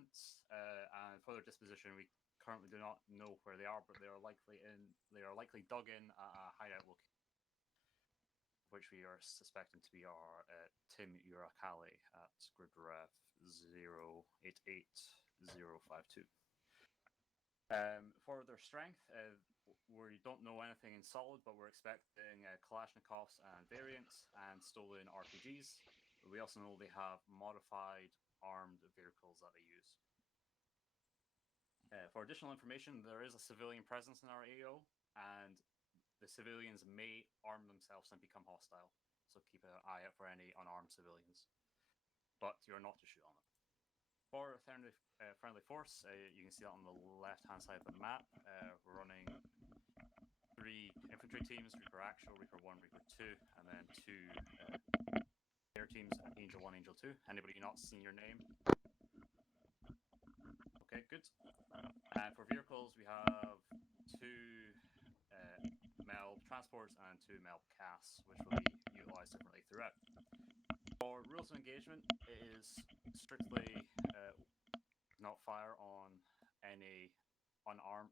elements, and for their disposition, we currently do not know where they are, but they are likely dug in at a hideout location, which we are suspecting to be our Tim Urakali at grid ref 088052. For their strength, we don't know anything in solid, but we're expecting Kalashnikovs and variants and stolen RPGs. We also know they have modified armed vehicles that they use. For additional information, there is a civilian presence in our AO, and the civilians may arm themselves and become hostile. So keep an eye out for any unarmed civilians. But you're not to shoot on them. For a friendly force, you can see that on the left-hand side of the map. We're running 3 infantry teams, Reaper Actual, Reaper 1, Reaper 2, and then 2 air teams, Angel 1, Angel 2. Anybody not seen your name? Okay, good. And for vehicles, we have 2 MELB transports and 2 MELB CAS, which will be utilized differently throughout. For rules of engagement, it is strictly not fire on any unarmed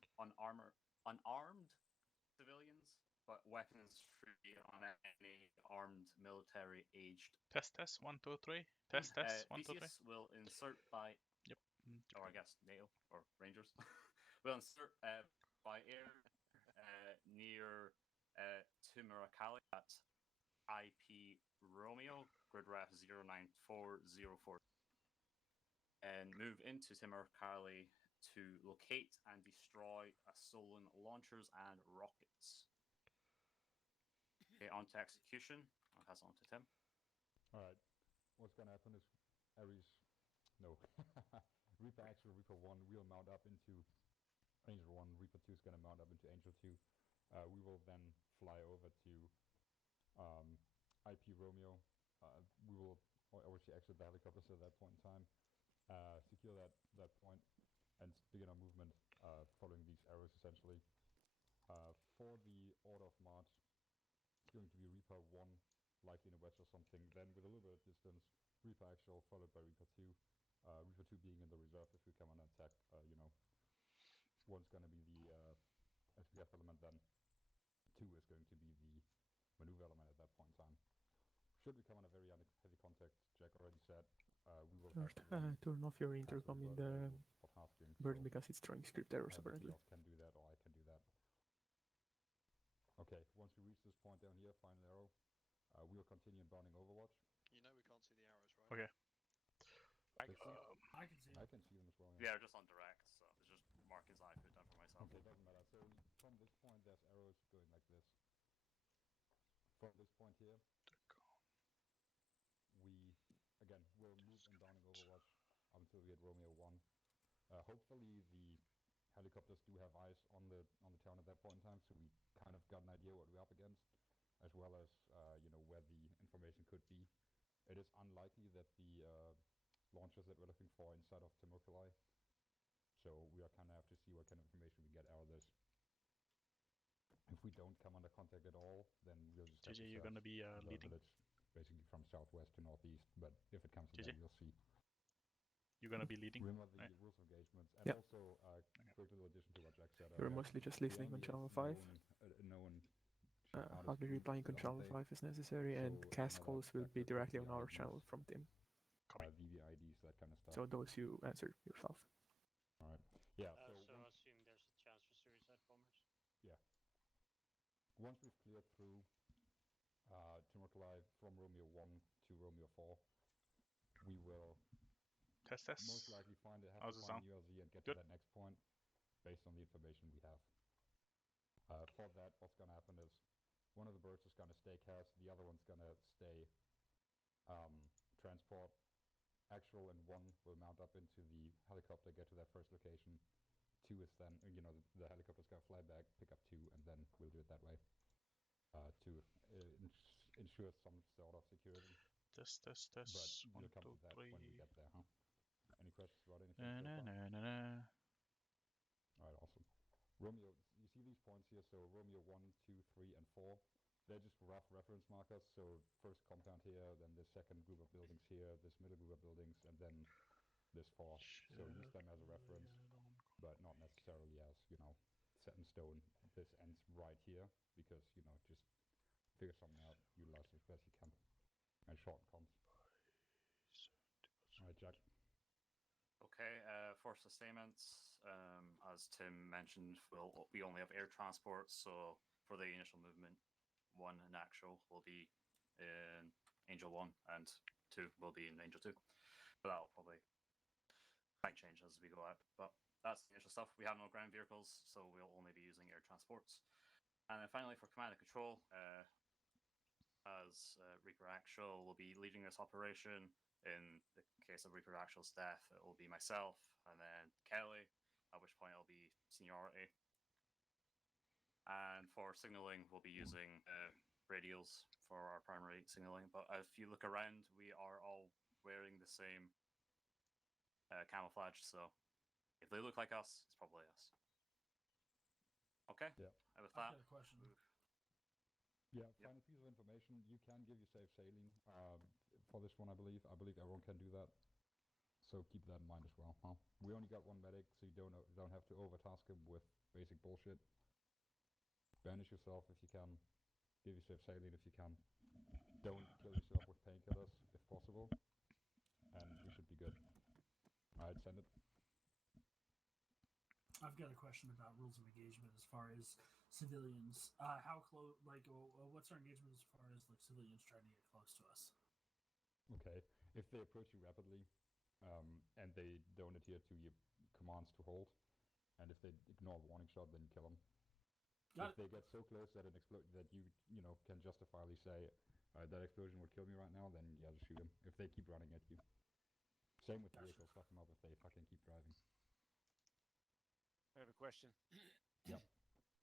civilians, but weapons free on any armed military aged. Test 1 2 3. Test 1 2 3. Theseus will insert by. Yep. Or I guess NATO or Rangers will insert by air near Tumurakali at IP Romeo grid ref 09404 and move into Tumurakali to locate and destroy stolen launchers and rockets. Okay, on to execution. I'll pass on to Tim. Alright, what's gonna happen is Reaper Actual, Reaper 1 will mount up into Angel 1, Reaper 2 is gonna mount up into Angel 2. We will then fly over to IP Romeo. We will obviously exit the helicopters at that point in time, secure that point, and begin our movement following these arrows essentially. For the order of march, it's going to be Reaper 1, likely in a wedge or something, then with a little bit of distance, Reaper Actual followed by Reaper 2. Reaper 2 being in the reserve if we come on attack, one's going to be the SPF element, then 2 is going to be the maneuver element at that point in time. Should we come on a very heavy contact, Jack already said, we will turn off your intercom in the bird because it's throwing script errors apparently. Else can do that, or I can do that. Okay, once we reach this point down here, final arrow, we'll continue inbounding Overwatch. You know we can't see the arrows, right? Okay. I can see them. I can see them as well. Yeah, they're just on direct, so it's just Marcus I put down for myself. Okay, doesn't matter. So from this point, there's arrows going like this. From this point here, we again will move inbounding Overwatch until we hit Romeo 1. Hopefully the helicopters do have eyes on the town at that point in time, so we kind of got an idea what we're up against, as well as where the information could be. It is unlikely that the launchers that we're looking for inside of Tumurakali, so we are kind of have to see what kind of information we get out of this. If we don't come under contact at all, then we'll just JJ, you're gonna be leading. Village, basically from southwest to northeast, but if it comes to that, we'll see. You're gonna be leading. Remember the rules of engagements, and also quick little addition to what Jack said. You're mostly just listening on channel 5. No one. I'll be replying on channel 5 if necessary, and cast calls will be directly on our channel from Tim. VVIDs, that kind of stuff. So those you answer yourself. Alright. Yeah, so assume there's a chance for suicide bombers. Yeah. Once we've cleared through Tumurakali from Romeo 1 to Romeo 4, we will test most likely find ULZ and get to that next point based on the information we have. For that, what's going to happen is one of the birds is going to stay cast, the other one's going to stay transport. Actual and 1 will mount up into the helicopter, get to that first location. 2 is then, the helicopter's going to fly back, pick up 2, and then we'll do it that way to ensure some sort of security. Test. But we'll come to that when we get there, huh? Any questions about anything? Alright, awesome. Romeo, you see these points here, so Romeo 1, 2, 3, and 4. They're just rough reference markers, so first compound here, then the second group of buildings here, this middle group of buildings, and then this far. So use them as a reference, but not necessarily as, set in stone. This ends right here, because, just figure something out, utilize it as best you can, and shorten comms. Alright, Jack. Okay, for sustainments, as Tim mentioned, we only have air transport, so for the initial movement, 1 in actual will be in Angel 1, and 2 will be in Angel 2. But that'll probably might change as we go out. But that's the initial stuff. We have no ground vehicles, so we'll only be using air transports. And then finally, for command and control, as Reaper Actual will be leading this operation. In the case of Reaper Actual's death, it will be myself, and then Kelly, at which point it'll be seniority. And for signaling, we'll be using radials for our primary signaling. But if you look around, we are all wearing the same camouflage, so if they look like us, it's probably us. Okay. Yeah. And with that, I've got a question. Yeah, final piece of information, you can give you safe sailing for this one, I believe. I believe everyone can do that. So keep that in mind as well. Huh? We only got 1 medic, so you don't have to overtask him with basic bullshit. Banish yourself if you can. Give you safe sailing if you can. Don't kill yourself with painkillers if possible. And we should be good. Alright, send it. I've got a question about rules of engagement as far as civilians. How close? What's our engagement as far as civilians trying to get close to us? Okay, if they approach you rapidly, and they don't adhere to your commands to hold, and if they ignore the warning shot, then you kill them. If they get so close that that you can justifiably say that explosion would kill me right now, then yeah, just shoot them. If they keep running at you. Same with vehicles, fuck them up if they fucking keep driving. I have a question. Yep.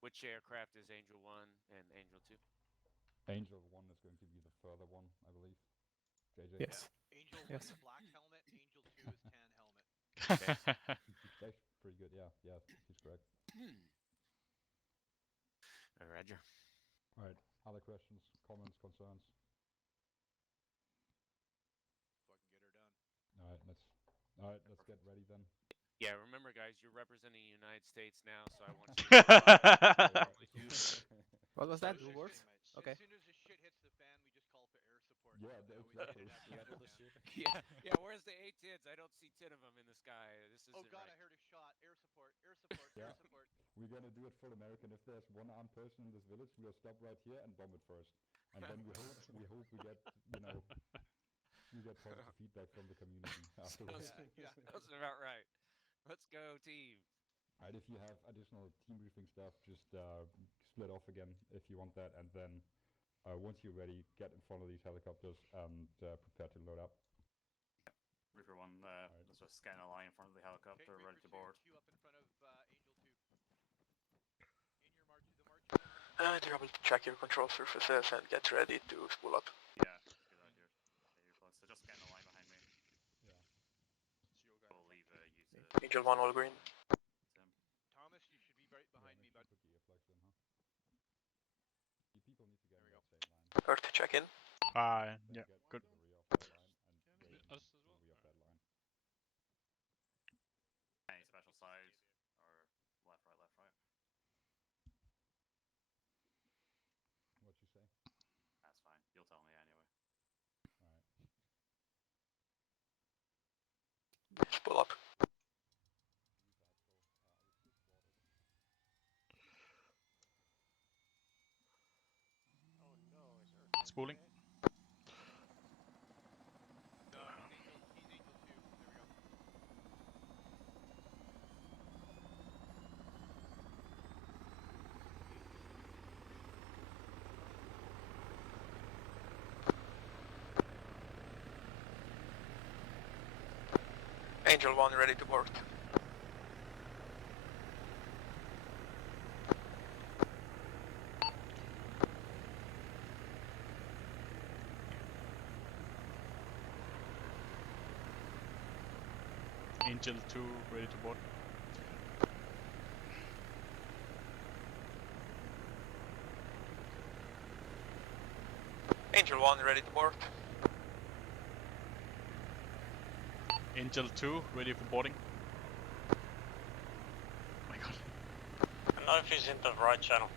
Which aircraft is Angel 1 and Angel 2? Angel 1 is going to be the further one, I believe. JJ? Yes. Angel Yes. 1 is black helmet, Angel 2 is tan helmet. That's pretty good, yeah, he's correct. Roger. Alright, other questions, comments, concerns? Fucking get her done. Alright, let's get ready then. Yeah, remember, guys, you're representing the United States now, so I want you to What was that? So Two words? As Okay. soon as the shit hits the fan, we just call for air support. Yeah, You know, exactly. we did it after yeah, yeah. Where's the 8 tits? I don't see 10 of them in the sky. This isn't Oh god, right. I heard a shot. Air support, air support, Yeah. air support. We're gonna do it full American. If there's one armed person in this village, we'll stop right here and bomb it first. And then we hope we get, we get positive feedback from the community afterwards. Yeah. That's about right. Let's go, team. Alright, if you have additional team briefing stuff, just split off again if you want that, and then once you're ready, get in front of these helicopters and prepare to load up. Reaper 1, let's just scan a line in front of the helicopter, Okay, ready to Reaper 2, board. queue up in front of Angel 2. In your march, the march. Check your control surfaces and get ready to spool up. Yeah, good idea. You're close. So just get in a line behind me. Yeah. We'll leave you to... Angel 1 all green. Tim. Thomas, you should be right behind me, bud. Put the earplugs in, huh? You people need to get in that same line. Earth check in. Bye. Then Yeah, get good. to the rear of that line and wait Us as to well? the rear of that line. Any special size? Or left, right, left, right? What'd you say? That's fine. You'll tell me anyway. Alright. Spool up. Oh no, is Earth Spooling. dead? No, he's Angel 2. There we go. Angel 1 ready to board. Angel 2 ready to board. Angel 1 ready to board. Angel 2, ready for boarding. Oh my god. I don't know if he's in the right channel.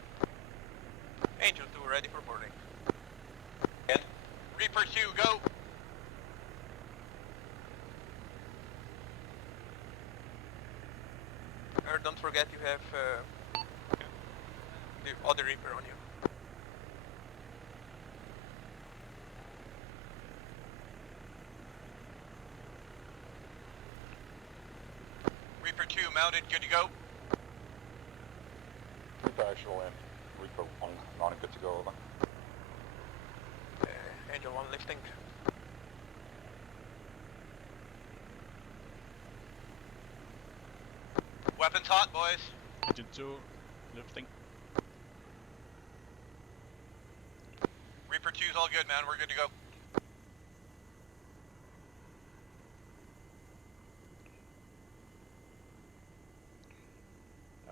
Angel 2 ready for boarding. And Reaper 2, go! Don't forget you have the other Reaper on you. Reaper 2 mounted, good to go. Reaper actual and Reaper 1 mounted, good to go over. Angel 1 lifting. Weapons hot, boys. Angel 2, lifting. Reaper 2's all good, man. We're good to go.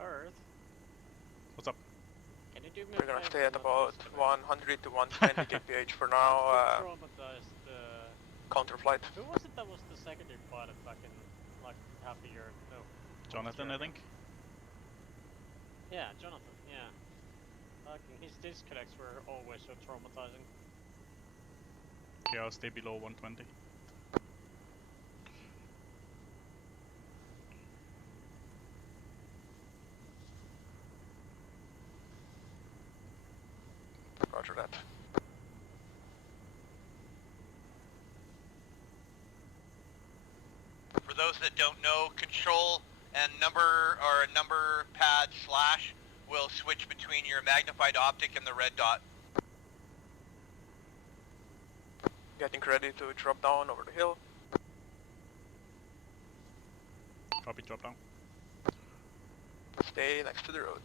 Earth, What's up? can you do me We're a gonna favor stay at and about not just 100 to 120 kph for now. traumatized, Counter flight. who was it that was the secondary pilot back in like half a year? No. Jonathan, I think. Yeah, Jonathan. Yeah. Fucking his disconnects were always so traumatizing. Okay, I'll stay below 120. Roger that. For those that don't know, control and number pad slash will switch between your magnified optic and the red dot. Getting ready to drop down over the hill. Copy, drop down. Stay next to the road.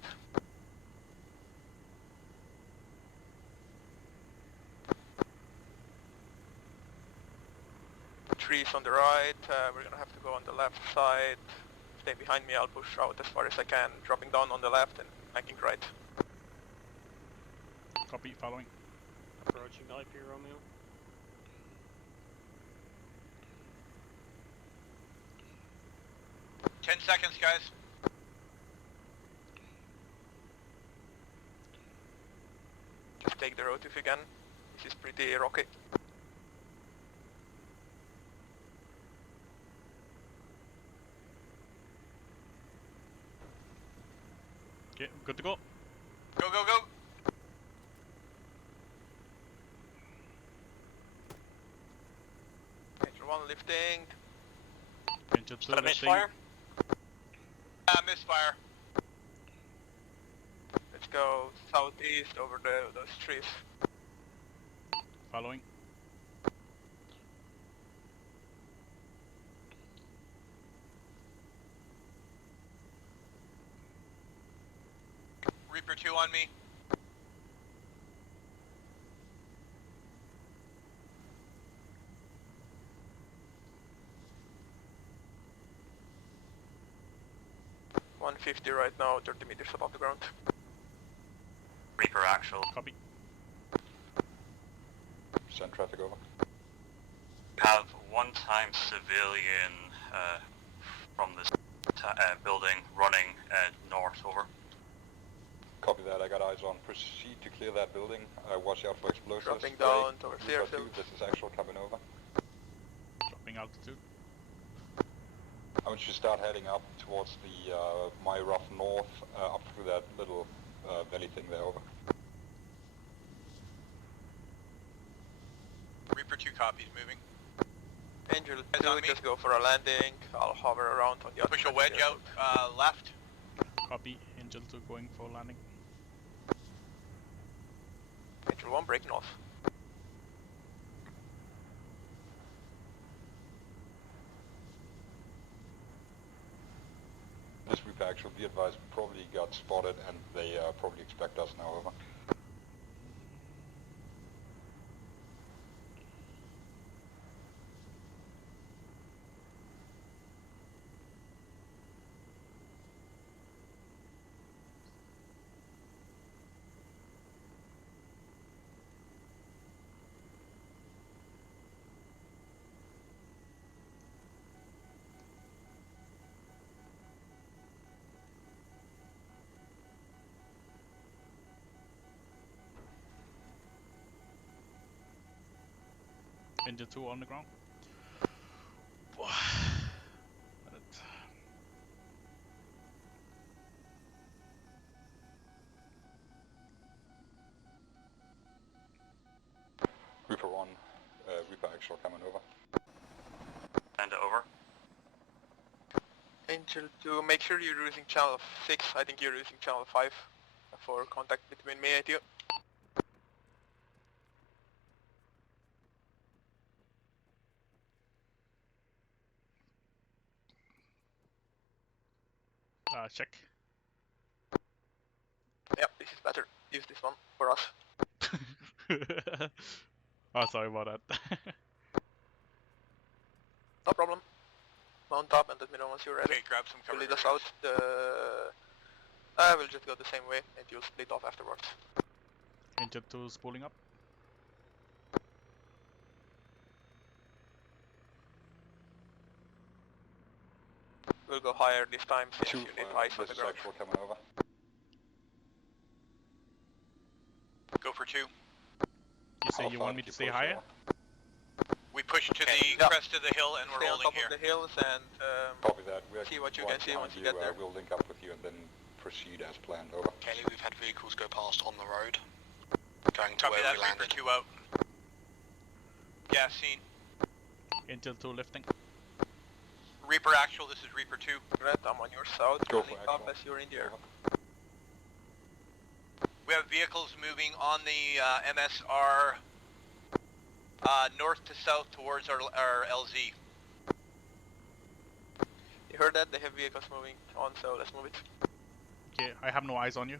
Trees on the right, we're gonna have to go on the left side. Stay behind me, I'll push out as far as I can, dropping down on the left and flanking right. Copy, following. Approaching IP Romeo. Ten seconds, guys. Just take the road if you can. This is pretty rocky. Okay, good to go. Go, go, go. Angel 1 lifting. Angel 2, Got a lifting. misfire? Misfire. Let's go southeast over those trees. Following. Reaper 2 on me. $150 right now, 30 meters above the ground. Reaper actual. Copy. Send traffic over. Have one-time civilian from this building running north over. Copy that, I got eyes on. Proceed to clear that building. Watch out for explosives. Dropping down towards the Reaper 2, airfield. this is actual coming over. Dropping altitude. I want you to start heading up towards the my rough north, up through that little valley thing there over. Reaper 2 copies moving. Angel Eyes on 2, me. just go for a landing. I'll hover around on the other Push a side of wedge the out left. Copy. Angel 2 going for landing. Angel 1 breaking off. This Reaper actual, be advised, probably got spotted and they probably expect us now over. Engine 2 on the ground. Reaper 1, Reaper actual coming over. Send it over. Angel 2, make sure you're using channel 6. I think you're using channel 5 for contact between me and you. Check. Yep, this is better. Use this one for us. Oh, sorry about that. No problem. Mount up and let me know once you're ready. Okay, grab some To cover. lead us out. I will just go the same way and you'll split off afterwards. Engine 2 spooling up. We'll go higher this time since you need ice on the ground. Actual coming over. Go for 2. You say you want me to stay higher? We push to the Yeah. crest of the hill and we're Stay on holding top here. of the hills and Copy that. We're see what you right can see once behind you get there. We'll link up with you and then proceed as planned. Over. Kelly, we've had vehicles go past on the road, going to Copy where that, we Reaper landed. 2 out. Gas seen. Engine 2 lifting. Reaper actual, this is Reaper 2. Red, I'm on your south. Go for Link actual. up as you're in the air. We have vehicles moving on the MSR north to south towards our LZ. You heard that? They have vehicles moving on, so let's move it. Okay, I have no eyes on you.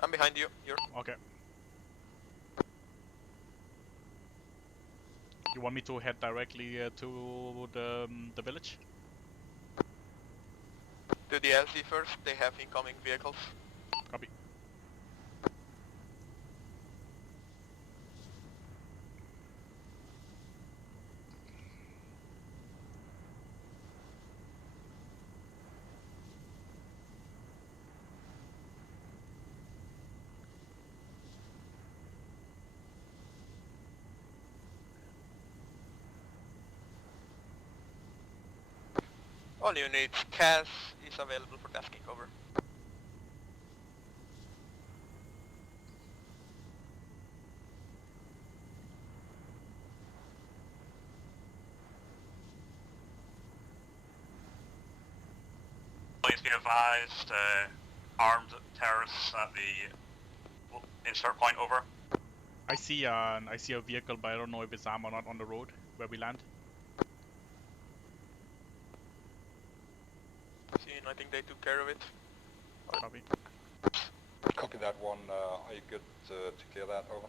I'm behind you. You're Okay. You want me to head directly to the village? to the LZ first. They have incoming vehicles. Copy. All units, CAS is available for tasking cover. Please be advised, armed terrorists at the insert point, over. I see a vehicle, but I don't know if it's Arma or not on the road where we land. I think they took care of it. Copy. Copy that one. Are you good to clear that? Over.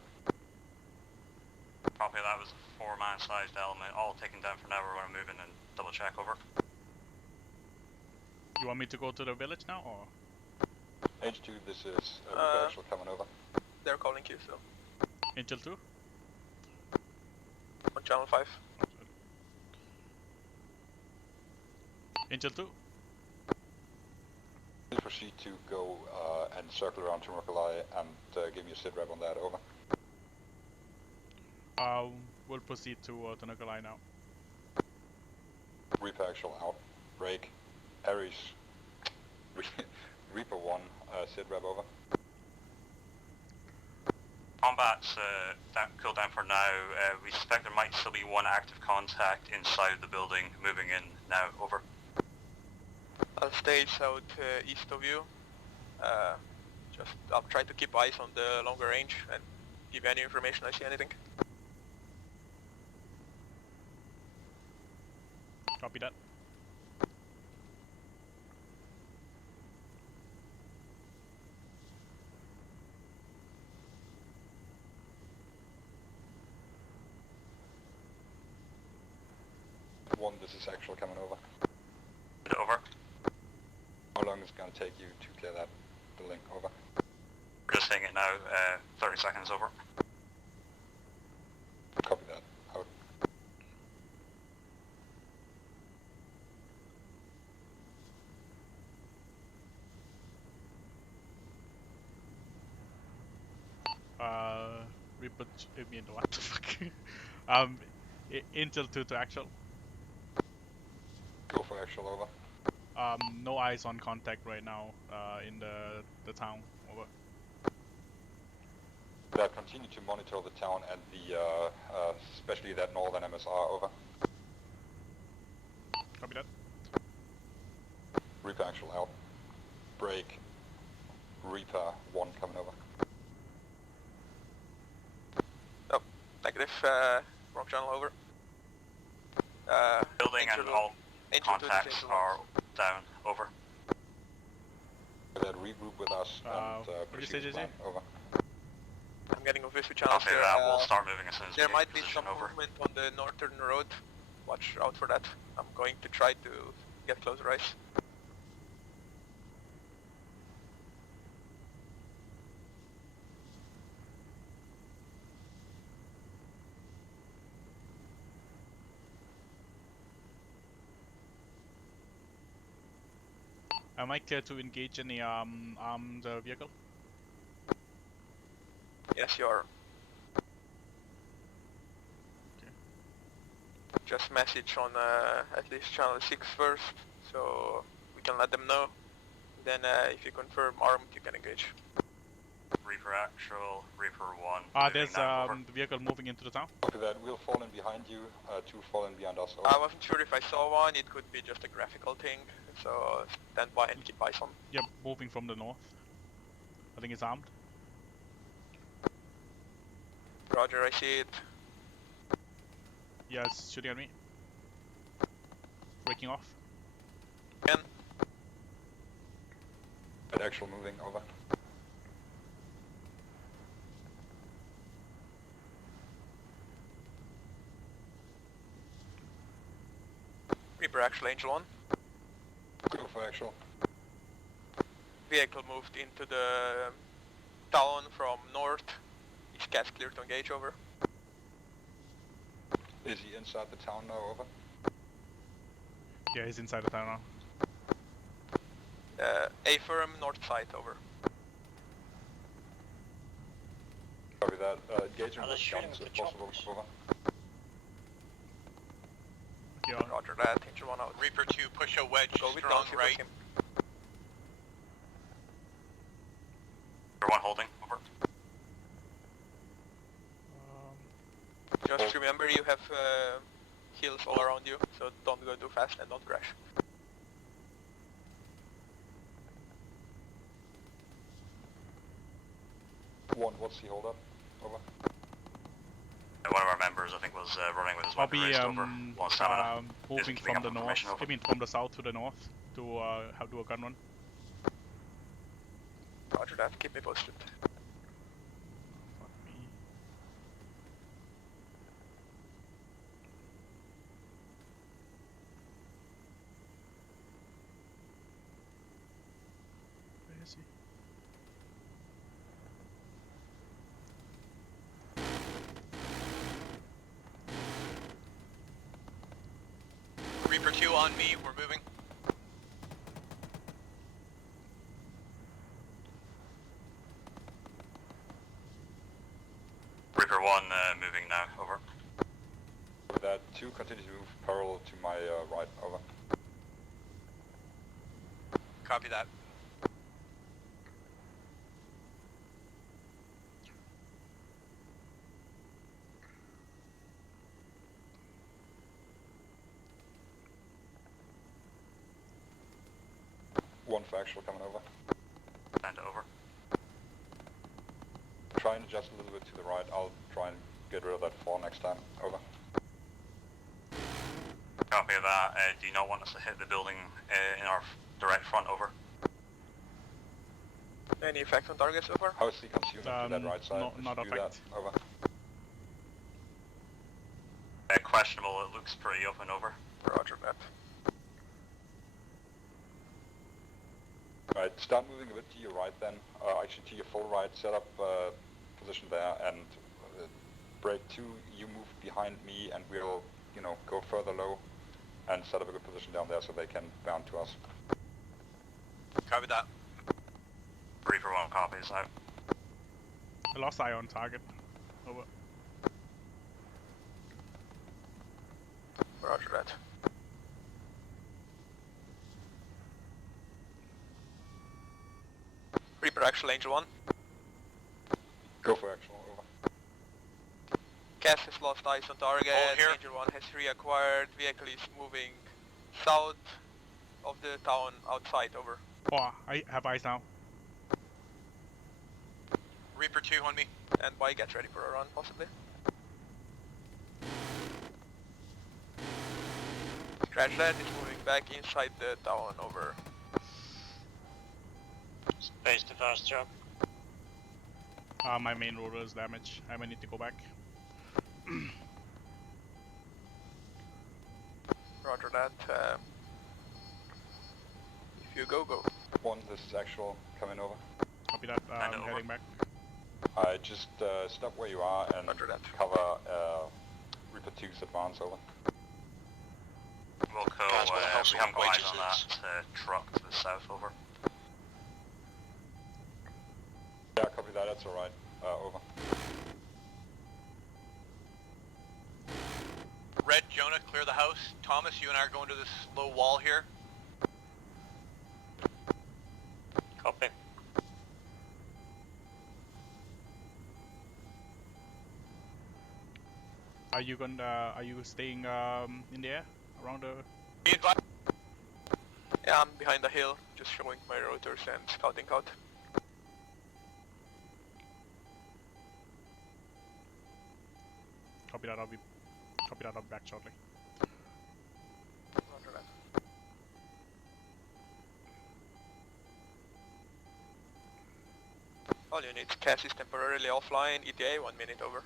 Copy, that was a 4-man sized element, all taken down for now. We're going to move in and double check, over. You want me to go to the village now, or? H2, this is actual coming over. They're calling you, so Angel 2? on channel 5. Angel 2? Please proceed to go and circle around to Merkalai and give me a sit rep on that. Over. We'll proceed to Nikolai now. Reaper actual out. Rake. Ares. Reaper 1. Sit rep over. Combat's cooled down for now. We suspect there might still be one active contact inside the building, moving in now, over. I'll stay south east of you. I'll try to keep eyes on the longer range and give you any information I see anything. Copy that. One, this is actual coming over. Over. How long is it going to take you to clear that building? Over. We're just saying it now, 30 seconds, over. Copy that. Out. Reaper, I mean, what the fuck? Intel to actual. Go for actual, over. No eyes on contact right now in the town. Over. That continue to monitor the town and the, especially that northern MSR, over. Copy that. Reaper actual out. Break. Reaper 1 coming over. Oh, negative, wrong channel over. Building and all contacts are down. Over. That regroup with us and proceed to plan. Over. I'm getting a visual channel Copy here. that. We'll start moving as soon as There we might get be position. some Over. movement on the northern road. Watch out for that. I'm going to try to get closer eyes. Am I clear to engage any armed vehicle? Yes, you are. Okay. Just message on at least channel 6 first, so we can let them know. Then if you confirm armed, you can engage. Reaper actual, Reaper 1. There's now, over. the vehicle moving into the town. Copy that. We'll fall in behind you. 2 fall in behind us. Over. I wasn't sure if I saw one. It could be just a graphical thing, so stand by and keep eyes on. Yep, moving from the north. I think it's armed. Roger, I see it. Yeah, it's shooting at me. Breaking off. Again. At actual moving, over. Reaper actual, Angel 1. Go for actual. Vehicle moved into the town from north. Is CAS clear to engage, over? Is he inside the town now, over? Yeah, he's inside the town now. A firm, north side, over. Copy that. Engaging Are they with shooting guns with if the possible, choppers? over. Yeah. Roger that, Angel 1 out. Reaper 2, push a wedge, Go with strong Nancy, right. him. Reaper 1 holding. Over. Just remember you have hills all around you, so don't go too fast and don't crash. One, what's the hold up? Over. One of our members, I think, was running with his I'll weapon be raised over. One stamina. moving keeping from up the north. information, over. I mean, from the south to the north to do a gun run. Roger that, keep me posted. Fuck me. Where is he? Reaper 2 on me, we're moving. Reaper 1 moving now. Over. With that, 2 continue to move parallel to my right, over. Copy that. One factual coming over. And over. Try and adjust a little bit to the right. I'll try and get rid of that fall next time. Over. Copy that. Do you not want us to hit the building in our direct front? Over. Any effect on target so far? How's the consumer to that right side? Not Do affect. that. Over. Questionable. It looks pretty up and over. Roger that. Right, start moving a bit to your right then. Actually to your full right. Set up position there and break 2. You move behind me and we'll, you know, go further low and set up a good position down there so they can bound to us. Copy that. Reaper 1 copies out. I lost eye on target. Over. Roger that. Reaper actual, Angel 1. Go for actual, over. Cass has lost eyes on target. Hold here. Angel 1 has reacquired. Vehicle is moving south of the town outside, over. Oh, I have eyes now. Reaper 2 on me. And Y gets ready for a run, possibly. Crash Land is moving back inside the town, over. Space to fast job. My main rotor is damaged. I might need to go back. Roger that. If you go, go. 1, this is actual, coming over. Copy that. And I'm over. heading back. Just stop where you are and Roger that. cover Reaper 2's advance, over. Wilco, Guys, what the hell we sort haven't of got eyes wages on is that truck to the south, over. Yeah, copy that, that's alright. Over. Red, Jonah, clear the house. Thomas, you and I are going to this low wall here. Copy. Are you staying in the air around the? Be advised. Yeah, I'm behind the hill, just showing my rotors and scouting out. Copy that. I'll be back shortly. Roger that. All units, Cass is temporarily offline, ETA 1 minute, over.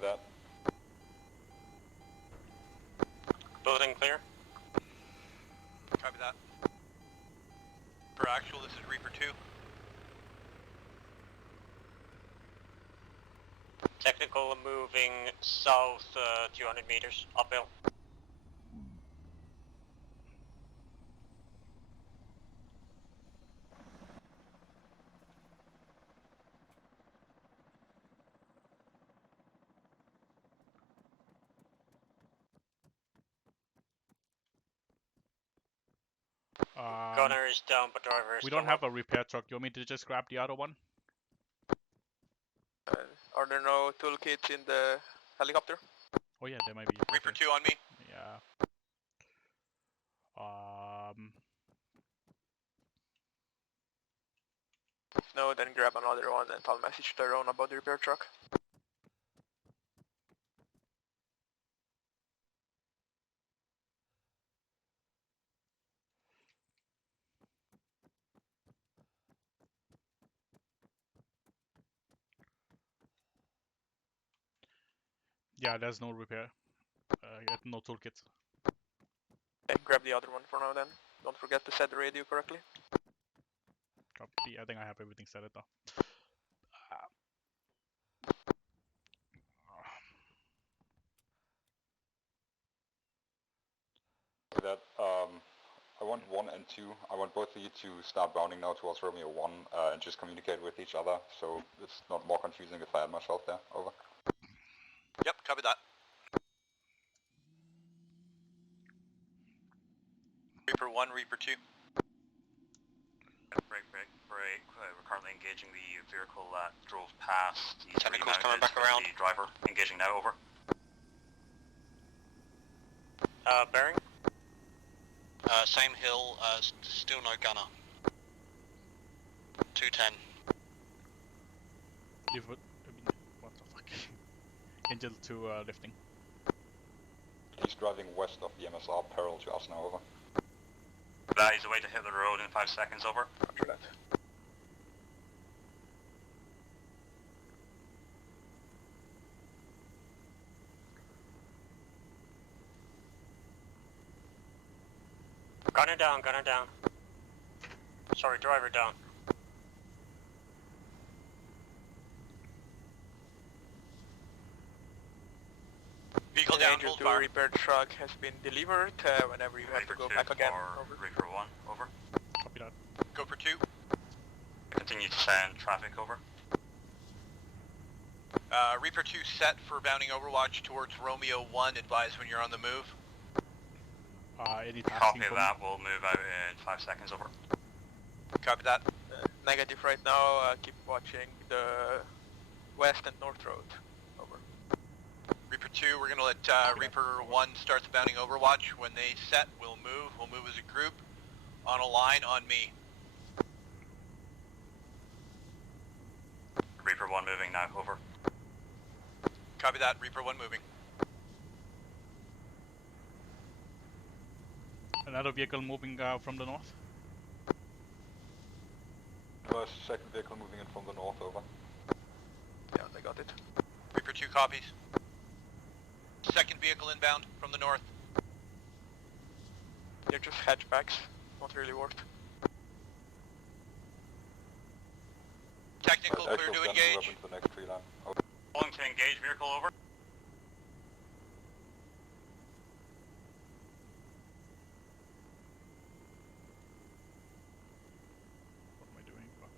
That. Building clear. Copy that. For actual, this is Reaper 2. Technical moving south 200 meters uphill. Gunner is down, but driver is We don't have a repair truck. You want me to just grab the other one? Are there no toolkits in the helicopter? Oh yeah, there might be. Reaper Okay. 2 on me. Yeah. No, then grab another one and I'll message Tyrone about the repair truck. Yeah, there's no repair. No toolkit. Okay, grab the other one for now then. Don't forget to set the radio correctly. Copy. I think I have everything set it though. That, I want 1 and 2. I want both of you to start bounding now towards Romeo 1 and just communicate with each other, so it's not more confusing if I add myself there. Over. Yep, copy that. Reaper 1, Reaper 2. Break. We're currently engaging the vehicle that drove past. He's Technical's remounted coming back with around. The driver engaging now, over. Bearing? Same hill, still no gunner. 210. Leave it. What the fuck? Angel 2 lifting. He's driving west of the MSR, parallel to us now, over. That is a way to hit the road in 5 seconds, over. Roger that. Gunner down, gunner down. Sorry, driver down. Vehicle down, Angel hold 2 fire. repair truck has been delivered. Whenever you have to go back again. Over. Reaper 1, over. Copy that. Go for 2. Continue to send traffic, over. Reaper 2 set for bounding Overwatch towards Romeo 1. Advise when you're on the move. Any Copy tasking that, we'll move out in 5 seconds, over. Copy that. Negative right now, keep watching the west and north road. Over. Reaper 2, we're gonna let Reaper 1 start the bounding Overwatch. When they set, we'll move. We'll move as a group on a line on me. Reaper 1 moving now, over. Copy that. Reaper 1 moving. Another vehicle moving from the north. Second vehicle moving in from the north, over. Yeah, they got it. Reaper 2 copies. Second vehicle inbound from the north. They're just hatchbacks, not really worth. Technical clear to engage. The next tree line. Pulling to engage vehicle, over. What am I doing? Fuck.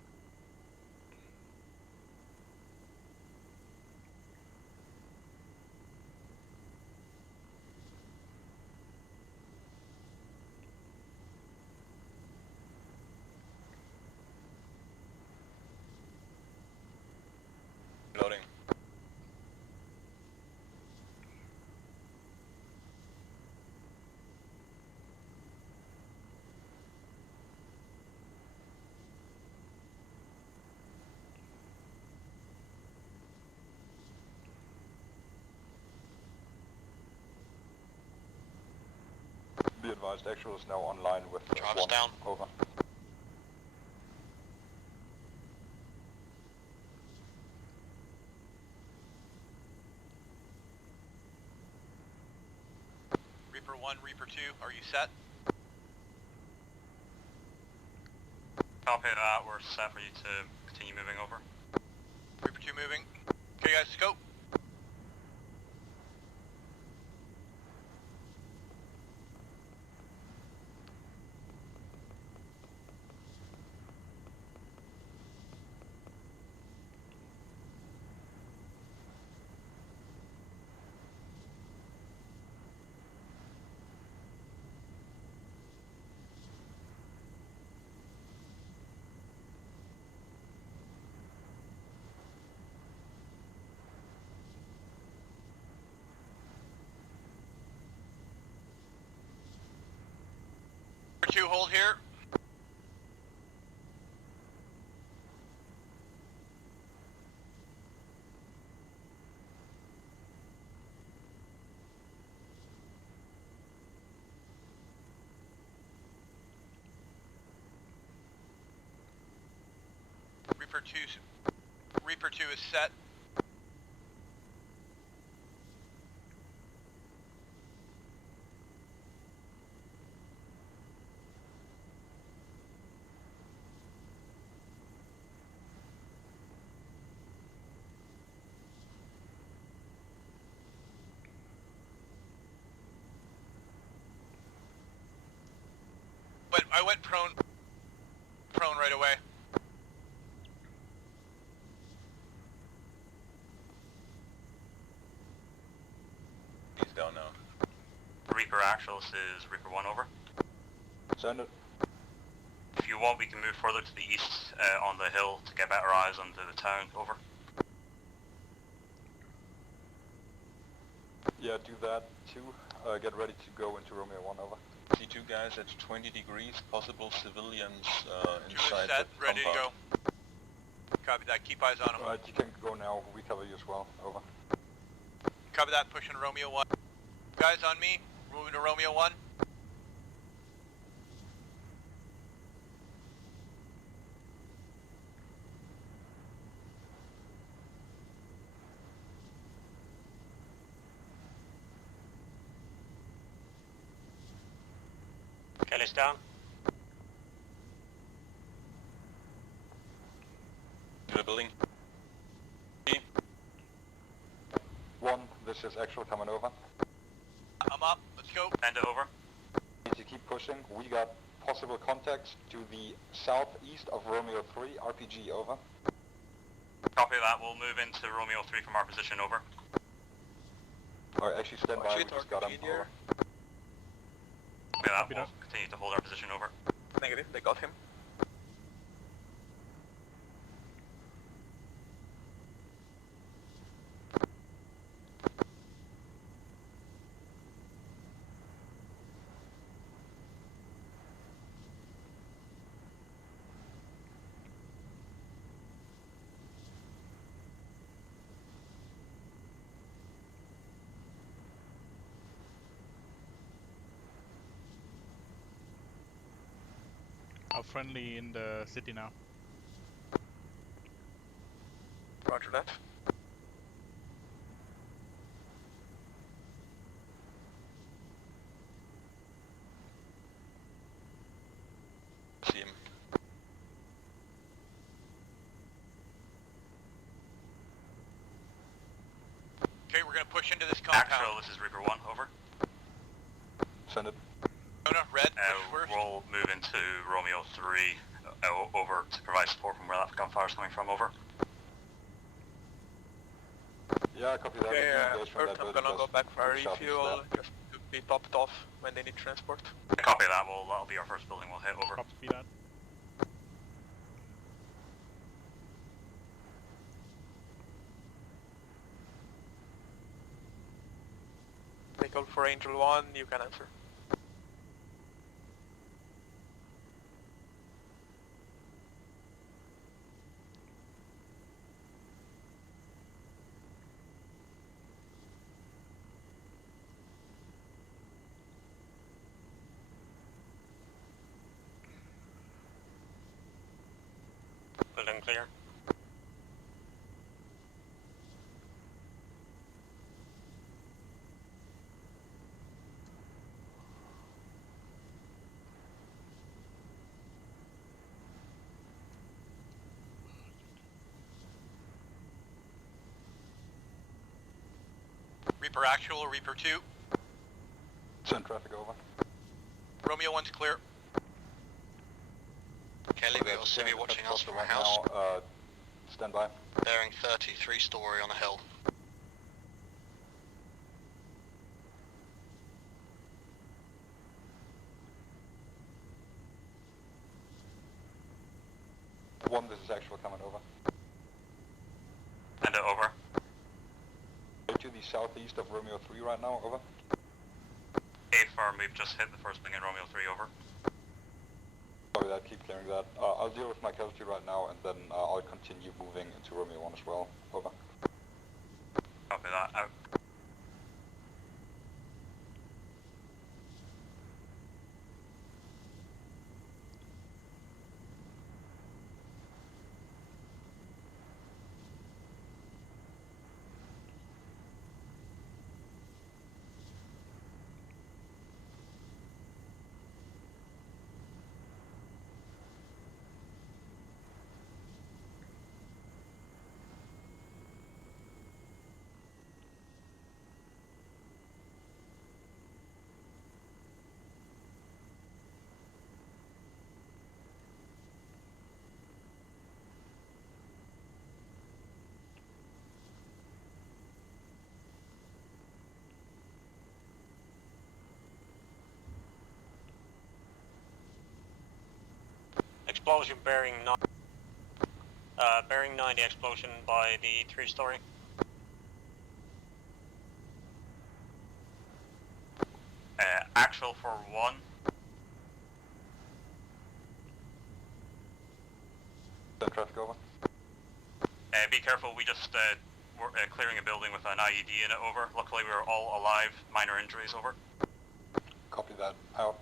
Loading. Be advised, actual is now online with Drops one. down. Over. Reaper 1, Reaper 2, are you set? Copy that, we're set for you to continue moving, over. Reaper 2 moving. Okay guys, scope. Reaper 2, hold here. Reaper 2 is set. But I went prone right away. He's down now. Reaper actual, this is Reaper 1, over. Send it. If you want, we can move further to the east on the hill to get better eyes onto the town, over. Yeah, do that too. Get ready to go into Romeo 1, over. C2 guys at 20 degrees, possible civilians 2 is inside set, the ready to compound. go. Copy that, keep eyes on him. Alright, you can go now. We cover you as well, over. Copy that, pushing Romeo 1. Guys on me, moving to Romeo 1. Kelly's down. To the building. 1, this is actual coming over. I'm up, let's go. Send it, over. Need to keep pushing. We got possible contacts to the southeast of Romeo 3, RPG, over. Copy that, we'll move into Romeo 3 from our position, over. Alright, actually stand by, we just got him, over. Copy that, we'll continue to hold our position, over. Negative, they got him. Our friendly in the city now. Roger that. See him. Okay, we're gonna push into this compound. Actual, this is Reaper 1, over. Send it. Jonah, red, push first. We'll move into Romeo 3, over to provide support from where that gunfire's coming from, over. Yeah, copy that. Okay, Engage from first that I'm building, gonna go just back for push up and refuel, snap. just to be topped off when they need transport. Copy that, that'll be our first building we'll hit, over. Copy that. They call for Angel 1, you can answer. Building clear. Reaper actual, Reaper 2. Send traffic over. Romeo 1's clear. Kelly, we got Civvy watching us from a house. Now, stand by. Bearing 30, 3-story on a hill. One, this is actual coming over. Send it over. To the southeast of Romeo 3 right now, over. Firm, we've just hit the first thing in Romeo 3, over. Copy that, keep clearing that. I'll deal with my casualty right now, and then I'll continue moving into Romeo 1 as well, over. Copy that, out. Explosion bearing 90 explosion by the 3-story. Actual for 1. Send traffic over. Be careful, we just were clearing a building with an IED in it, over. Luckily we were all alive, minor injuries, over. Copy that, out.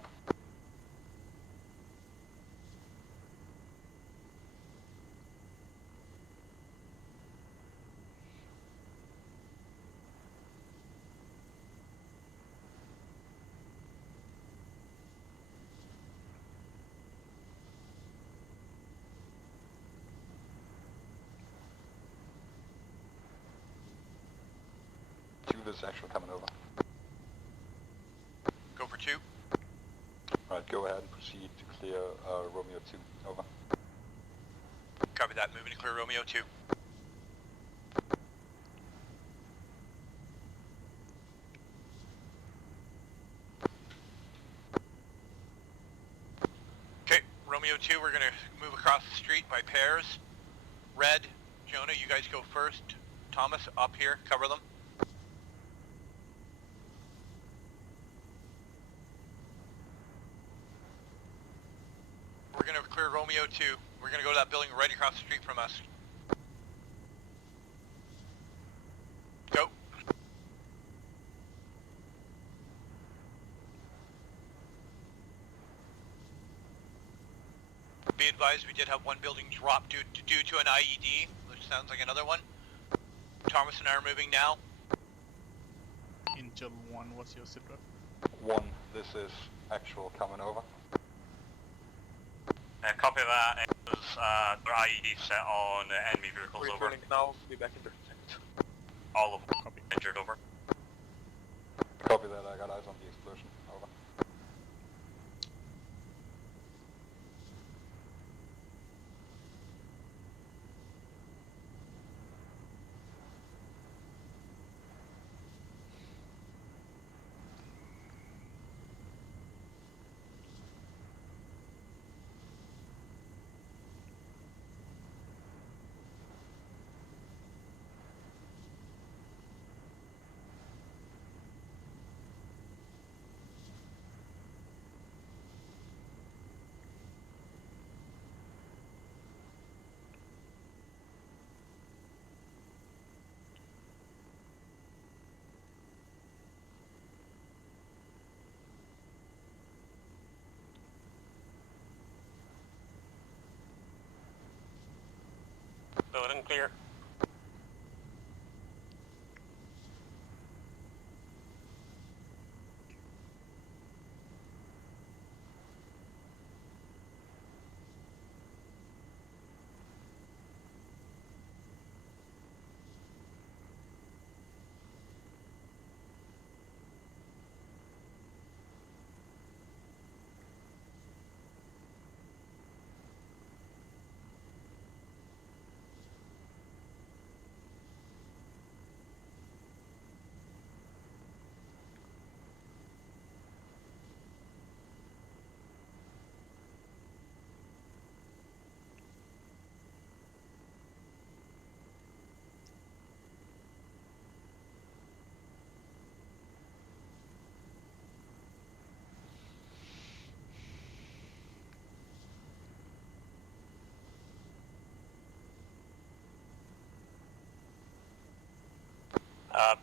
This is actually coming over. Go for 2. Alright, go ahead and proceed to clear Romeo 2, over. Copy that, moving to clear Romeo 2. Romeo 2, we're going to move across the street by pairs. Red, Jonah, you guys go first. Thomas, up here, cover them. We're going to clear Romeo 2. We're going to go to that building right across the street from us. Go. Be advised, we did have one building drop due to an IED, which sounds like another one. Thomas and I are moving now. Angel 1, what's your sit rep? 1, this is actual coming over. Copy that. Their IED set on enemy vehicles over. Returning now, be back in 30 seconds. All of them. Copy. Injured over. Copy that, I got eyes on the explosion. Over. Building clear.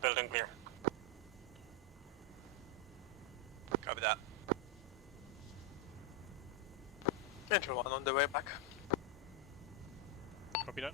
Building clear. Copy that. Angel 1 on the way back. Copy that.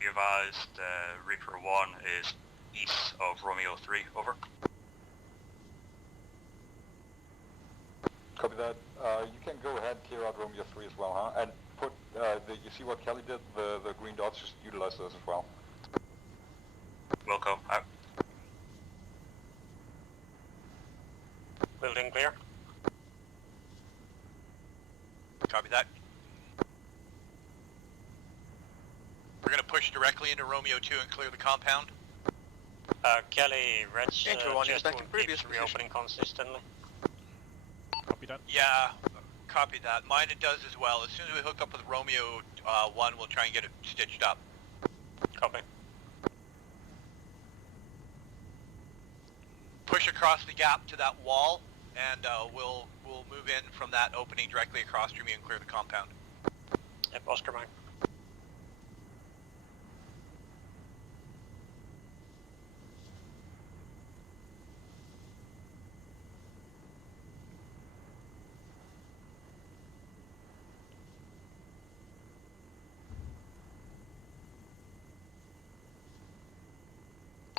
Be advised, Reaper 1 is east of Romeo 3, over. Copy that. You can go ahead, clear out Romeo 3 as well, huh? And put, you see what Kelly did? The green dots, just utilize those as well. Wilco, out. Building clear. Copy that. We're going to push directly into Romeo 2 and clear the compound. Kelly, Red's Angel 1 is just back in previous keeps reopening consistently. Copy that. Yeah, copy that. Mine it does as well. As soon as we hook up with Romeo 1, we'll try and get it stitched up. Copy. Push across the gap to that wall, and we'll will move in from that opening directly across from you and clear the compound. Yep, Oscar Mike.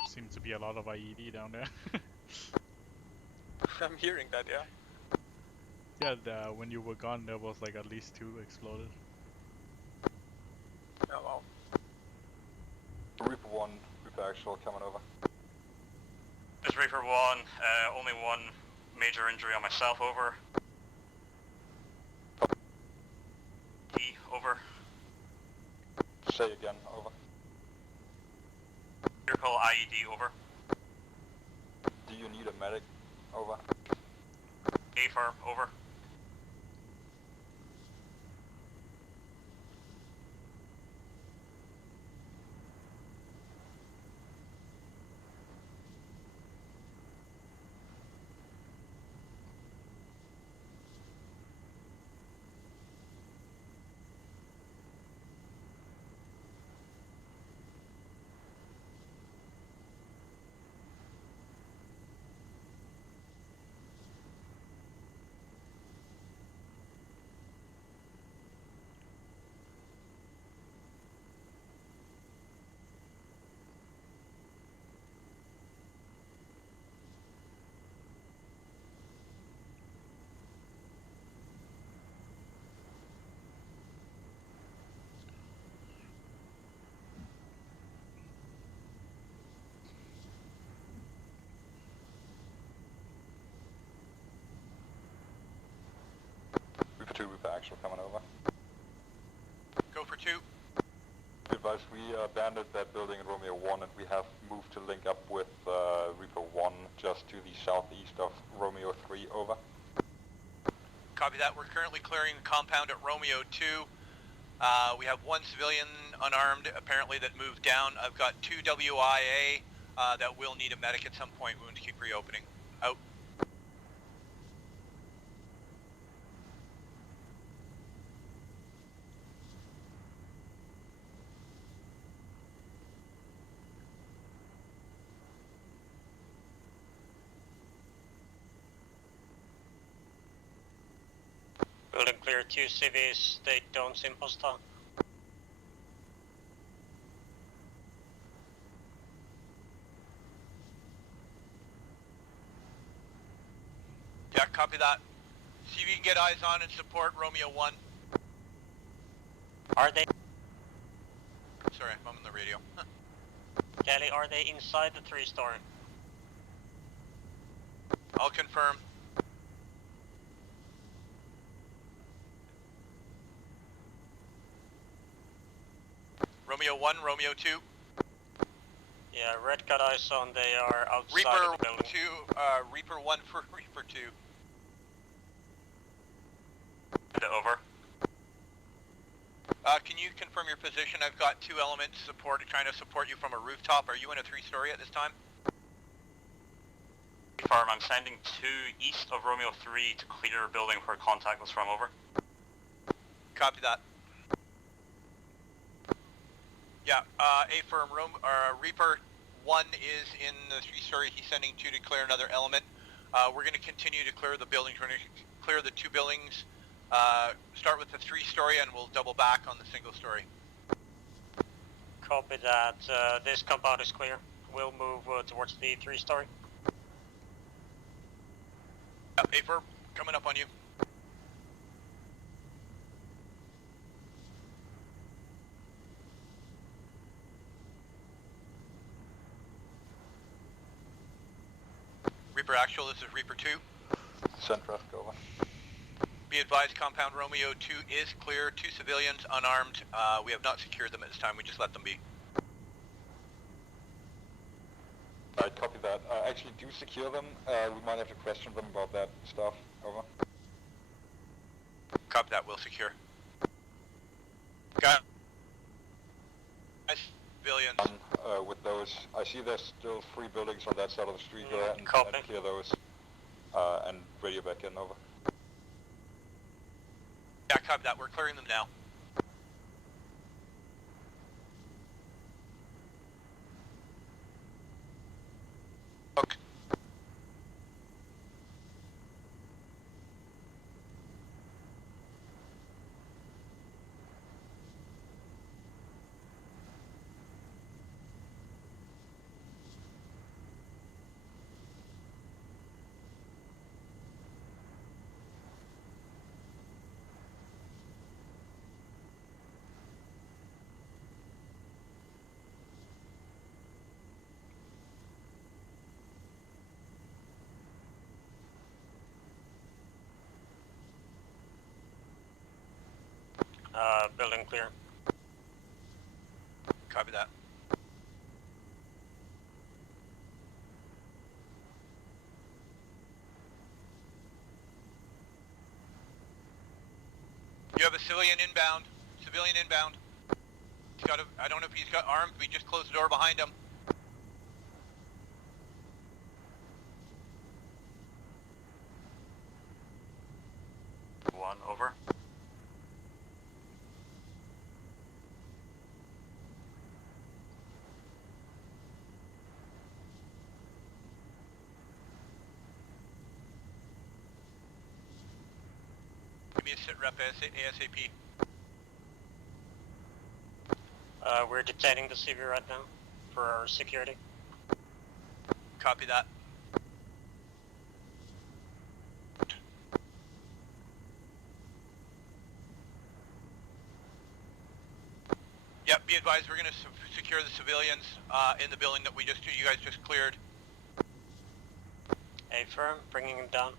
Seems to be a lot of IED down there. I'm hearing that, yeah. Yeah, when you were gone, there was like at least 2 exploded. Oh wow. Reaper 1, Reaper Actual coming over. This is Reaper 1, only one major injury on myself, over. E, over. Say again, over. Your call IED, over. Do you need a medic? Over. A firm, over. Reaper 2, Reaper Actual coming over. Go for 2. Advice, we abandoned that building in Romeo 1 and we have moved to link up with Reaper 1 just to the southeast of Romeo 3, over. Copy that. We're currently clearing the compound at Romeo 2. We have 1 civilian unarmed, apparently, that moved down. I've got 2 WIA that will need a medic at some point. We want to keep reopening. Out. Building clear, 2 civvies, they don't seem hostile. Yeah, copy that. See if you can get eyes on and support Romeo 1. Are they? Sorry, I'm on the radio. Kelly, are they inside the 3-story? I'll confirm. Romeo 1, Romeo 2. Yeah, Red got eyes on, they are outside Reaper of the building. 2, Reaper 1 for Reaper 2. Over. Can you confirm your position? I've got 2 elements trying to support you from a rooftop. Are you in a 3-story at this time? Firm, I'm sending 2 east of Romeo 3 to clear a building where contact was from, over. Copy that. Yeah, A-firm, Reaper 1 is in the 3-story. He's sending 2 to clear another element. We're going to continue to clear the buildings. We're going to clear the 2 buildings. Start with the 3-story and we'll double back on the single-story. Copy that. This compound is clear. We'll move towards the 3-story. A-firm, coming up on you. Reaper Actual, this is Reaper 2. Send traffic over. Be advised, compound Romeo 2 is clear. 2 civilians, unarmed. We have not secured them at this time, we just let them be. Alright, copy that. Actually, do secure them. We might have to question them about that stuff. Over. Copy that, we'll secure. Got civilians. With those, I see there's still 3 buildings on that side of the street. Go ahead and Copy. clear those. And radio back in, over. Yeah, copy that. We're clearing them now. Okay. Building clear. Copy that. You have a civilian inbound. Civilian inbound. He's got a, I don't know if he's got armed. We just closed the door behind him. One over. Give me a sit rep ASAP. We're detaining the CV right now for our security. Copy that. Yep, be advised we're going to secure the civilians in the building that you guys just cleared. A firm, bringing him down.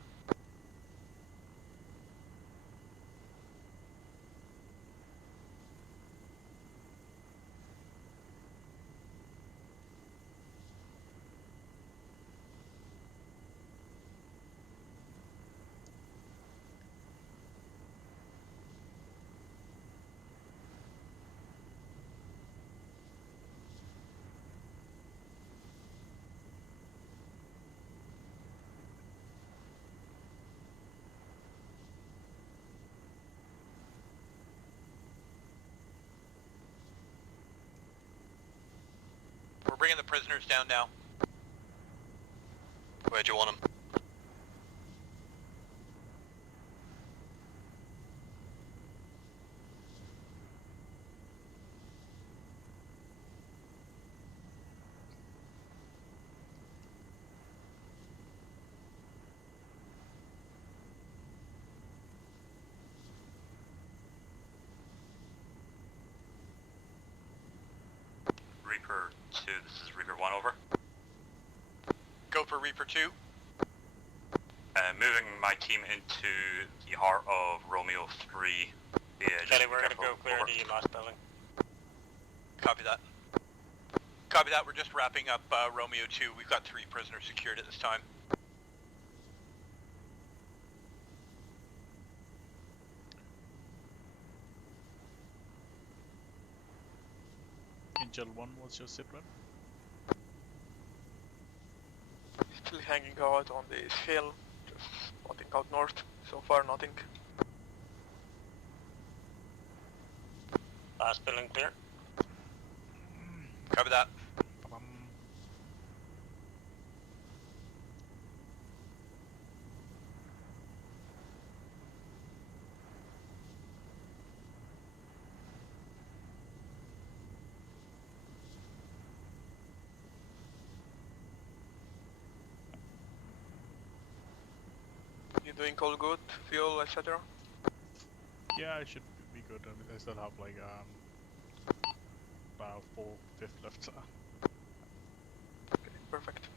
We're bringing the prisoners down now. Where do you want them? Reaper 2, this is Reaper 1 over. Go for Reaper 2. Moving my team into the heart of Romeo 3. Yeah, Kelly, we're gonna go clear the last building. Copy that. Copy that. We're just wrapping up Romeo 2. We've got 3 prisoners secured at this time. Angel 1, what's your sit rep? Still hanging out on this hill, just spotting out north. So far, nothing. Last building clear. Copy that. You doing all good? Fuel, etc.? Yeah, I should be good. I still have like about 4/5 left. Okay, perfect.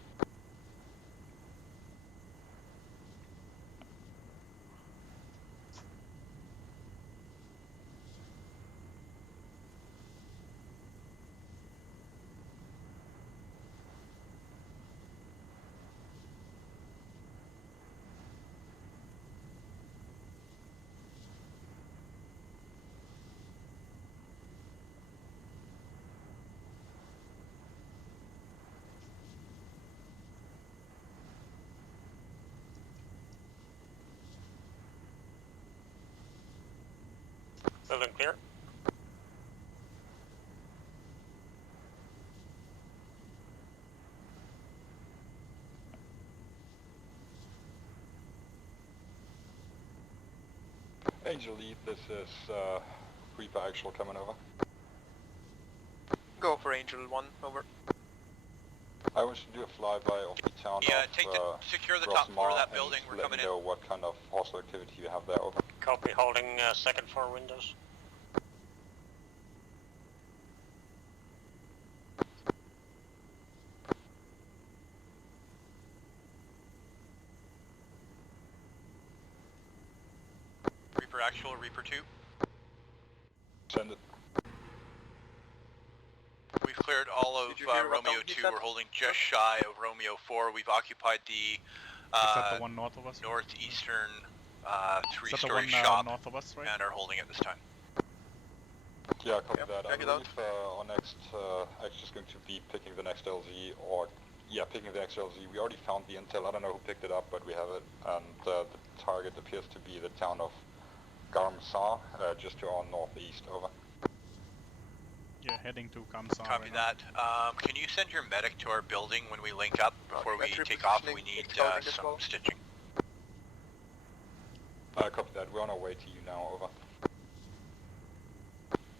Building clear. Angel Lead, this is Reaper Actual coming over. Go for Angel 1, over. I wish to do a flyby of the town Yeah, of secure the top floor of that Grosmar building. and We're let coming me in. know what kind of hostile activity you have there, over. Copy, holding second floor windows. Reaper Actual, Reaper 2. Send it. We've cleared all of Did you hear what Romeo Tom he 2. said? We're holding just shy of Romeo 4. We've occupied the Except the one north of us. northeastern Is that the three-story one shop north of us, right? and are holding it this time. Yeah, copy Yep, that. I check it out. believe our next action is going to be picking the next LZ, or picking the next LZ. We already found the intel. I don't know who picked it up, but we have it, and the target appears to be the town of Garmsar, just to our northeast. Over. Yeah, heading to Kamsar. Copy right now. that. Can you send your medic to our building when we link up before we Battery take off? We positioning, need exploring as some well. stitching. Copy that. We're on our way to you now. Over.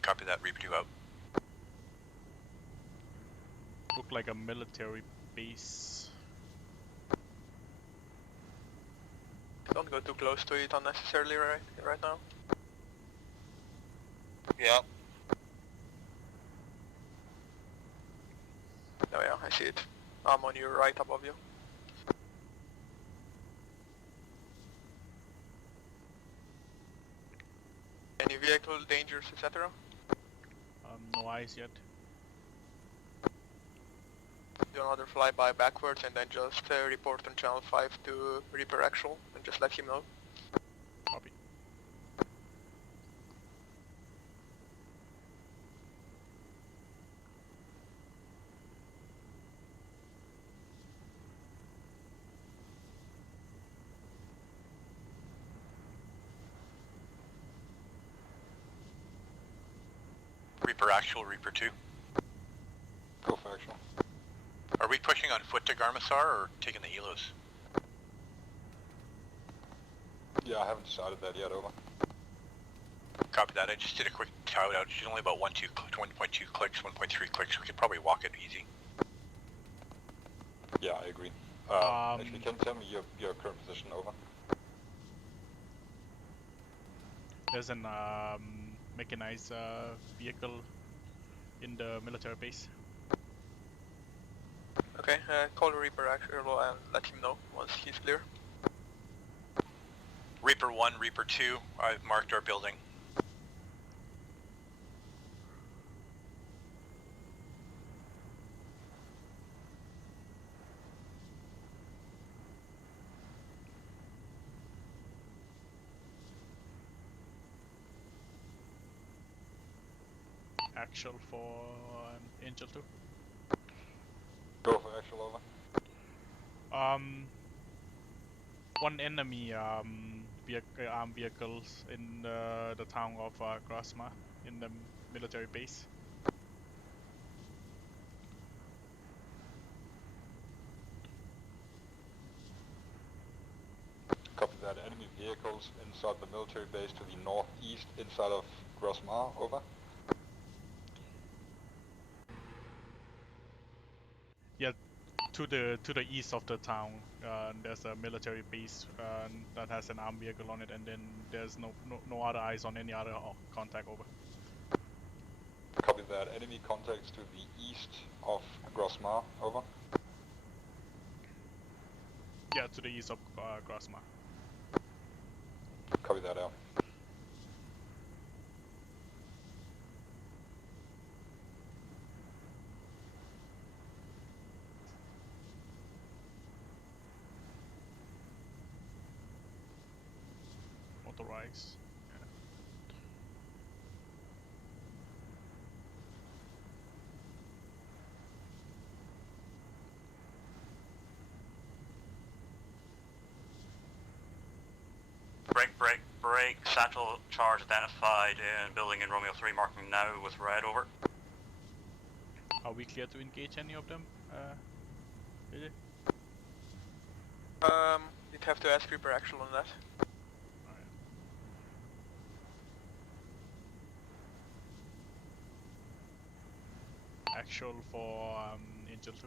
Copy that. Reaper 2 out. Look like a military base. Don't go too close to it unnecessarily right now. Yep. Oh yeah, I see it. I'm on your right above you. Any vehicle dangers, etc.? No eyes yet. Do another flyby backwards and then just report on channel 5 to Reaper Actual and just let him know. Copy. Reaper Actual, Reaper 2. Go for actual. Are we pushing on foot to Garmsar or taking the helos? Yeah, I haven't decided that yet. Over. Copy that. I just did a quick tout out. She's only about 1.2 clicks, 1.3 clicks. We could probably walk it easy. Yeah, I agree. Actually, can you tell me your current position? Over. There's an mechanized vehicle in the military base. Okay, call Reaper Actual and let him know once he's clear. Reaper 1, Reaper 2, I've marked our building. Actual for Angel 2. Go for actual. Over. One enemy armed vehicles in the town of Grosma in the military base. Copy that. Enemy vehicles inside the military base to the northeast, inside of Grosmar. Over. Yeah, to the east of the town, there's a military base that has an armed vehicle on it, and then there's no other eyes on any other contact. Over. Copy that. Enemy contacts to the east of Grosmar. Over. Yeah, to the east of Grosma. Copy that out. Authorize. Break. break, satchel charge identified in building in Romeo 3, marking now with red, over. Are we clear to engage any of them? AJ? You'd have to ask Reaper Actual on that. Actual for Angel 2.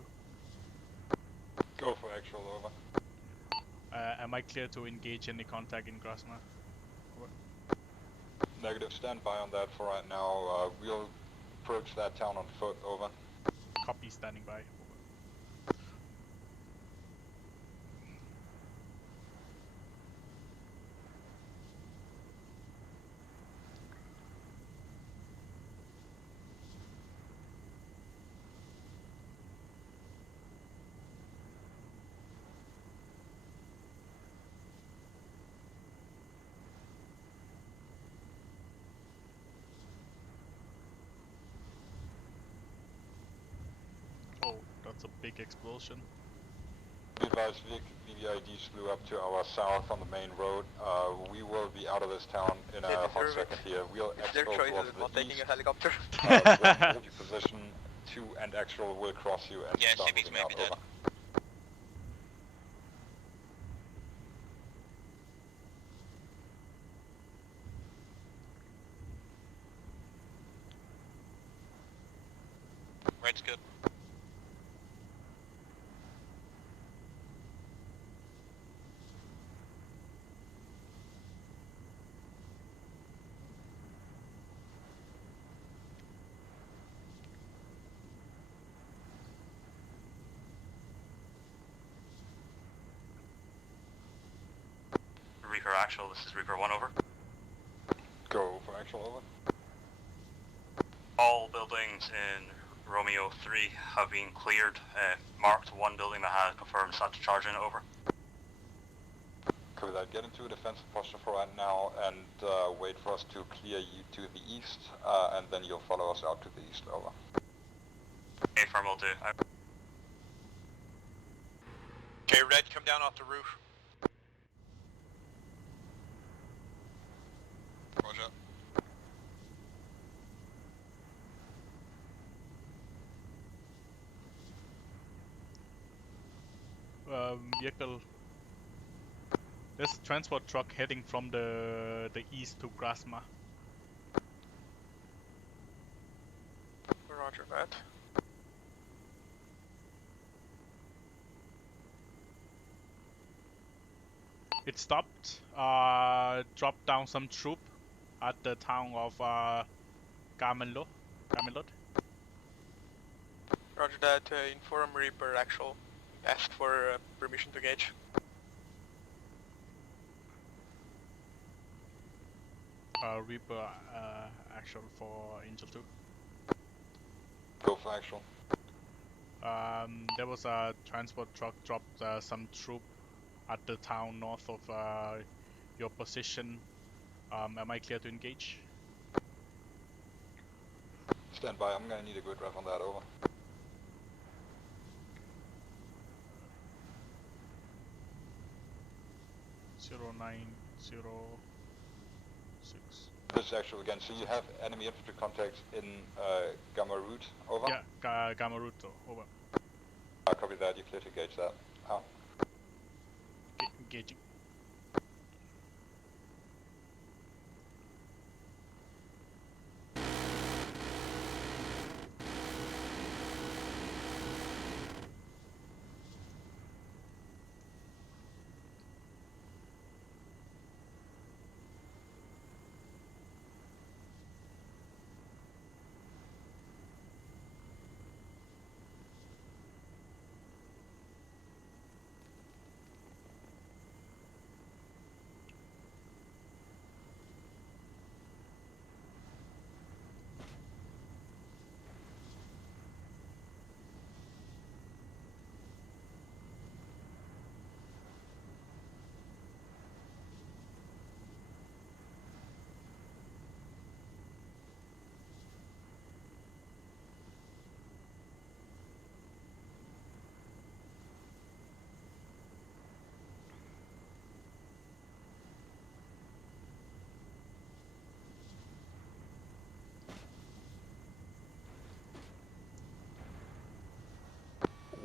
Go for actual, over. Am I clear to engage any contact in Grasma? Over. Negative, stand by on that for right now. We'll approach that town on foot, over. Copy, standing by. Over. Oh, that's a big explosion. Be advised, VVIDs flew up to our south on the main road. We will be out of this town in a hot second here. We'll It's their expo choice towards of the not taking east. a helicopter. One, hold your position. 2 and actual will cross you and Yeah, start CBs moving may out, be dead. over. Right's good. Reaper actual, this is Reaper 1, over. Go for actual, over. All buildings in Romeo 3 have been cleared. Marked one building that has confirmed satchel charge in it, over. Copy that. Get into a defensive posture for right now and wait for us to clear you to the east, and then you'll follow us out to the east, over. A-firm will do. Okay, Red, come down off the roof. Roger. Vehicle. There's a transport truck heading from the east to Grasma. Roger that. It stopped, dropped down some troop at the town of Gamelot. Roger that. Inform Reaper Actual. Ask for permission to engage. Reaper actual for Angel 2. Go for actual. There was a transport truck dropped some troop at the town north of your position. Am I clear to engage? Stand by, I'm gonna need a good ref on that, over. Zero 906. This is actual again, so you have enemy infantry contacts in Gamma Route, over? Yeah, Gamma Ruto, over. Copy that, you clear to engage that. Out. Engaging.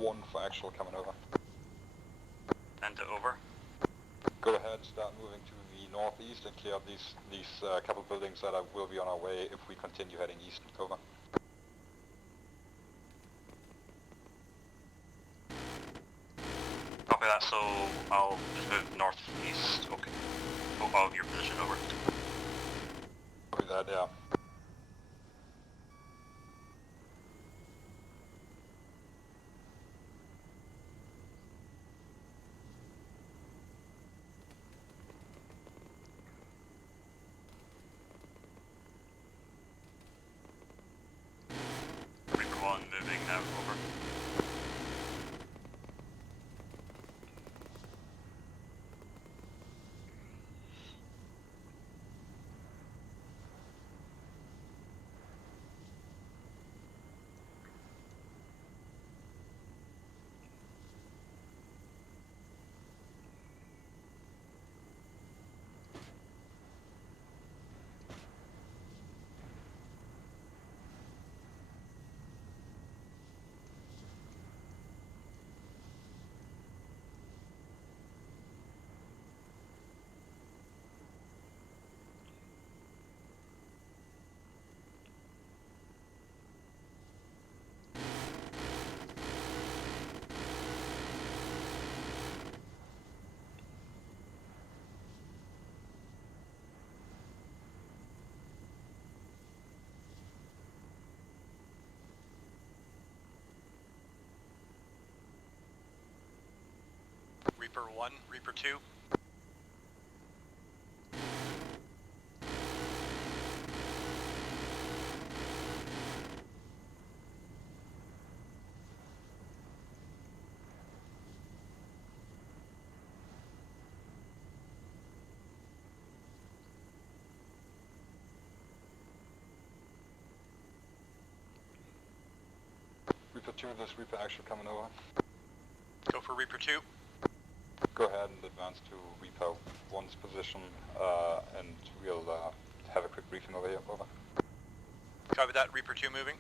1 for actual coming over. And over. Go ahead, start moving to the northeast and clear up these couple buildings that will be on our way if we continue heading east. Over. Copy that, so I'll just move northeast, okay, of your position, over. Copy that, yeah. Reaper 1 moving now, over. Reaper 1, Reaper 2. Reaper 2, this Reaper actual coming over. Go for Reaper 2. Go ahead and advance to Reaper 1's position, and we'll have a quick briefing over here. Over. Copy that, Reaper 2 moving.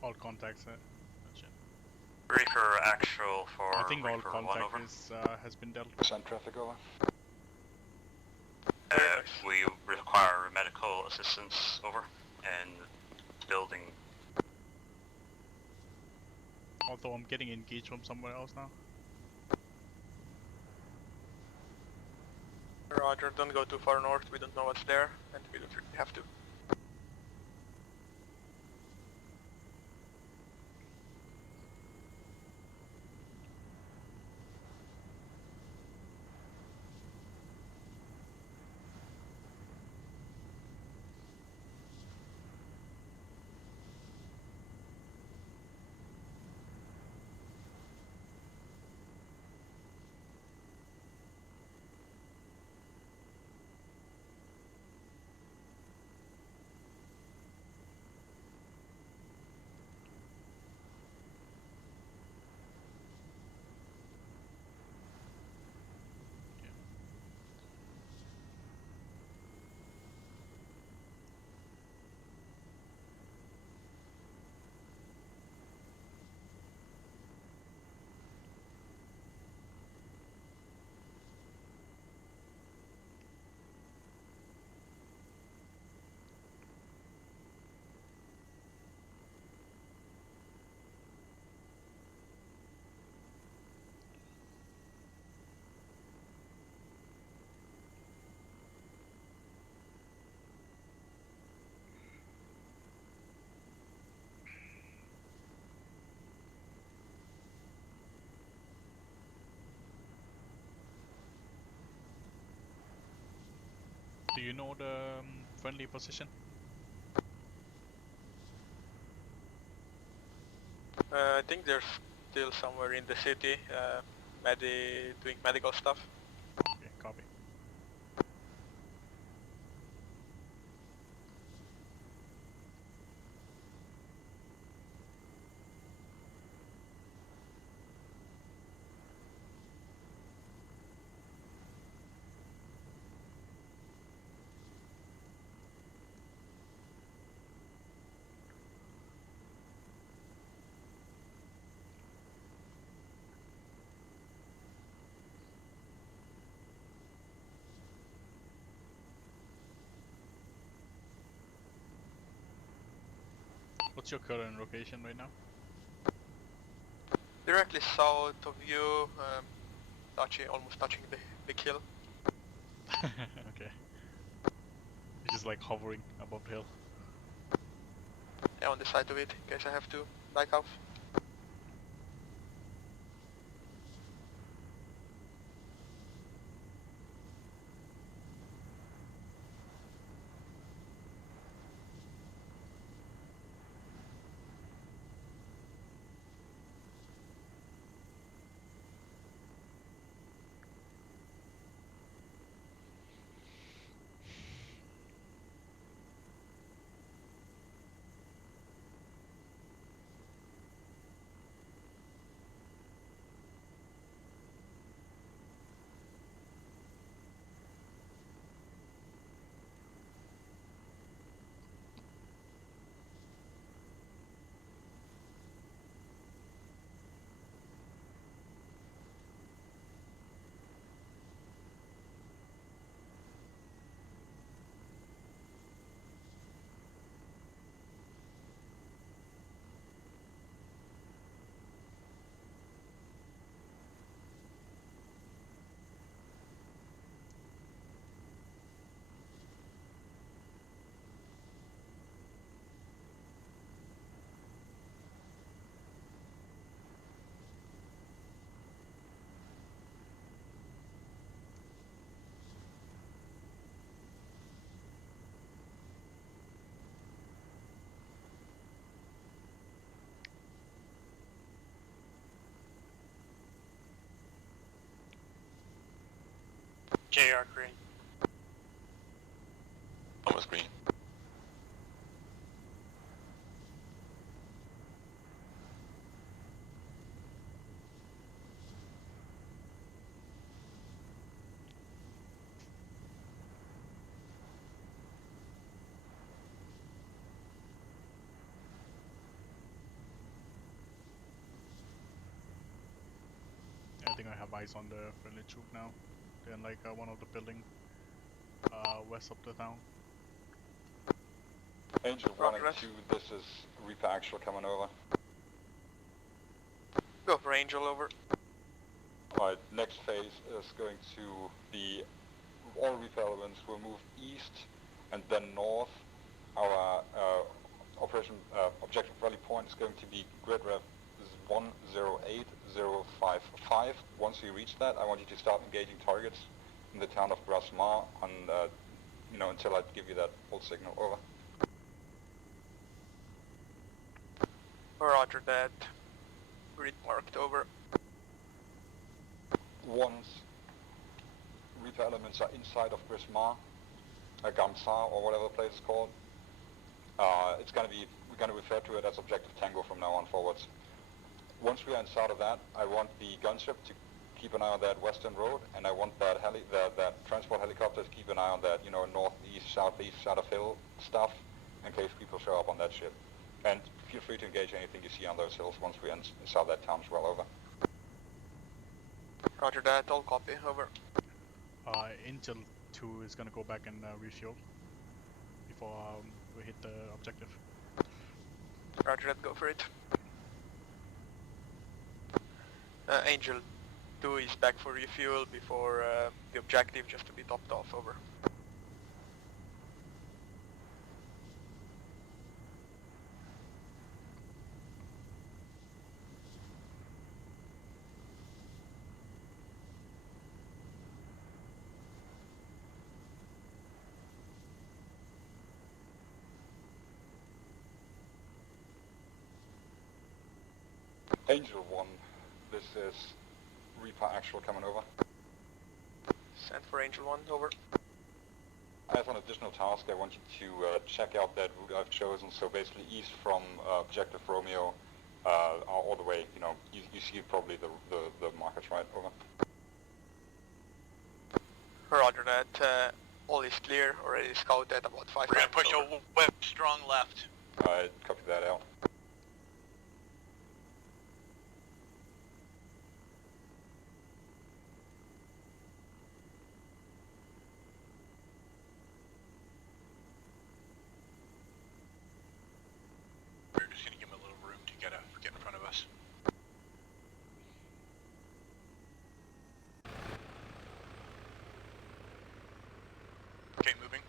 All contacts. Reaper actual for I think all Reaper 1 over. contact has been dealt with. Send traffic over. We require medical assistance, over, and building. Although I'm getting engaged from somewhere else now. Roger, don't go too far north, we don't know what's there, and we don't really have to. you know the friendly position? I think they're still somewhere in the city, doing medical stuff. Okay, copy. What's your current location right now? Directly south of you, almost touching the big hill. Okay. It's just like hovering above the hill. Yeah, on the side of it, in case I have to back off. JR green. Almost green. I think I have eyes on the friendly troop now. They're in like one of the building west of the town. Angel 1 and 2, this is Reaper Actual coming over. Go for Angel over. Alright, next phase is going to be all Reaper elements will move east and then north. Our operation objective rally point is going to be grid rev 108055. Once you reach that, I want you to start engaging targets in the town of Brasmar on, until I give you that full signal. Over. Roger that. Grid marked over. Once Reaper elements are inside of Grismar, Gamsar, or whatever the place is called, we're going to refer to it as Objective Tango from now on forwards. Once we are inside of that, I want the gunship to keep an eye on that western road, and I want that transport helicopter to keep an eye on that, northeast, southeast, side of hill stuff, in case people show up on that ship. And feel free to engage anything you see on those hills once we inside that town as well. Over. Roger that, all copy, over. Angel 2 is gonna go back and refuel before we hit the objective. Roger that, go for it. Angel 2 is back for refuel before the objective, just to be topped off, over. Angel 1, this is Reaper Actual coming over. Send for Angel 1, over. I have an additional task. I want you to check out that route I've chosen. So basically east from Objective Romeo, all the way, you know, you see probably the markers, right? Over. Roger that. All is clear. Already scouted about 5 We're gonna times. push a web strong left. Alright, copy that out. We're just gonna give him a little room to get in front of us. Okay, moving.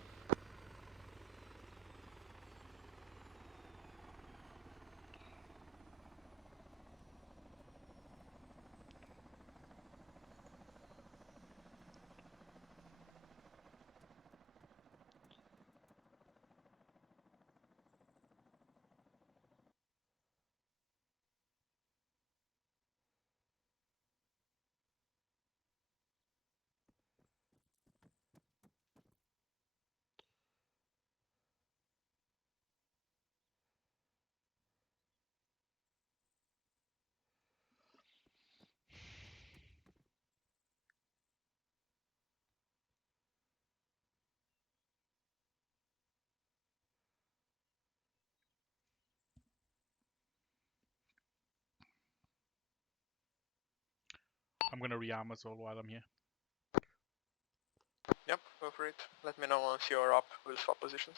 I'm gonna re-arm as well while I'm here. Yep, go for it. Let me know once you're up. We'll swap positions.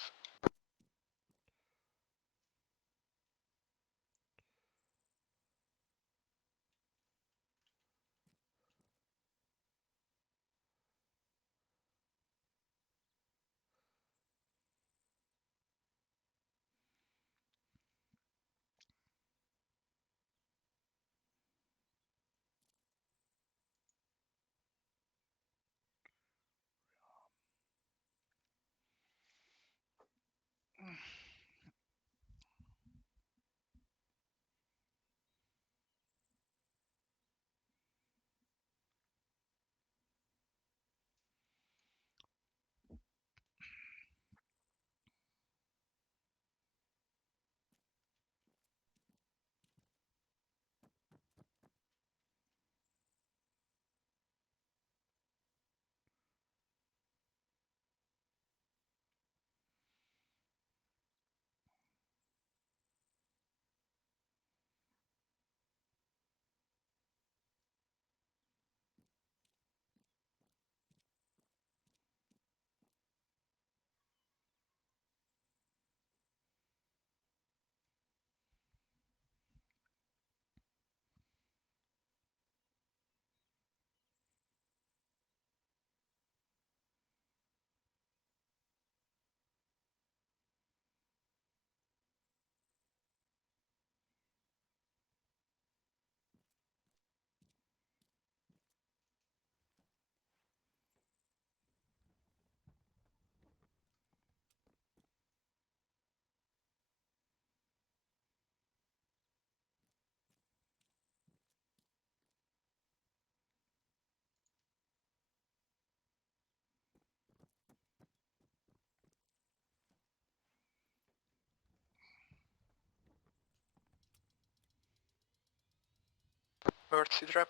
Bird seed trap.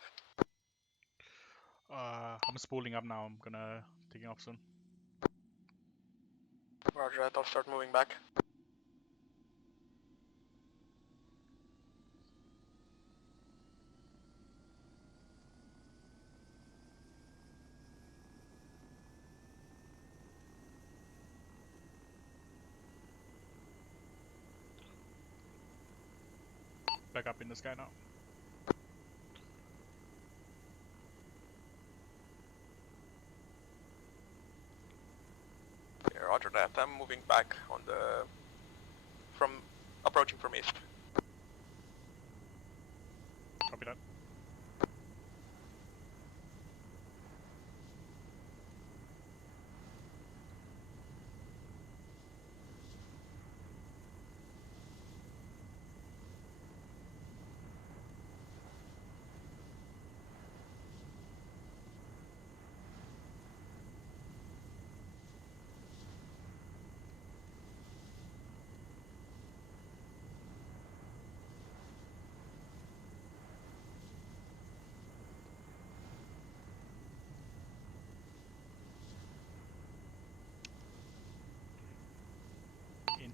I'm spooling up now. I'm gonna taking off soon. Roger that. I'll start moving back. Back up in the sky now. Yeah, roger that. I'm moving back on the... approaching from east. Copy that.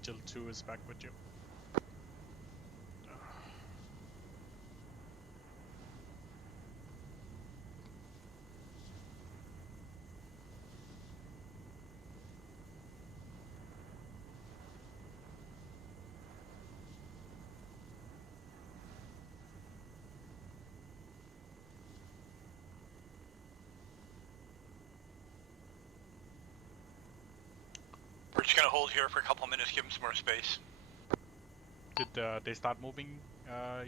Angel 2 is back with you. We're just gonna hold here for a couple of minutes, give them some more space. Did they start moving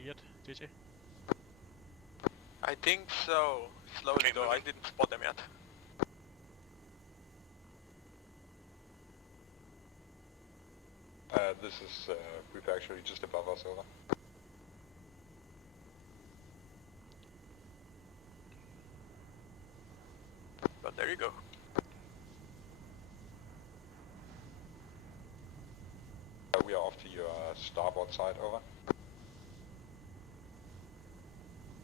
yet, JJ? I think so. Slowly Okay, though, moving. I didn't spot them yet. This is Reaper actually just above us, over. But there you go. We are off to your starboard side, over.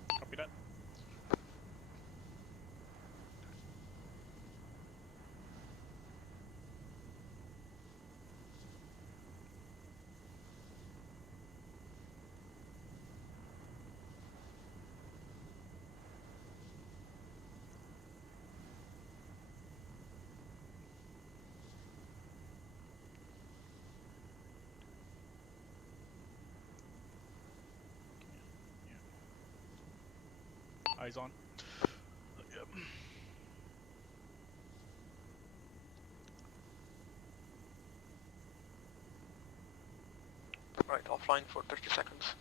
Copy that. Eyes on. Yep. Right, offline for 30 seconds.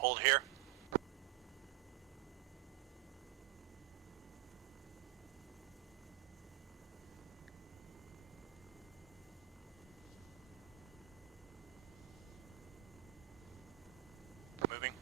Hold here. Moving.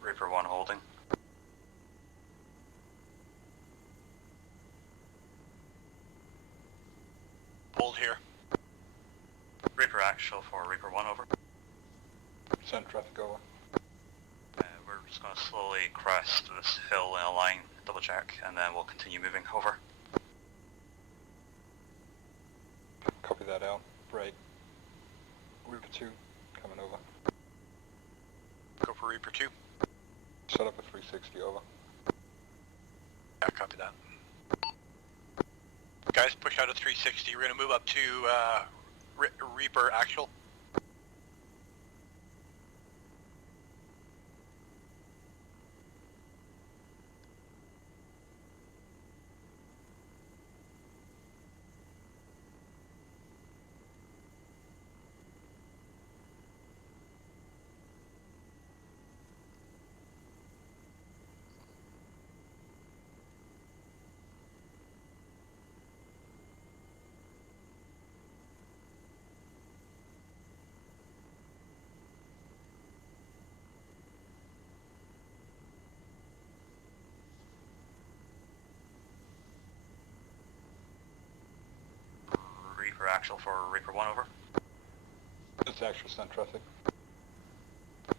Reaper 1 holding. Hold here. Reaper actual for Reaper 1, over. Send traffic over. We're just going to slowly crest this hill in a line, double check, and then we'll continue moving, over. Copy that out. Break. Reaper 2, coming over. Go for Reaper 2. Set up a 360, over. Yeah, copy that. Guys, push out a 360. We're gonna move up to Reaper actual. Actual for Reaper 1, over. It's actual send traffic.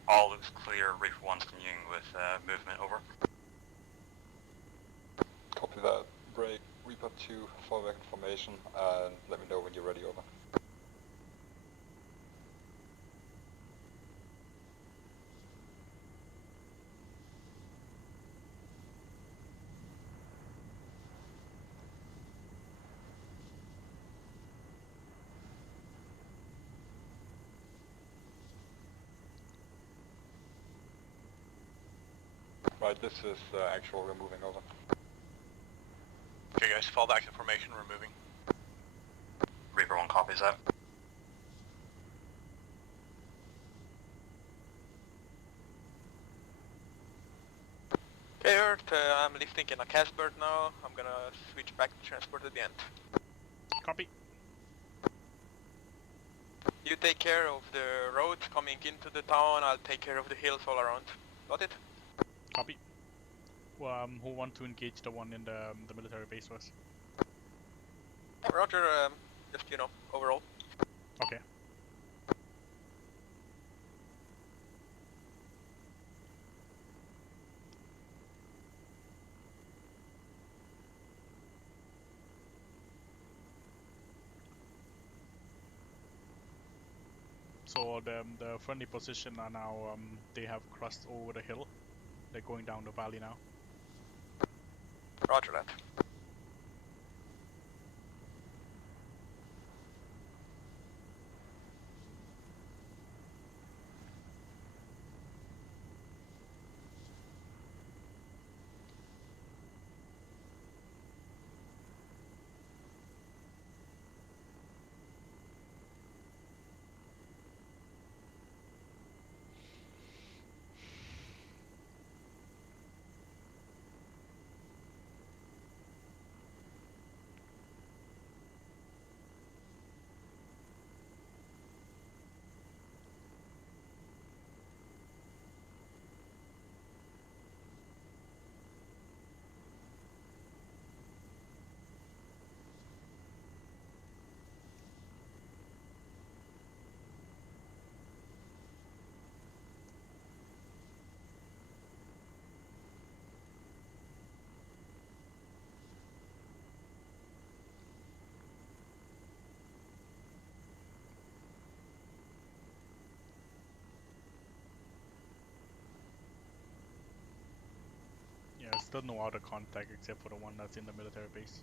All looks clear, Reaper 1's continuing with movement, over. Copy that. Break. Reaper 2, fall back information, and let me know when you're ready, over. Right, this is actual, we're moving over. Okay guys, fall back to formation, we're moving. Reaper 1 copies that. Okay, Earth, I'm lifting in a Casbird now. I'm gonna switch back to transport at the end. Copy. You take care of the roads coming into the town, I'll take care of the hills all around. Got it? Copy. Who want to engage the one in the military base first? Roger, just, you know, overall. Okay. So the friendly position are now, they have crossed over the hill. They're going down the valley now. Roger that. Yeah, still no other contact except for the one that's in the military base.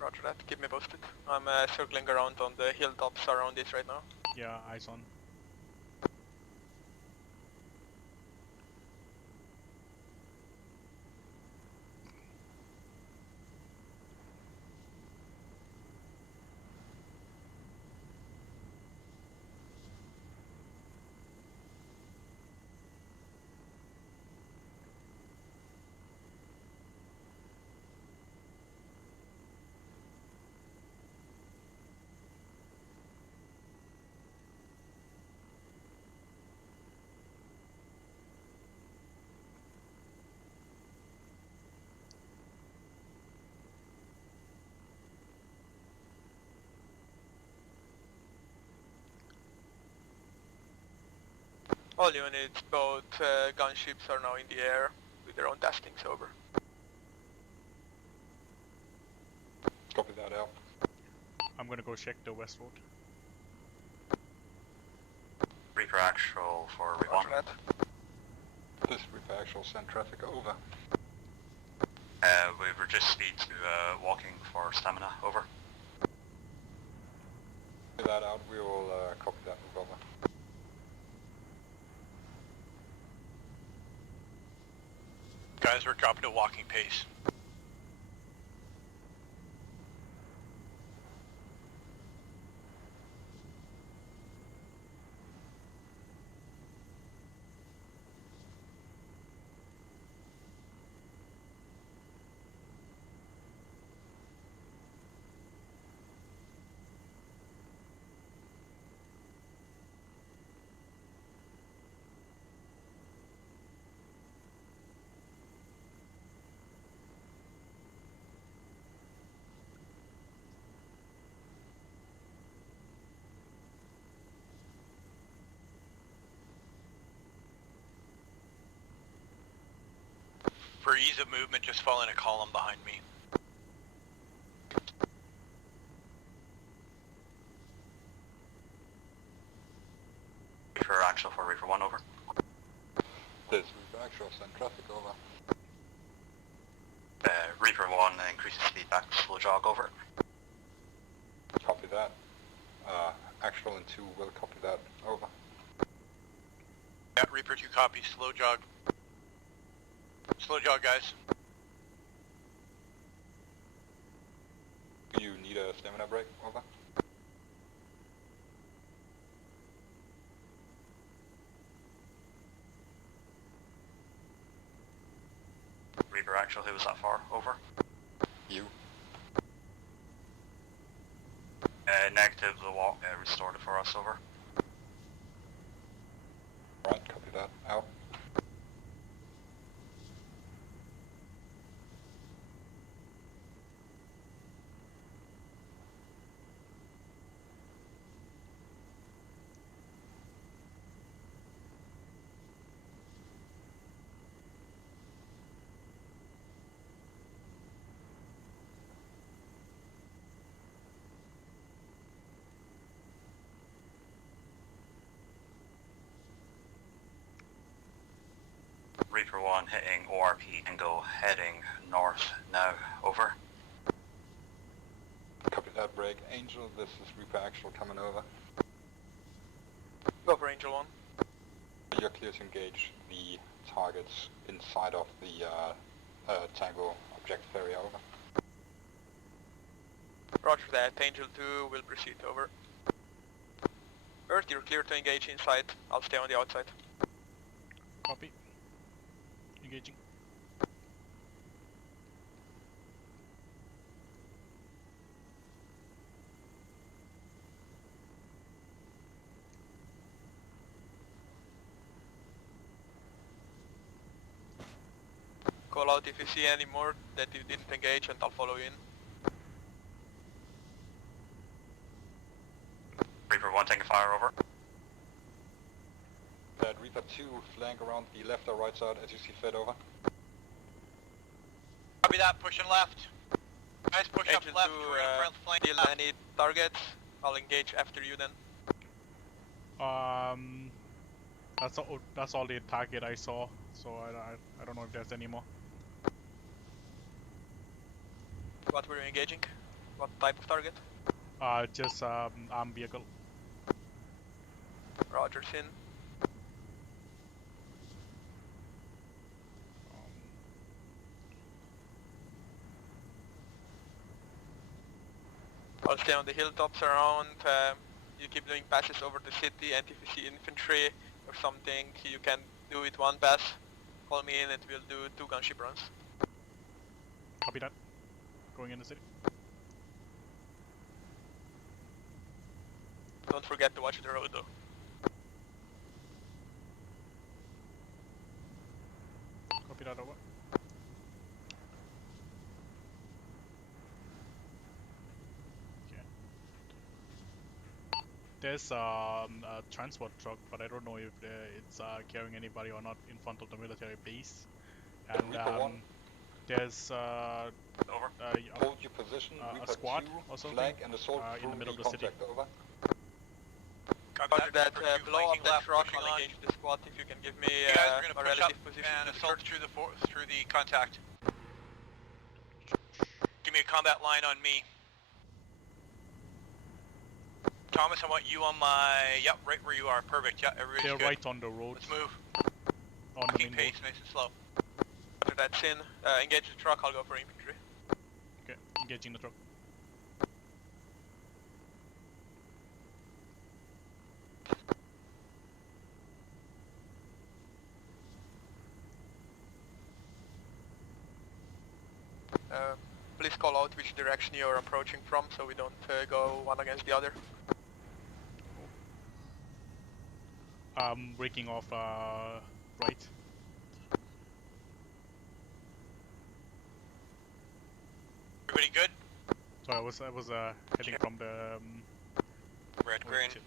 Roger that, keep me posted. I'm circling around on the hilltops around this right now. Yeah, eyes on. All units, both gunships are now in the air with their own taskings, over. Copy that, out. I'm gonna go check the west road. Reaper Actual for Reaper 1. Roger that. This Reaper actual, send traffic, over. We've reduced speed to walking for stamina, over. Copy that out, we will copy that, move over. Guys, we're dropping to walking pace. For ease of movement, just fall in a column behind me. Reaper actual for Reaper 1, over. This Reaper actual, send traffic over. Reaper 1 increases speed back to slow jog, over. Copy that. Actual and 2 will copy that, over. Yeah, Reaper 2 copies, slow jog. Slow jog, guys. Do you need a stamina break, over? Reaper actual, who was that for, over. You. Negative, the walk restored it for us, over. Right, copy that, out. Reaper 1 hitting ORP and go heading north now, over. Copy that break. Angel, this is Reaper actual coming over. Go for Angel 1. You're clear to engage the targets inside of the Tango objective area, over. Roger that, Angel 2 will proceed, over. Earth, you're clear to engage inside. I'll stay on the outside. Copy. Engaging. Call out if you see any more that you didn't engage and I'll follow you in. Reaper 1 taking fire, over. Reaper 2, flank around the left or right side as you see fit, over. Copy that, pushing left. Guys, push Angel up left, 2, we're in front flank deal left. any targets. I'll engage after you then. That's all the target I saw. So I don't know if there's any more. What were you engaging? What type of target? Just armed vehicle. Roger, Sin. I'll stay on the hilltops around. You keep doing passes over the city, and if you see infantry or something, you can do it one pass. Call me in and we'll do 2 gunship runs. Copy that. Going in the city. Don't forget to watch the road though. Copy that, over. There's a transport truck, but I don't know if it's carrying anybody or not in front of the military base. And Reaper 1. there's over. Hold your position. a Reaper squad 2, or something flank and assault in the through middle the of the city. contact, over. Roger that, Reaper 2 blow up flanking that left, truck, pushing I'll on. engage the squad if you can give me You guys are a gonna push up relative position and to the assault church. through the contact. Give me a combat line on me. Thomas, I want you on my... Yep, right where you are. Perfect. Yeah, everybody's They're good. right on the road. Let's move. On the Walking main road. pace, nice and slow. After that, Sin, engage the truck, I'll go for infantry. Okay, engaging the truck. Please call out which direction you're approaching from so we don't go one against the other. Breaking off right. Everybody good? So I was heading from the Red, oh, green. shit.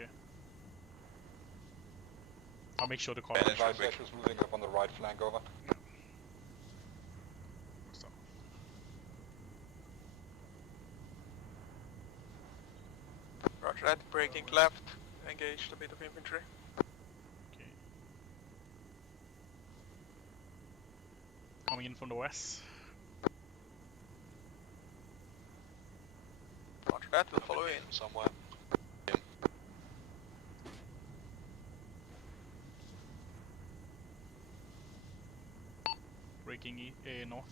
Okay. I'll make sure the call. And advise Actual's moving up on the right flank, over. So. Roger that, breaking left, engaged a bit of infantry. Okay. Coming in from the west. Roger that, we'll follow in somewhere. Breaking north.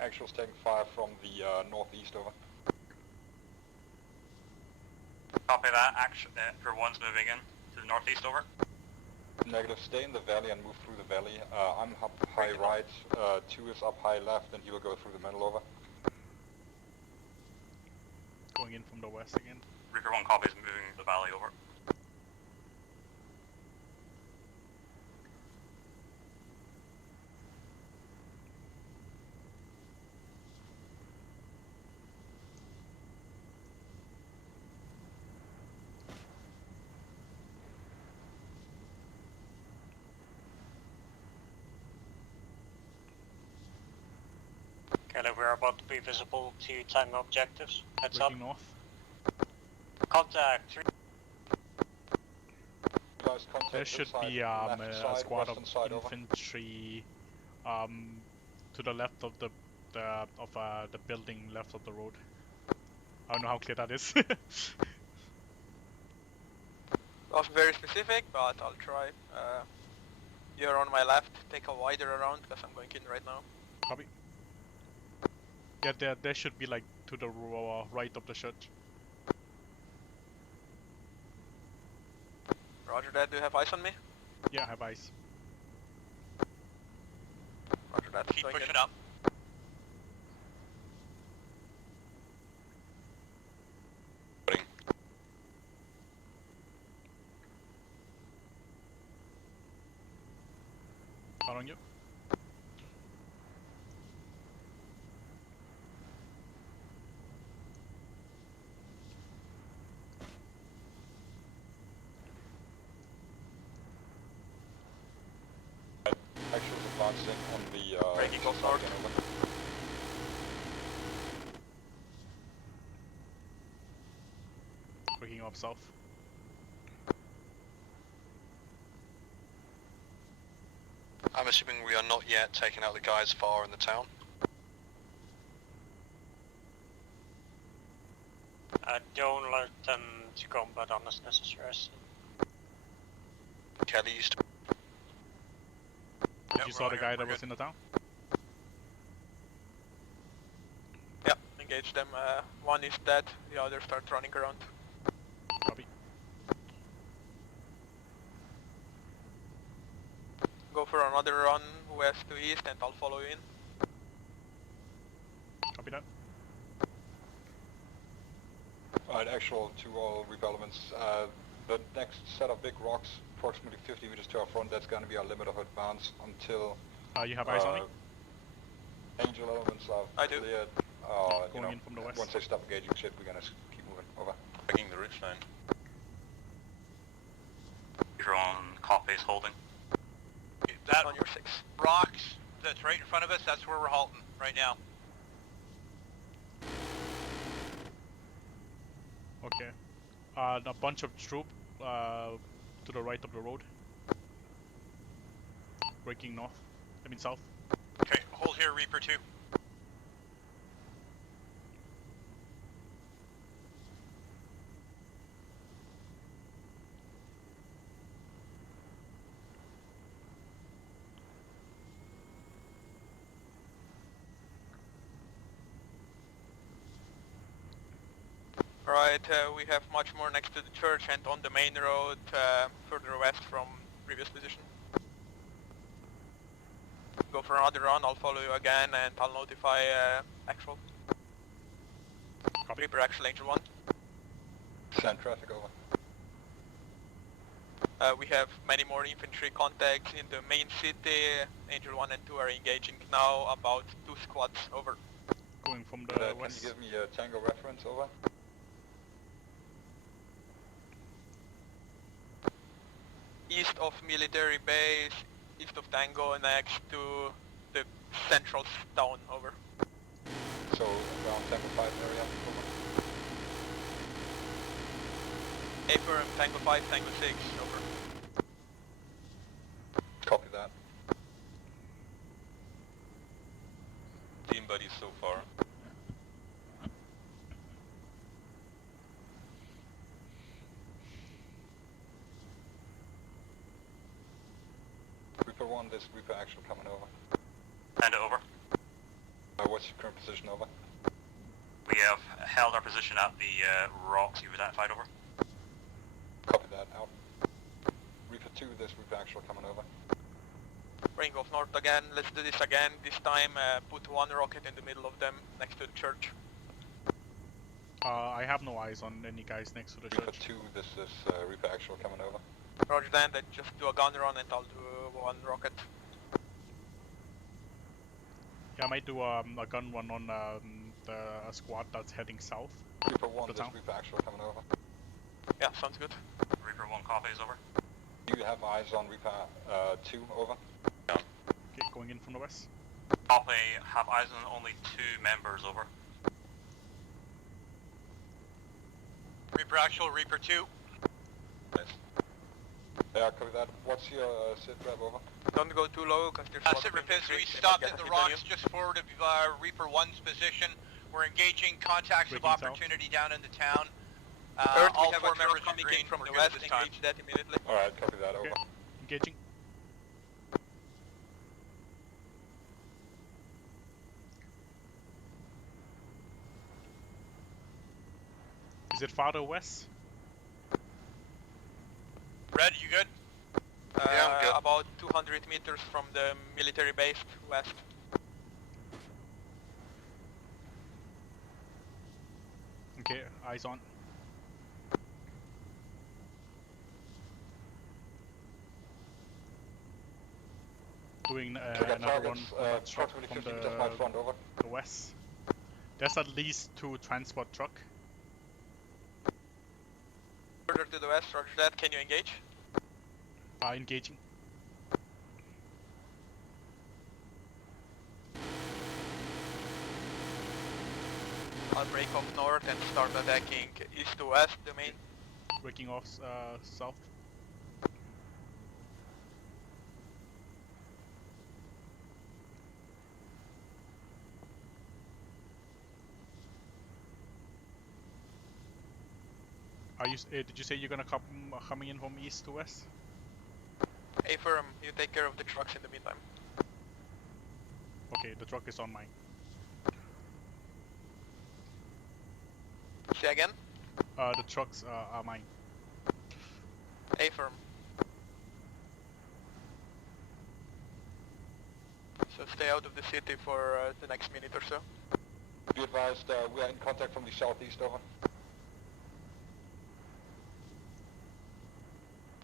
Actual's taking fire from the northeast, over. Copy that. For one's moving in to the northeast, over. Negative, stay in the valley and move through the valley. I'm up high right, 2 is up high left, and he will go through the middle, over. Going in from the west again. Reaper 1 copies, moving the valley, over. Kelly, we're about to be visible to tango objectives. Heads up. Breaking north. Contact 3. Guys, contact There this should side, be left a side, squad of western side, over. infantry to the left of the building left of the road. I don't know how clear that is. Not very specific, but I'll try. You're on my left, take a wider around, because I'm going in right now. Copy. Yeah, there should be like to the right of the church. Roger that, do you have eyes on me? Yeah, I have eyes. Roger that, Keep going pushing in. up. Following you. Actual's advancing on the Breaking south north. again, over. Breaking up south. I'm assuming we are not yet taking out the guys far in the town. Don't let them to combat unless necessary. Kelly used to... You saw the guy that was in the town? Yep, engage them. One is dead, the other starts running around. Copy. Go for another run west to east and I'll follow you in. Copy that. Alright, Actual to all Reaper elements. The next set of big rocks, approximately 50 meters to our front, that's going to be our limit of advance until You have eyes on me? Angel elements are I do. cleared. Going in from the west. Once they stop engaging shit, we're going to keep moving. Over. Breaking the ridge line. Reaper 1 copies, holding. That On your 6. rocks that's right in front of us, that's where we're halting right now. Okay. A bunch of troop to the right of the road. Breaking north. I mean south. Okay, hold here, Reaper 2. Alright, we have much more next to the church and on the main road further west from previous position. Go for another run, I'll follow you again and I'll notify Actual. Copy. Reaper Actual, Angel 1. Send traffic over. We have many more infantry contacts in the main city. Angel 1 and 2 are engaging now, about 2 squads, over. Going from the Can west. you give me a Tango reference, over? East of military base, east of Tango, next to the central town, over. So around Tango 5 area, over. Affirm, Tango 5, Tango 6, over. Copy that. Team buddies so far. Reaper 1, this Reaper actual coming over. Hand it over. What's your current position, over? We have held our position at the rocks you've identified, over. Copy that, out. Reaper 2, this Reaper actual coming over. Ring of north again, let's do this again. This time put one rocket in the middle of them, next to the church. I have no eyes on any guys next to the Reaper church. 2, this is Reaper actual coming over. Roger that, then just do a gun run and I'll do one rocket. Yeah, I might do a gun run on the squad that's heading south. Reaper 1, The this town. Reaper actual coming over. Yeah, sounds good. Reaper 1 copies, over. Do you have eyes on Reaper 2, over? Okay, going in from the west. Copy, have eyes on only 2 members, over. Reaper actual, Reaper 2. Nice. Yeah, copy that. What's your sit rep, over? Don't go too low, because there's Sit rep is, we stopped at the rocks just forward of Reaper 1's position. We're engaging contacts Breaking of south. opportunity down in the town. Earth, All we have 4 a members truck in coming green. in from We're the good at west, this time. engage that immediately. Alright, copy that, Okay. over. Engaging. Is it farther west? Red, you good? Yeah, I'm good. About 200 meters from the military base west. Okay, eyes on. Doing We got another one targets, on that truck approximately from 50 meters my front, over. the west. There's at least 2 transport truck. Further to the west, roger that. Can you engage? Engaging. I'll break off north and start attacking east to west, the main. Breaking off south. Are you? Did you say you're gonna come coming in from east to west? Affirm, you take care of the trucks in the meantime. Okay, the truck is on mine. Say again? The trucks are mine. Affirm. So stay out of the city for the next minute or so. Be advised, we are in contact from the southeast, over.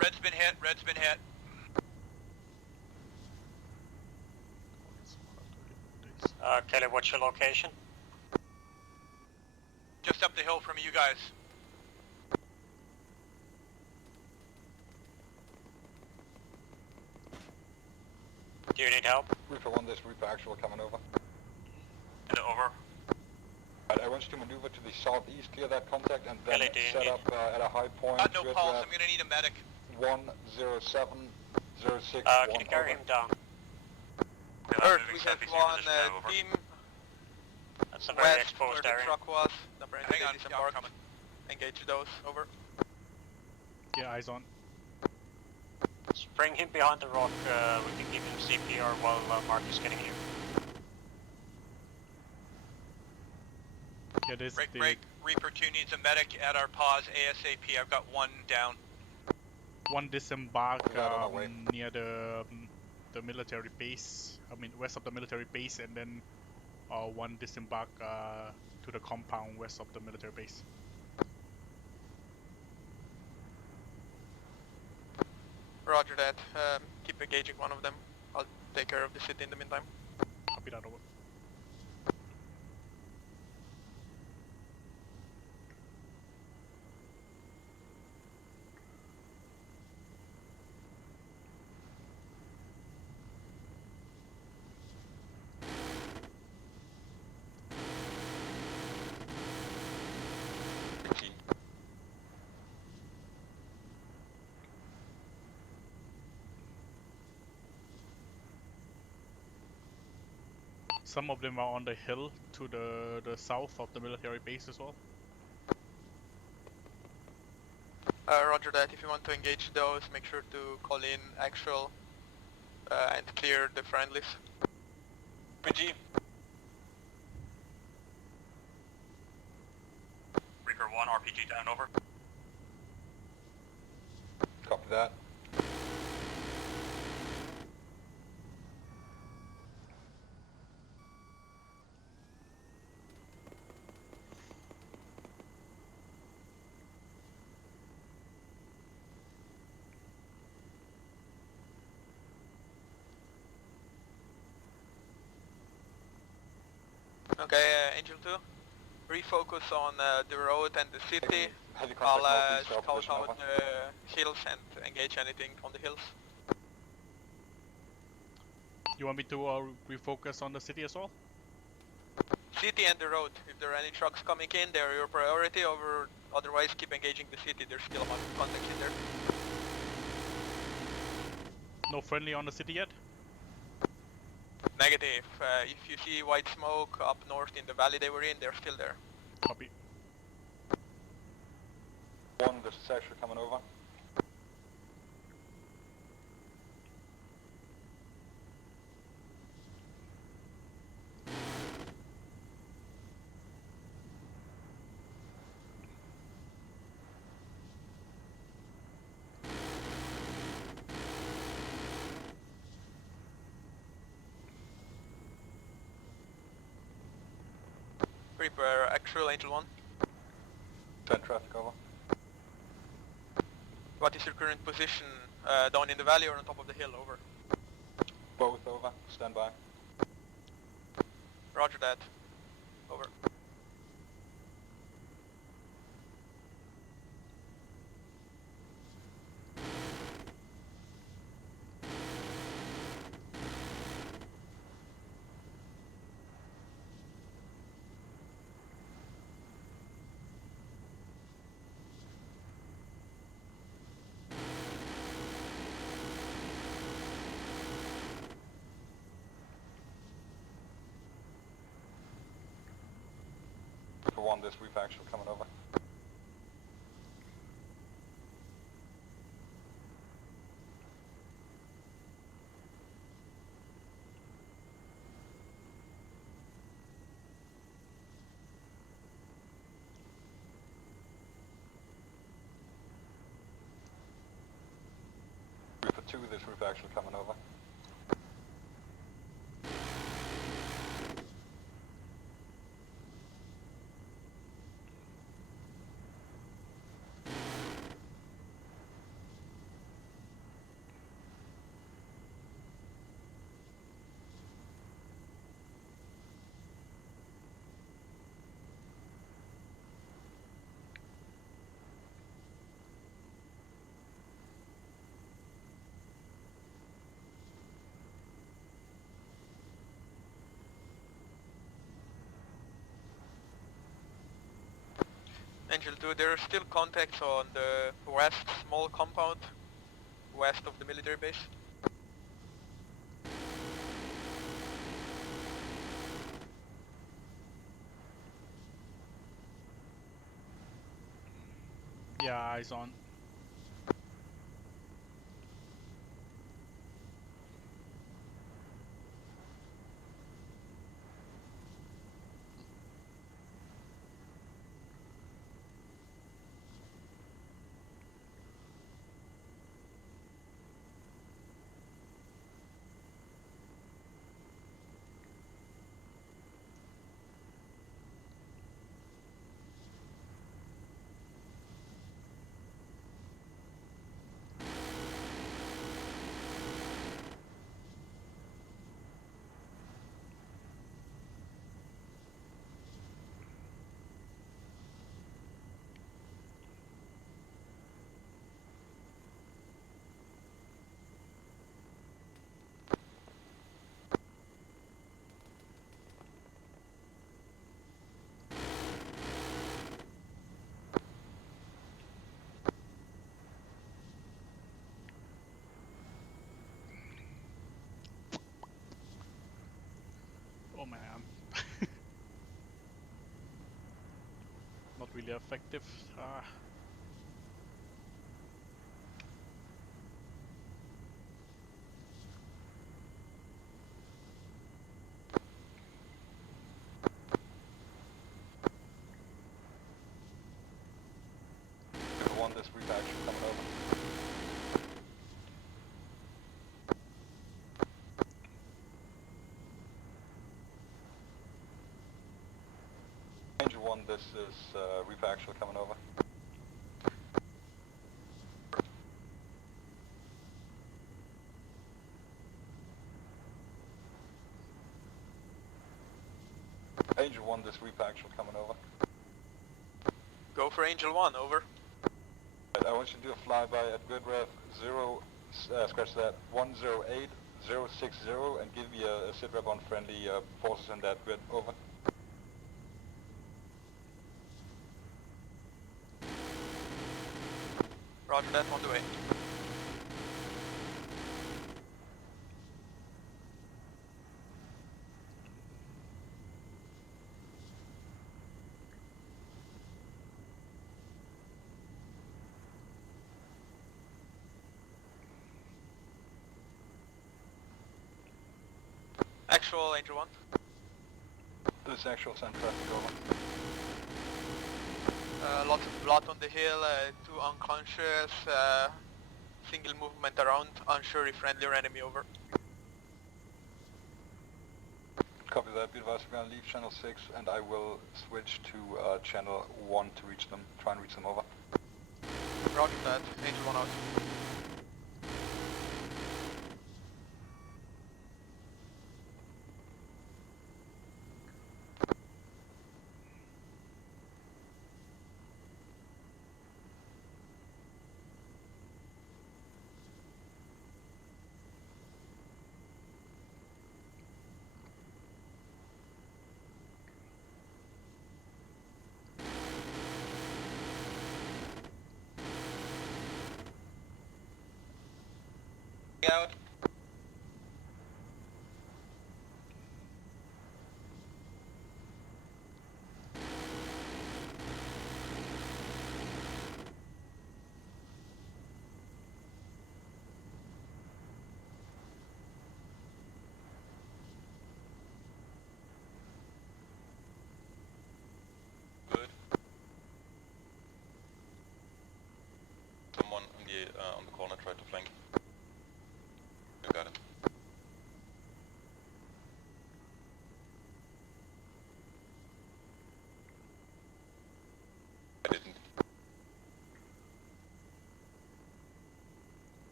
Red's been hit, Red's been hit. Kelly, what's your location? Just up the hill from you guys. Do you need help? Reaper 1, this Reaper actual coming over. Hand it over. Right, I want you to maneuver to the southeast, clear that contact, and then Kelly, do you set need- up at a high point. Got no with pulse, I'm gonna need a medic. 10706. Can you carry him down? Earth, moving we have southeast your one position now, over. team That's a very west where exposed the area. truck was. Number Hang entity on, yeah, I'm disembarked. coming. Engage those, over. Yeah, eyes on. Just bring him behind the rock. We can give him CPR while Mark is getting here. Yeah, there's Break, the break. Reaper 2 needs a medic at our pause ASAP. I've got one down. one disembark Is that on our way? near the military base. I mean, west of the military base, and then one disembark to the compound west of the military base. that. Keep engaging one of them. I'll take care of the city in the meantime. Copy that, over. Some of them are on the hill to the south of the military base as well. Roger that. If you want to engage those, make sure to call in actual and clear the friendlies. PG. Reaper 1, RPG down, over. Copy that. Okay, Angel 2, refocus on the road and the city. Heavy I'll contact northeast, scout position, out over. the hills and engage anything on the hills. You want me to refocus on the city as well? City and the road. If there are any trucks coming in, they're your priority. Otherwise, keep engaging the city. There's still a lot of contacts in there. No friendly on the city yet? Negative. If you see white smoke up north in the valley they were in, they're still there. Copy. One, this is actually coming over. Reaper, actual Angel 1. 10 traffic, over. What is your current position? Down in the valley or on top of the hill? Over. Both, over. Stand by. Roger that. Over. For one, this reef actually coming over. Reaper 2, this reef actually coming over. Angel 2, there are still contacts on the west small compound, west of the military base. Yeah, eyes on. man. Not really effective. One, this reef action coming over. Ranger 1, this is reef action coming over. Angel 1, this reef action coming over. Go for Angel 1, over. Right, I want you to do a flyby at grid ref 0, scratch that, 108060 and give me a sit rep on friendly forces in that grid, over. Roger that, on the way. Actual Angel 1. This actual send traffic over. Lots of blood on the hill, 2 unconscious, single movement around, unsure if friendly or enemy, over. Copy that, be advised we're gonna leave channel 6 and I will switch to channel 1 to reach them, try and reach them, over. Roger that, Angel 1 out. Out. Good. Someone on the corner tried to flank. I got it. I didn't.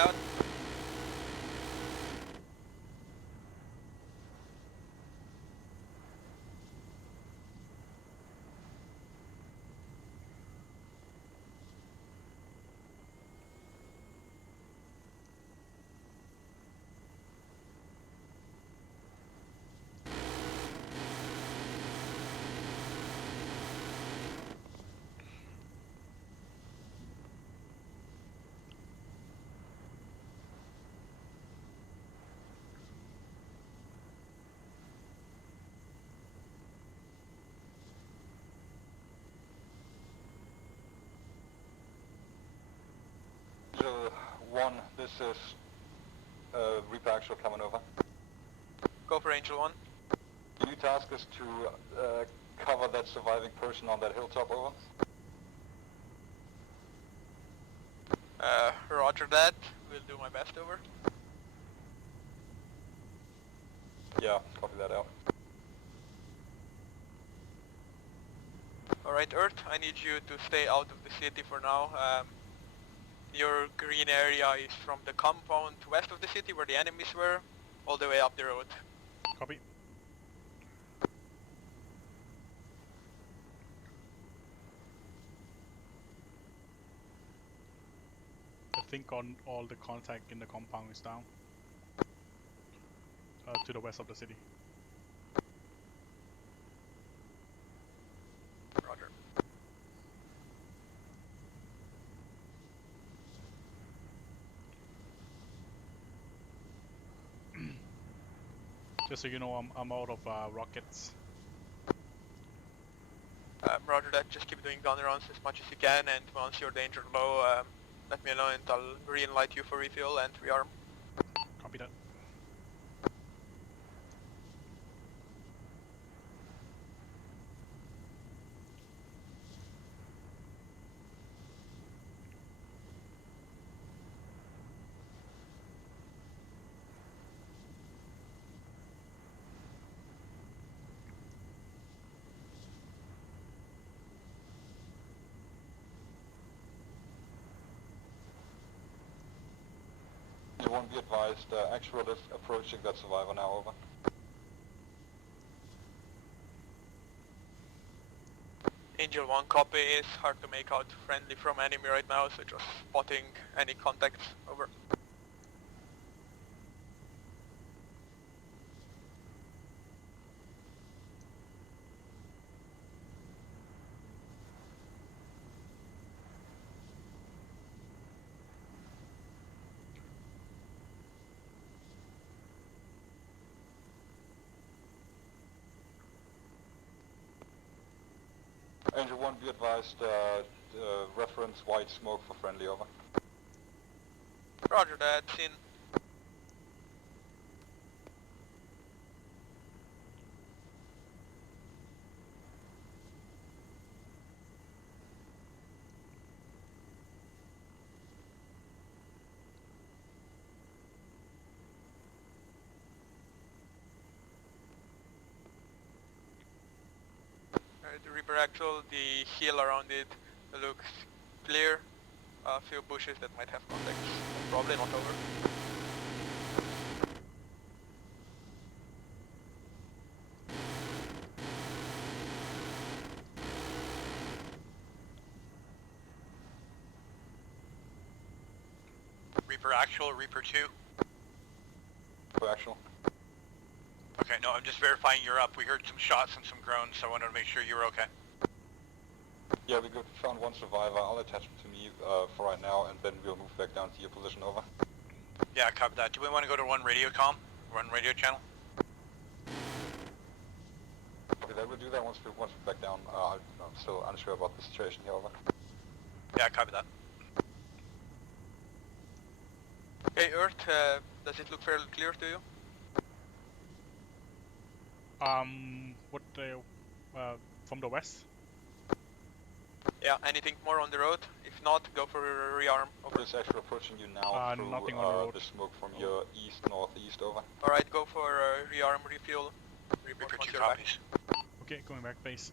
Out. Angel 1, this is reaper actual coming over. Go for Angel 1. Can you task us to cover that surviving person on that hilltop, over? Roger that. Will do my best, over. Yeah, copy that out. Alright, Earth, I need you to stay out of the city for now. Your green area is from the compound west of the city where the enemies were, all the way up the road. Copy. I think on all the contact in the compound is down. To the west of the city. Roger. Just so you know, I'm out of rockets. Roger that, just keep doing gun rounds as much as you can, and once you're danger low, let me know and I'll re-enlight you for refuel and rearm. Copy that. You won't be advised, actual is approaching that survivor now, over. Angel 1 copy, is hard to make out friendly from enemy right now, so just spotting any contacts, over. Angel 1, be advised, reference white smoke for friendly, over. Roger that, seen. The Reaper actual, the hill around it looks clear. A few bushes that might have contacts, probably not over. Reaper actual, Reaper 2. For actual. Okay, no, I'm just verifying you're up. We heard some shots and some groans, so I wanted to make sure you were okay. Yeah, we found one survivor. I'll attach him to me for right now, and then we'll move back down to your position, over. Yeah, copy that. Do we want to go to one radio channel? Okay, then we'll do that once we're back down. I'm still unsure about the situation here, over. Yeah, copy that. Hey Earth, does it look fairly clear to you? What from the west? Yeah, anything more on the road? If not, go for a rearm, over. It's actually approaching you now through nothing on the road. the smoke from your east, northeast, over. Alright, go for rearm, refuel. Reaper Once 2 you're back. copies. Okay, going back, base.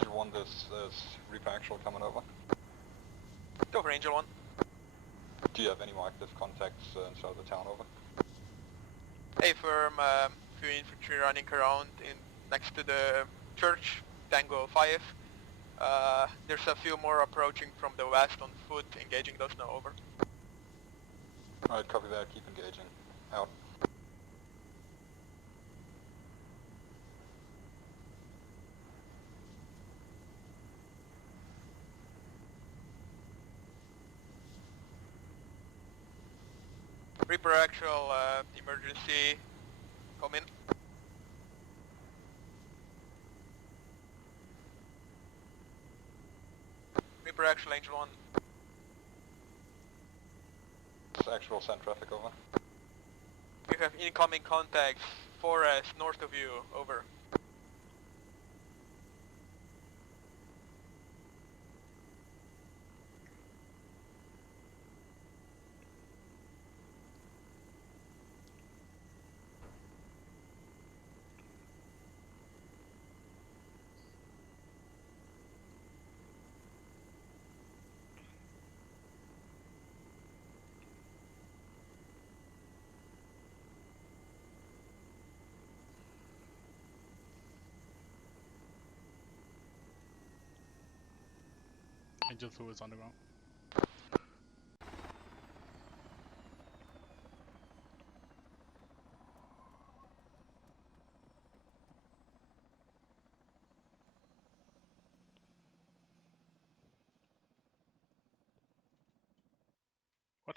Angel 1, this is Reaper actual coming over. Go for Angel 1. Do you have any more active contacts inside the town, over? Hey firm, few infantry running around next to the church, Tango 5. There's a few more approaching from the west on foot, engaging those now, over. Alright, copy that, keep engaging. Out. Reaper actual, emergency, come in. Reaper actual, Angel 1. It's actual send traffic, over. You have incoming contacts, forest, north of you, over. Angel 2 is on the ground. What?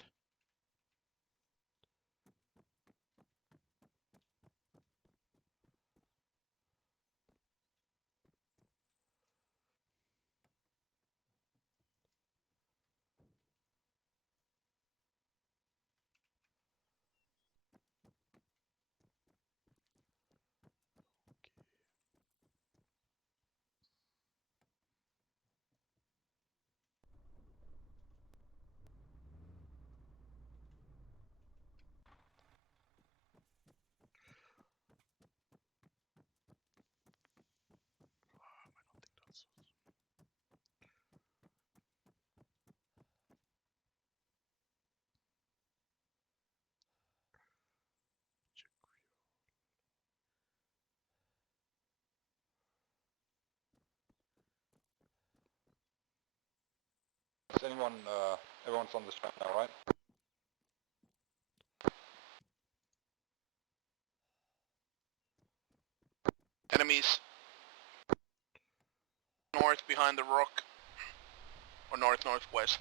Is anyone, everyone's on this map now, right? Enemies north behind the rock, or north-northwest.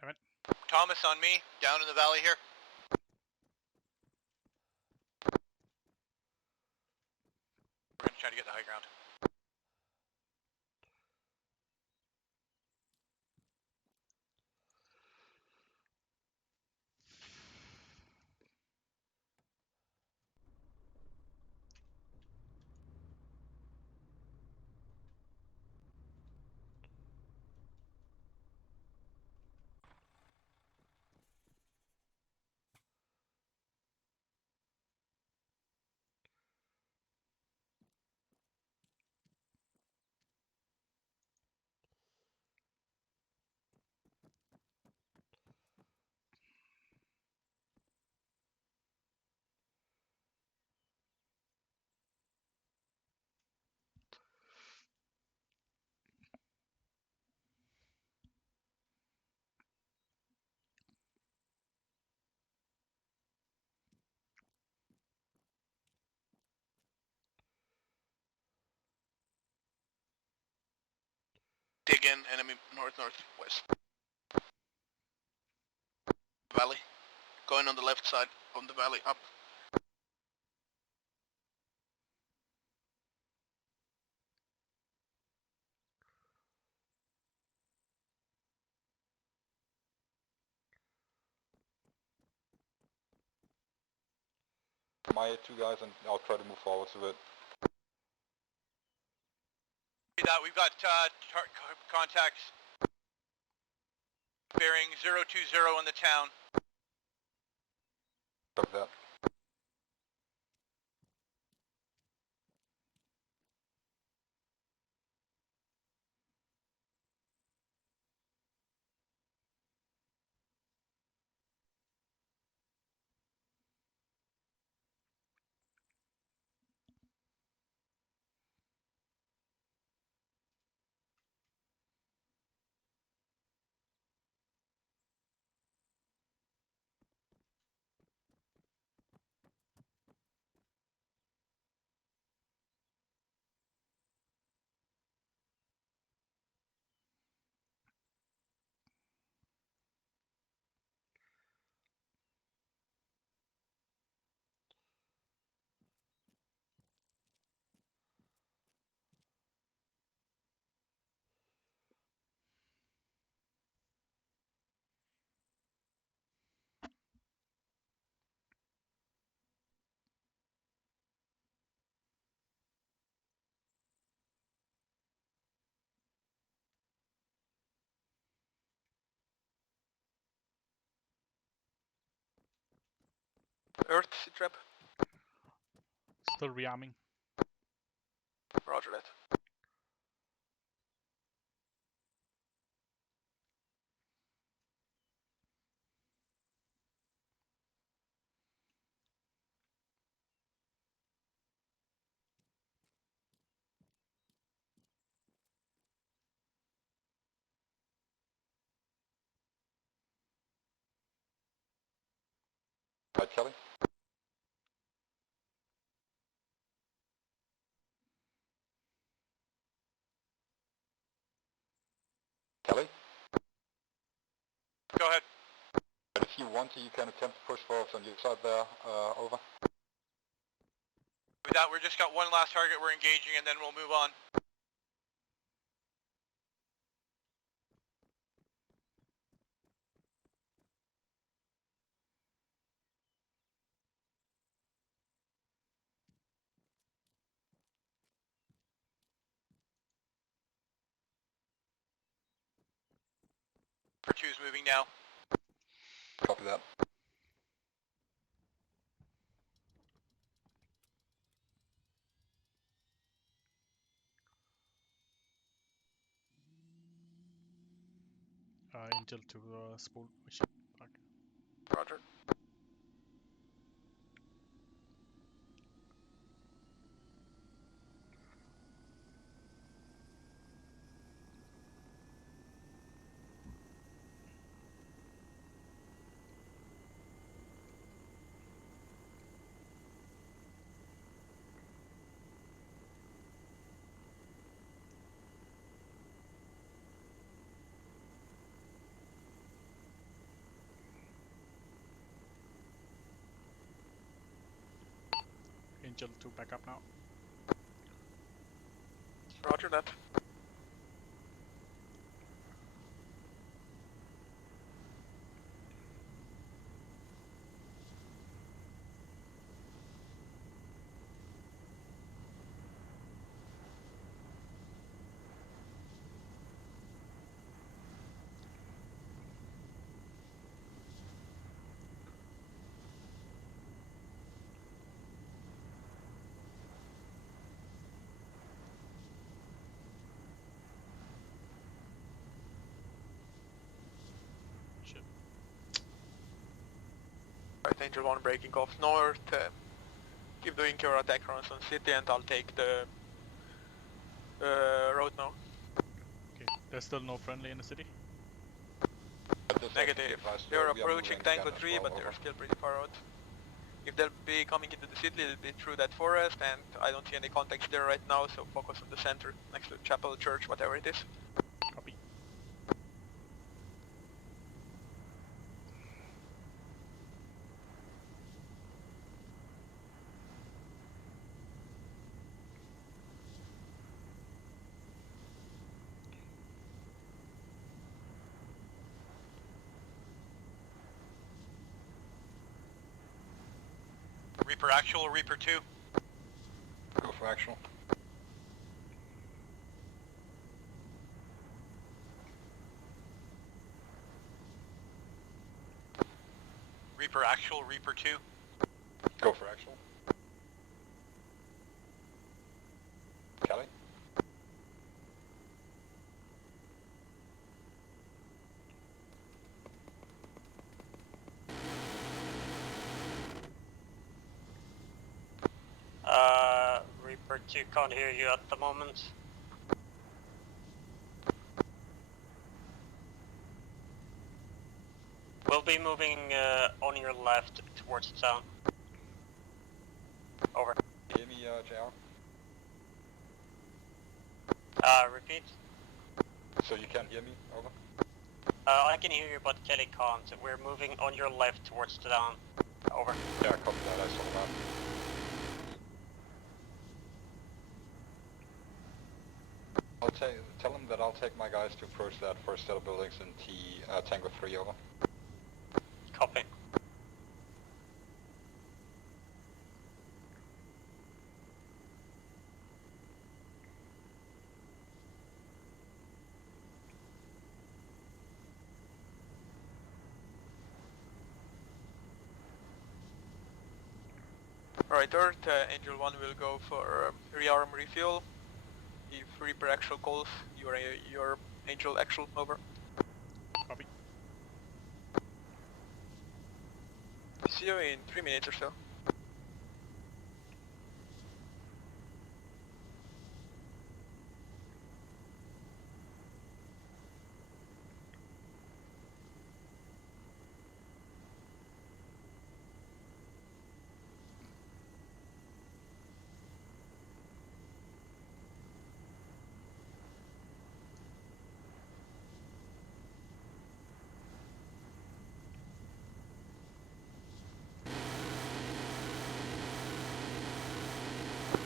Damn it. Thomas on me, down in the valley here. We're gonna try to get the high ground. Dig in, enemy north-northwest. Valley. Going on the left side of the valley, up. My two guys, and I'll try to move forwards a bit. That we've got contacts bearing 020 in the town. Copy that. Earth, Sitrep. Still rearming. Roger that. Right, Kelly? Kelly? Go ahead. If you want to, you can attempt to push forward on your side there, over. With that, we're just got one last target we're engaging, and then we'll move on. For 2's moving now. Copy that. Intel to spool. Shit. Fuck. Roger. Angel to back up now. Roger that. Shit. Right, Angel 1 breaking off north. Keep doing your attack runs on city and I'll take the road now. Okay. There's still no friendly in the city. Negative. They're approaching Tango 3, but they're still pretty far out. If they'll be coming into the city, it'll be through that forest, and I don't see any contacts there right now, so focus on the center, next to the chapel, church, whatever it is. Copy. Reaper actual, Reaper 2. Go for actual. Reaper actual, Reaper 2. Go for actual. Kelly? Reaper 2 can't hear you at the moment. We'll be moving on your left towards the town. Over. Hear me, JR? Repeat. So you can't hear me? Over. I can hear you, but Kelly can't. We're moving on your left towards the town. Over. Yeah, copy that, I saw that. Tell him that I'll take my guys to approach that first set of buildings in Tango 3, over. Copy. Alright, Earth, Angel 1 will go for rearm refuel. If Reaper Actual calls, your Angel Actual, over. Copy. See you in 3 minutes or so.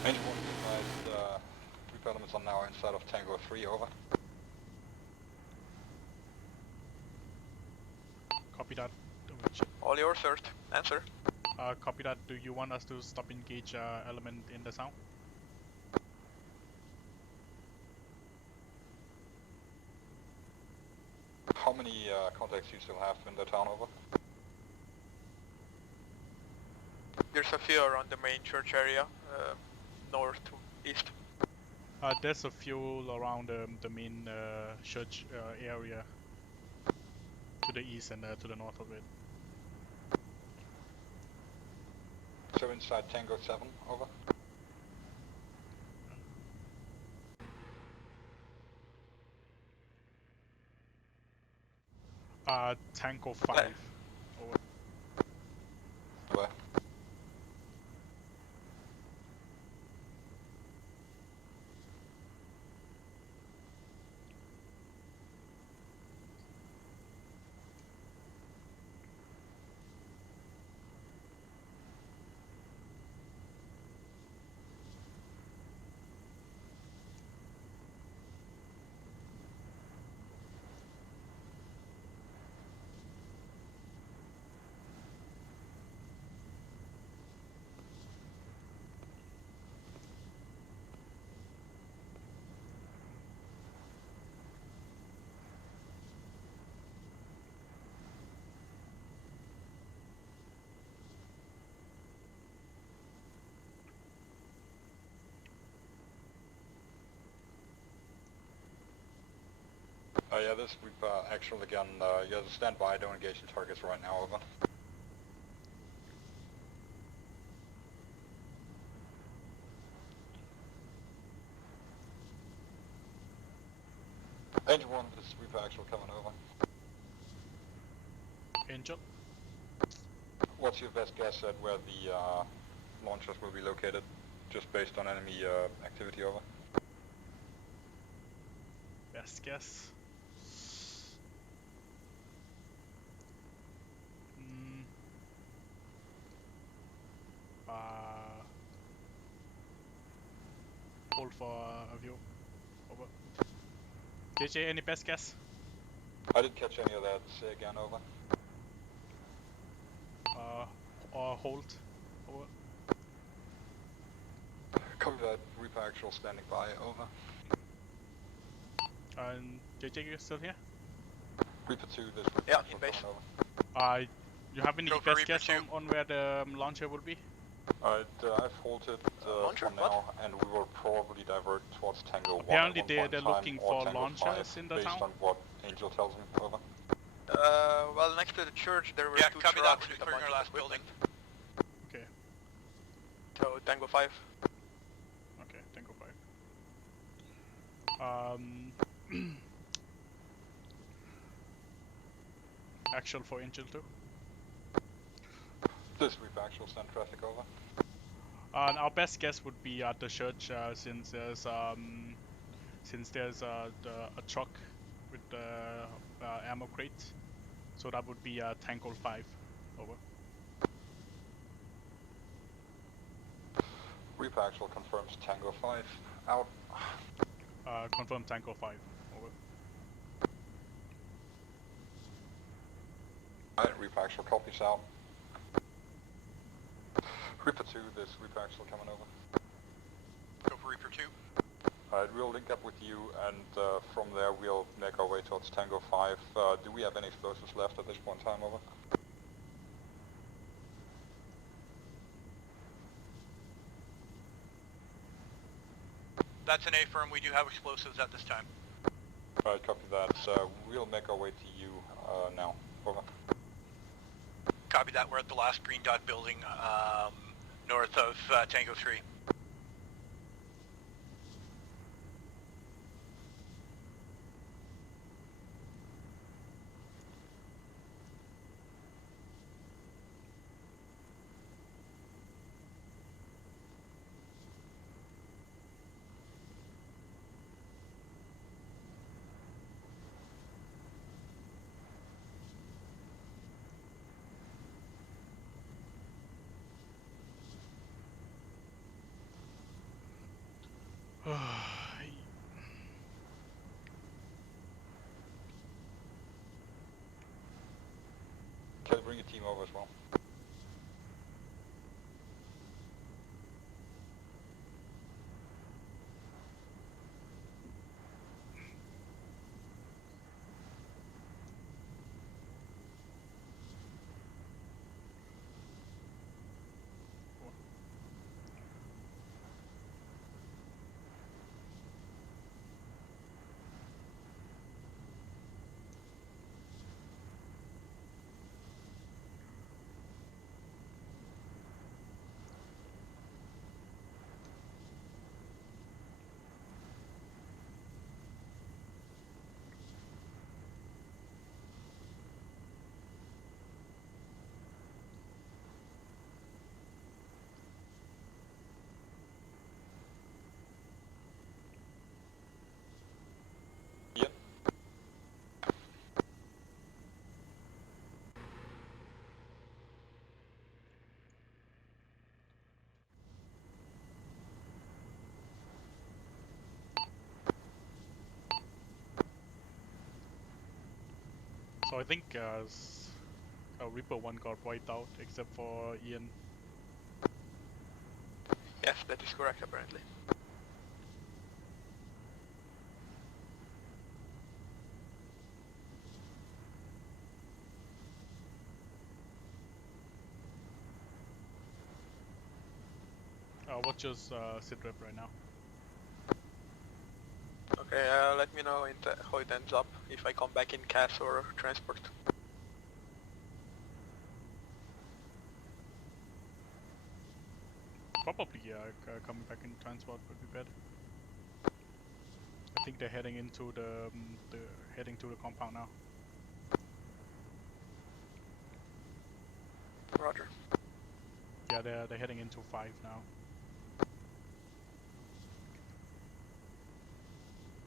Angel 1 advised, Reaper elements are now inside of Tango 3, over. Copy that. All yours, Earth. Answer. Copy that. Do you want us to stop engage element in the sound? How many contacts do you still have in the town, over? There's a few around the main church area, north to east. There's a few around the main church area to the east and to the north of it. So inside Tango 7, over. Tango 5. Over. Where? Yeah, this is Reaper Actual again. You have to stand by, don't engage the targets right now, over. Angel 1, this is Reaper Actual coming over. Angel? What's your best guess at where the launchers will be located, just based on enemy activity, over? Best guess? Hold for a view. Over. JJ, any best guess? I didn't catch any of that. Say again, over. Or hold. Over. Copy that. Reaper Actual standing by, over. And JJ, you still here? Reaper 2, this Reaper Yeah, Actual in base. coming over. You have any Go for best Reaper guess 2. on where the launcher will be? Alright, I've halted launcher? for now, and we will probably divert towards Tango 1 Apparently at one point they're in time, looking or for Tango launchers 5, in the based town? on what Angel tells me, over. Well, next to the church there were Yeah, two copy that. trucks We're with a clearing bunch our of last building. equipment. Okay. So, Tango 5. Okay, Tango 5. Actual for Angel 2. This Reaper Actual send traffic over. And our best guess would be at the church, since there's a truck with ammo crate, so that would be Tango 5. Over. Reaper Actual confirms Tango 5 out. Confirm Tango 5. Over. Alright, Reaper Actual copies out. Reaper 2, this Reaper Actual coming over. Go for Reaper 2. Alright, we'll link up with you, and from there we'll make our way towards Tango 5. Do we have any explosives left at this point in time, over? That's an A firm. We do have explosives at this time. Alright, copy that. We'll make our way to you now. Over. Copy that. We're at the last green dot building north of Tango 3. Can you bring your team over as well? Yep. So I think Reaper 1 got wiped out except for Ian. Yes, that is correct apparently. What's your sit rep right now? Okay, let me know how it ends up, if I come back in CAS or transport. Probably, coming back in transport would be better. I think they're heading into the heading to the compound now. Roger. Yeah, they're heading into 5 now.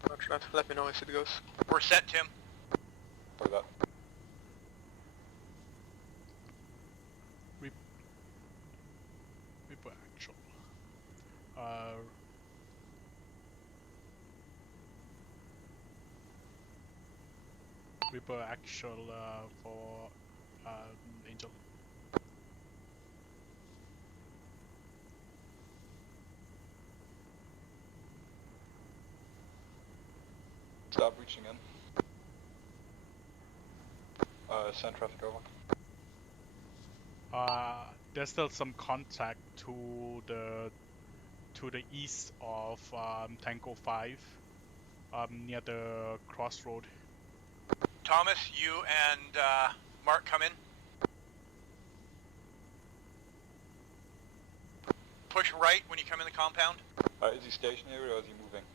Roger that. Let me know as it goes. We're set, Tim. Copy that. Reaper actual. Reaper actual for Angel. Stop reaching in. Send traffic over. There's still some contact to the east of Tango 5, near the crossroad. Thomas, you and Mark come in. Push right when you come in the compound. Is he stationary or is he moving?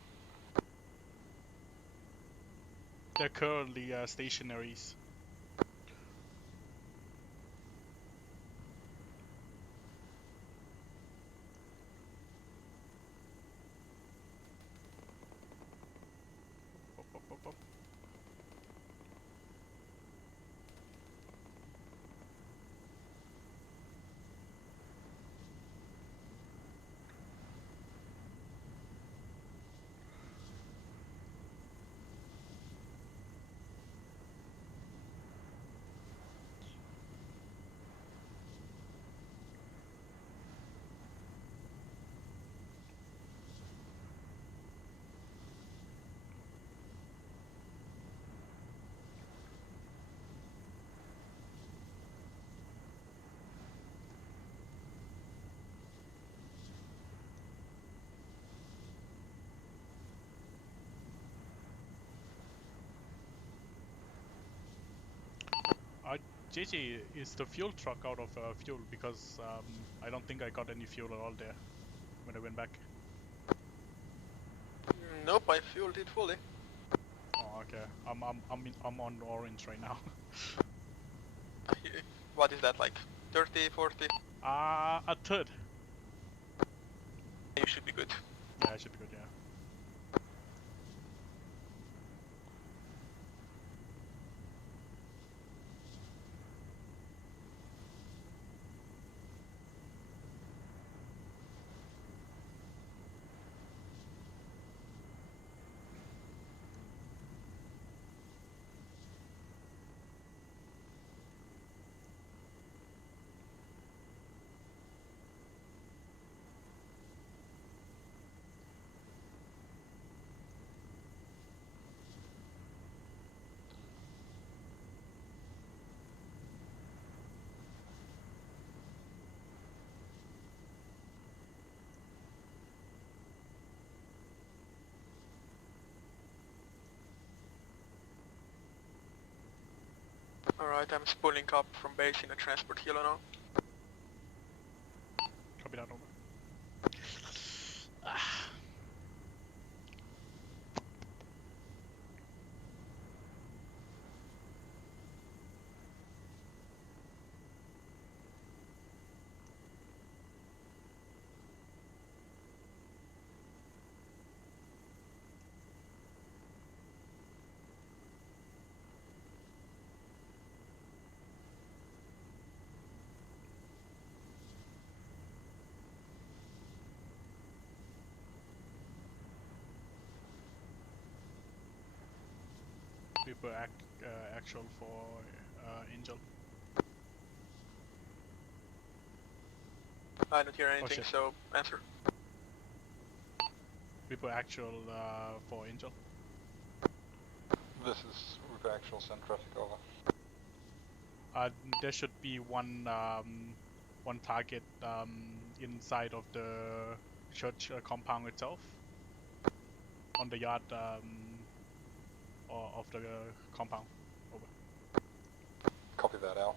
They're currently stationaries. JJ, is the fuel truck out of fuel? Because I don't think I got any fuel at all there when I went back. Nope, I fueled it fully. Oh, okay. I'm on orange right now. What is that, like 30, 40? A third. You should be good. Yeah, I should be good. Yeah. Alright, I'm spooling up from base in a transport helo now. Copy that over. People actual for Angel. I don't hear anything, shit. so answer. People actual for Angel. This is Reaper Actual, send traffic over. There should be one target inside of the church compound itself, on the yard of the compound. Over. Copy that out.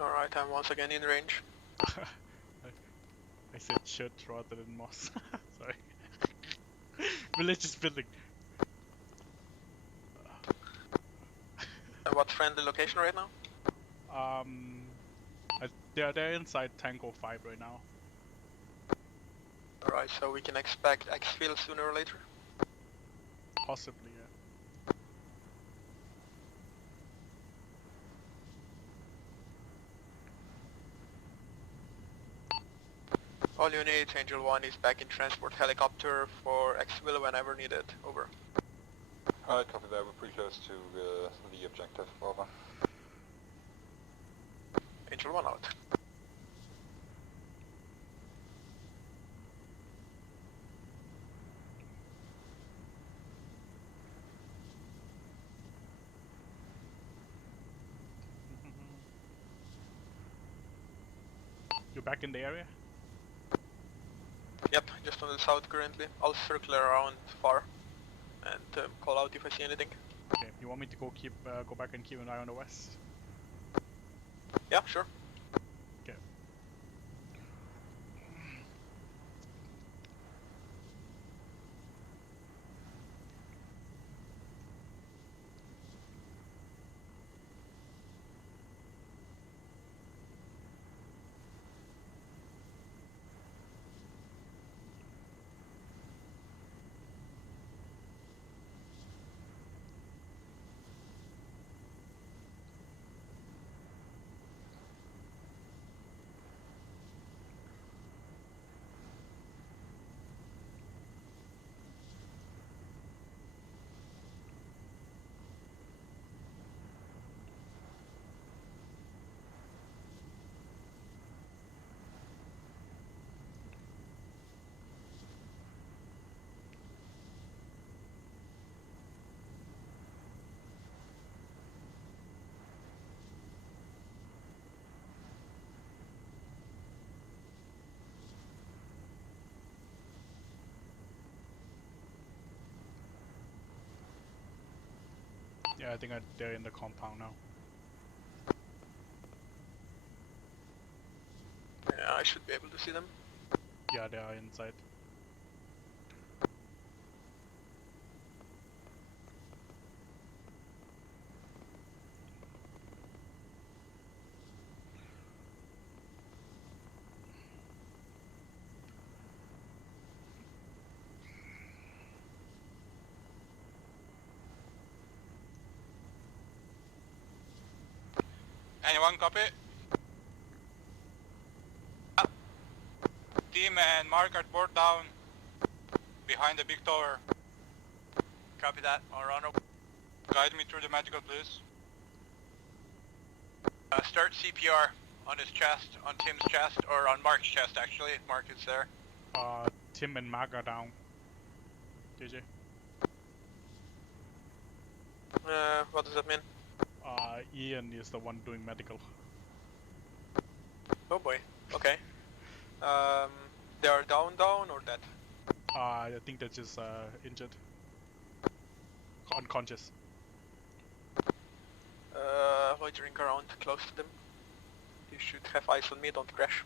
Alright, I'm once again in range. I said should rather than moss. Sorry. Village is building. What friendly location right now? They're inside Tango 5 right now. Alright, so we can expect exfil sooner or later? Possibly, yeah. All units, Angel 1 is back in transport helicopter for exfil whenever needed. Over. Alright, copy that. We're pretty close to the objective. Over. Angel 1 out. You're back in the area? Yep, just on the south currently. I'll circle around far and call out if I see anything. Okay, you want me to go back and keep an eye on the west? Yeah, sure. Okay. Yeah, I think they're in the compound now. Yeah, I should be able to see them. Yeah, they are inside. Anyone copy? Team and Mark are board down behind the big tower. Copy that. Our honor. Guide me through the medical, please. Start CPR on his chest, on Tim's chest, or on Mark's chest actually. Mark is there. Tim and Mark are down. JJ. What does that mean? Ian is the one doing medical. Oh boy. Okay. They are down or dead? I think they're just injured. Unconscious. Loitering around close to them. You should have eyes on me, don't crash.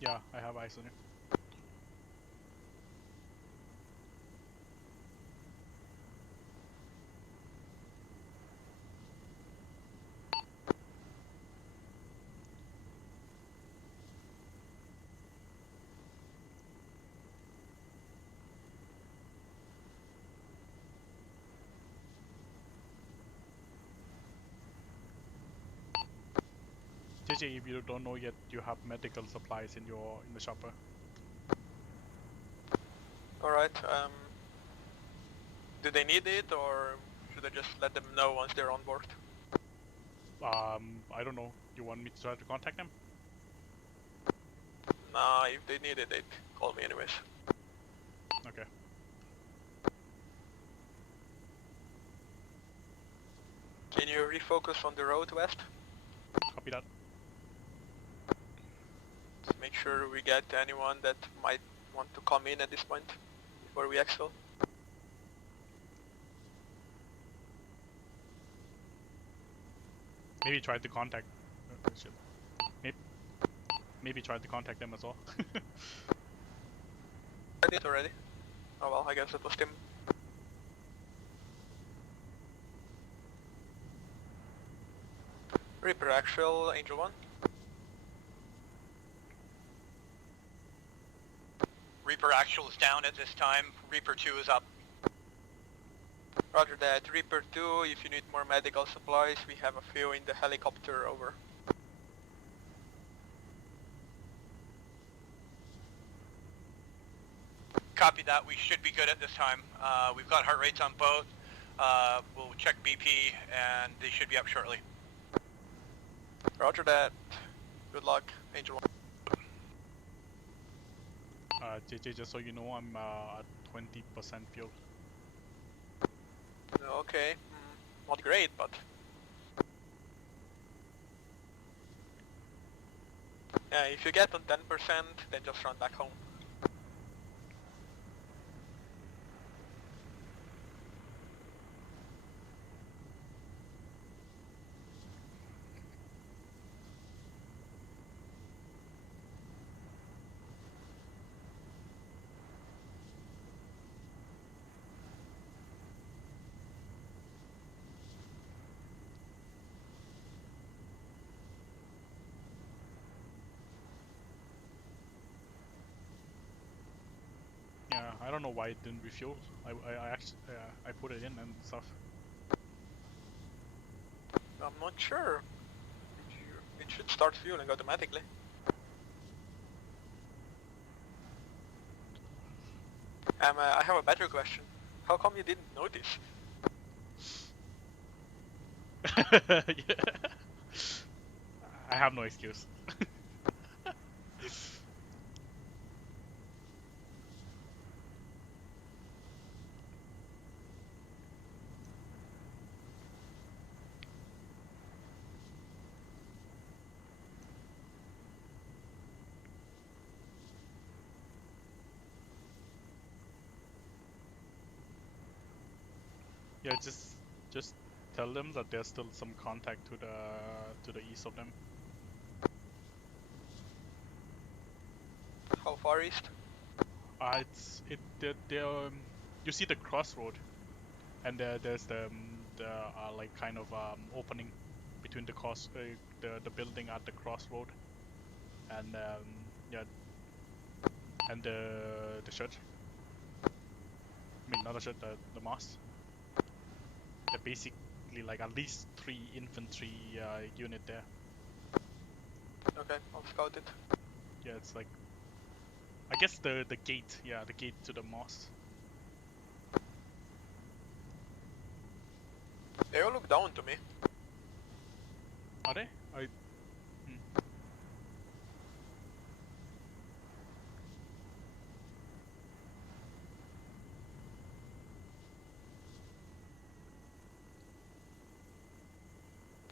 Yeah, I have eyes on you. JJ, if you don't know yet, you have medical supplies in the shopper. Alright, do they need it, or should I just let them know once they're on board? I don't know. You want me to try to contact them? Nah, if they need it, they'd call me anyways. Okay. Can you refocus on the road west? Copy that. Just make sure we get anyone that might want to come in at this point before we exfil. Maybe try to contact. Maybe try to contact them as well. I did already. Oh well, I guess it was Tim. Reaper actual, Angel 1. Reaper actual is down at this time. Reaper 2 is up. Roger that. Reaper 2, if you need more medical supplies, we have a few in the helicopter, over. Copy that. We should be good at this time. We've got heart rates on both. We'll check BP, and they should be up shortly. Roger that. Good luck, Angel 1. JJ, just so you know, I'm at 20% fuel. Okay, not great, but... Yeah, if you get on 10%, then just run back home. Yeah, I don't know why it didn't refuel. I actually I put it in and stuff. I'm not sure. It should start fueling automatically. I have a better question. How come you didn't notice? Yeah. I have no excuse. Yeah, just tell them that there's still some contact to the east of them. How far east? You see the crossroad, and there's the like kind of opening between the building at the crossroad, and yeah, and the church. I mean, not the church, the mosque. They're basically like at least 3 infantry unit there. Okay, I'll scout it. Yeah, it's like, I guess the gate, yeah, the gate to the mosque. They all look down to me. Are they?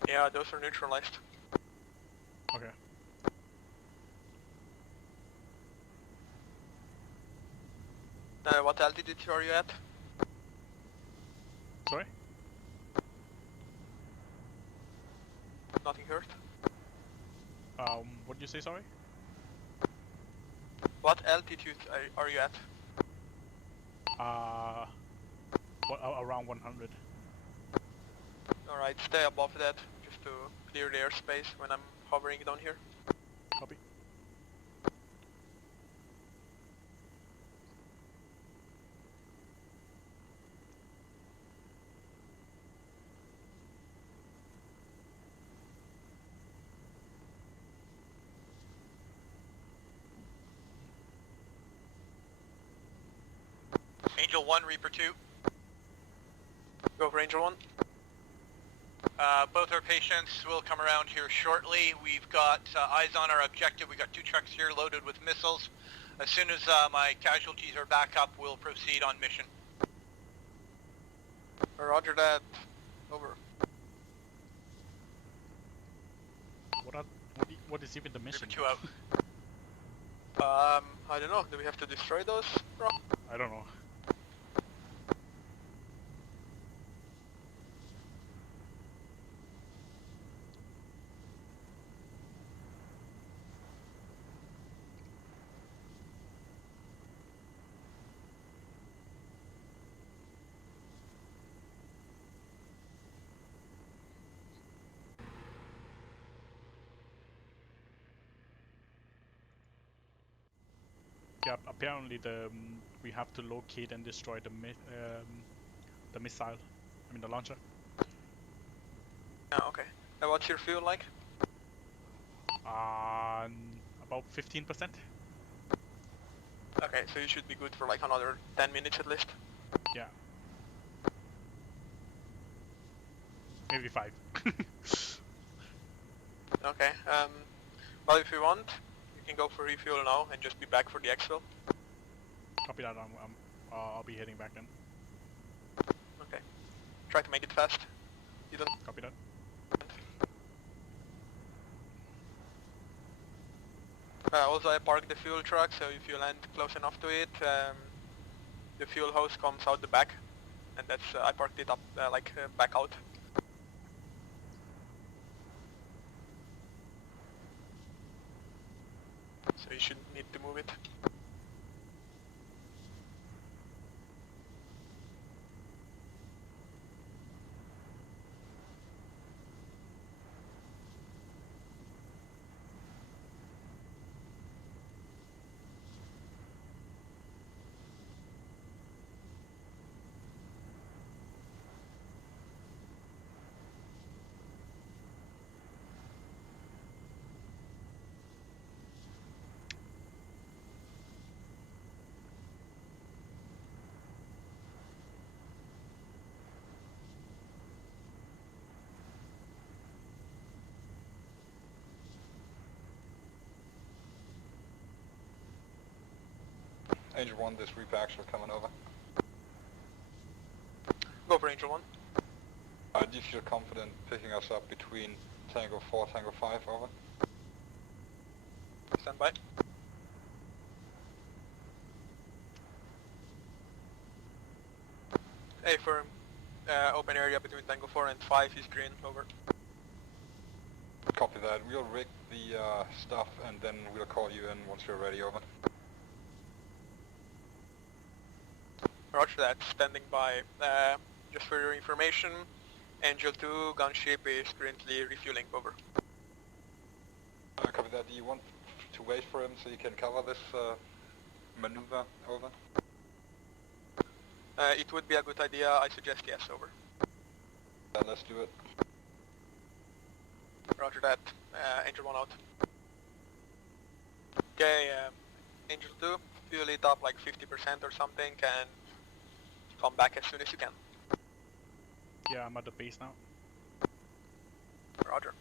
Yeah, those are neutralized. Okay. What altitude are you at? Sorry? Nothing hurt. What did you say, sorry? What altitude are you at? Around 100. Alright, stay above that, just to clear the airspace when I'm hovering down here. Copy. Angel 1, Reaper 2. Go for Angel 1. Both our patients will come around here shortly. We've got eyes on our objective. We've got 2 trucks here loaded with missiles. As soon as my casualties are back up, we'll proceed on mission. Roger that. Over. What is even the mission? Reaper 2 out. I don't know. Do we have to destroy those? Bro? I don't know. Yeah, apparently we have to locate and destroy the missile. I mean the launcher. Yeah, okay. And what's your fuel like? About 15%. Okay, so you should be good for like another 10 minutes at least. Yeah. Maybe 5. Okay, well if you want, you can go for refuel now and just be back for the exfil. Copy that. I'll be heading back then. Okay. Try to make it fast. You don't... Copy that. Also I parked the fuel truck, so if you land close enough to it, the fuel hose comes out the back. And that's, I parked it up, back out. So you shouldn't need to move it. Angel 1, this Reaper actually coming over. Go for Angel 1. Do you feel confident picking us up between Tango 4, Tango 5, over? Stand by. A firm. open area between Tango 4 and 5 is green, over. Copy that. We'll rig the stuff and then we'll call you in once you're ready, over. Roger that, standing by. Just for your information, Angel 2 gunship is currently refueling, over. Copy that. Do you want to wait for him so you can cover this maneuver, over? It would be a good idea, I suggest yes, over. Let's do it. Roger that, Angel 1 out. Okay, Angel 2, fuel it up like 50% or something and come back as soon as you can. Yeah, I'm at the base now. Roger.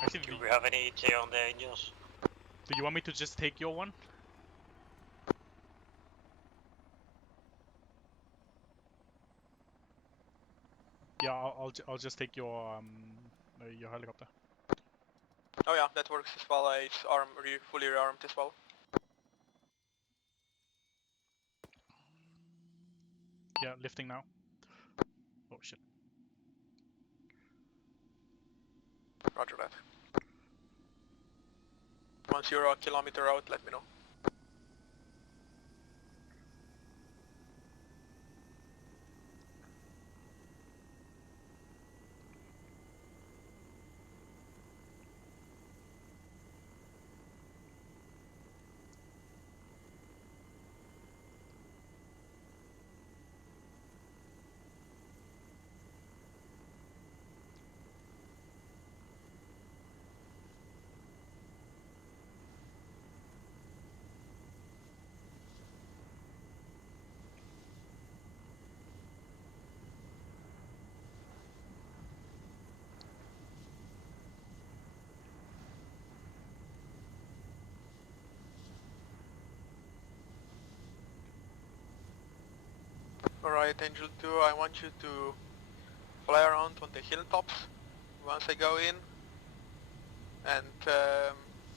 Actually, Do we have any ETA on the Angels? do you want me to just take your one? Yeah, I'll just take your helicopter. Oh yeah, that works as well, it's fully rearmed as well. Yeah, lifting now. Oh shit. Roger that. Once you're a kilometer out, let me know. Alright, Angel 2, I want you to fly around on the hilltops once I go in, and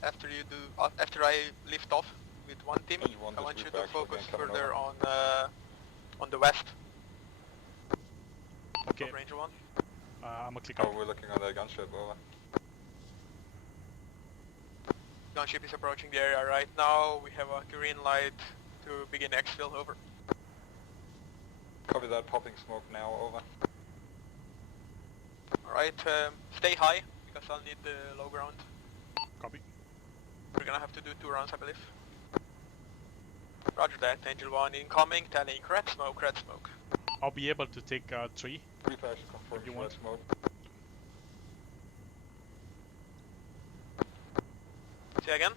after I lift off with one team, I want you to focus further on the west. Okay. Of Ranger 1. I'm a click Oh, out. we're looking at a gunship, over. Gunship is approaching the area right now. We have a green light to begin exfil, over. Copy that, popping smoke now, over. Alright, stay high, because I'll need the low ground. Copy. We're gonna have to do 2 rounds, I believe. Roger that, Angel 1 incoming, telling red smoke, red smoke. I'll be able to take 3. Reaper action confirmed, You red want? smoke. Say again?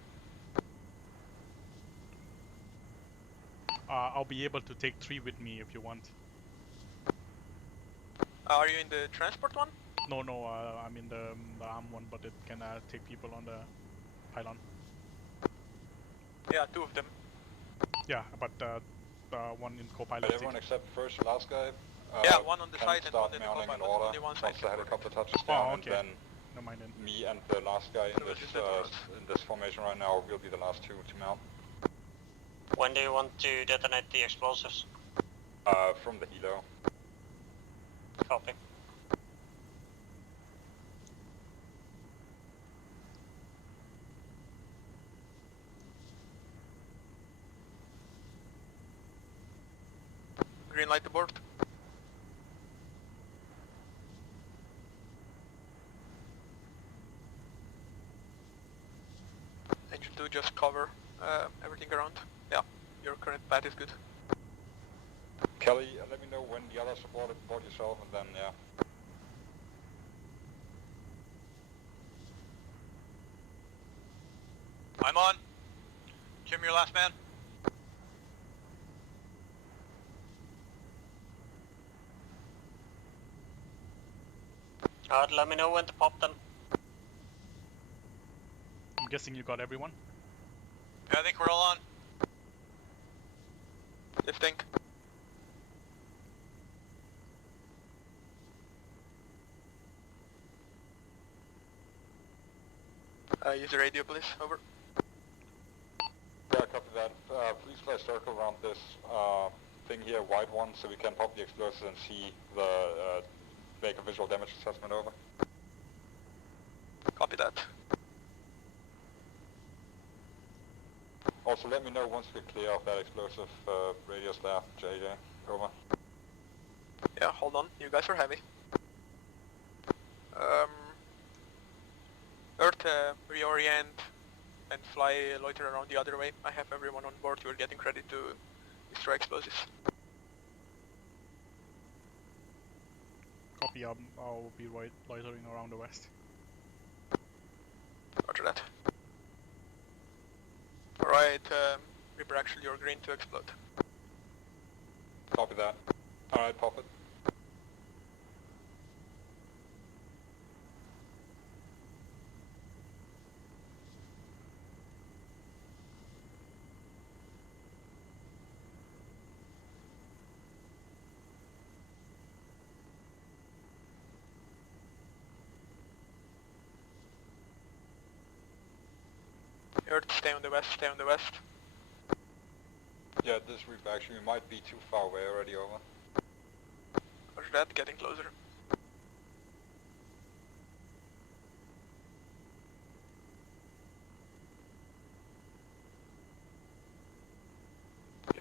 I'll be able to take 3 with me if you want. Are you in the transport one? No, I'm in the arm one, but it can take people on the pylon. Yeah, 2 of them. Yeah, but one in co-pilot. Right, everyone except first, last guy. Yeah, one on the can side and start one in the mounting co-pilot. an order Only one once side the can helicopter touches down, okay. and then No mind then. me and the last guy in So we'll this just do 2 rounds. in this formation right now will be the last 2 to mount. When do you want to detonate the explosives? From the helo. Copy. Green light aboard. just cover everything around. Yeah, your current path is good. Kelly, let me know when the others support yourself, and then yeah. I'm on. Jim, your last man. Let me know when to pop them. I'm guessing you got everyone? Yeah, I think we're all on. Lifting. Use the radio, please. Over. Yeah, copy that. Please fly circle around this thing here, white one, so we can pop the explosives and see the make a visual damage assessment. Over. Copy that. Also, let me know once we're clear of that explosive radio staff, JJ. Over. Yeah, hold on. You guys are heavy. Earth, reorient and fly loiter around the other way. I have everyone on board. You are getting ready to destroy explosives. Copy, I'll be loitering around the west. Roger that. Alright, Reaper, actually you're green to explode. Copy that. Alright, pop it. Earth, stay on the west, stay on the west. Yeah, this reef actually might be too far away already. Over. Roger that, getting closer.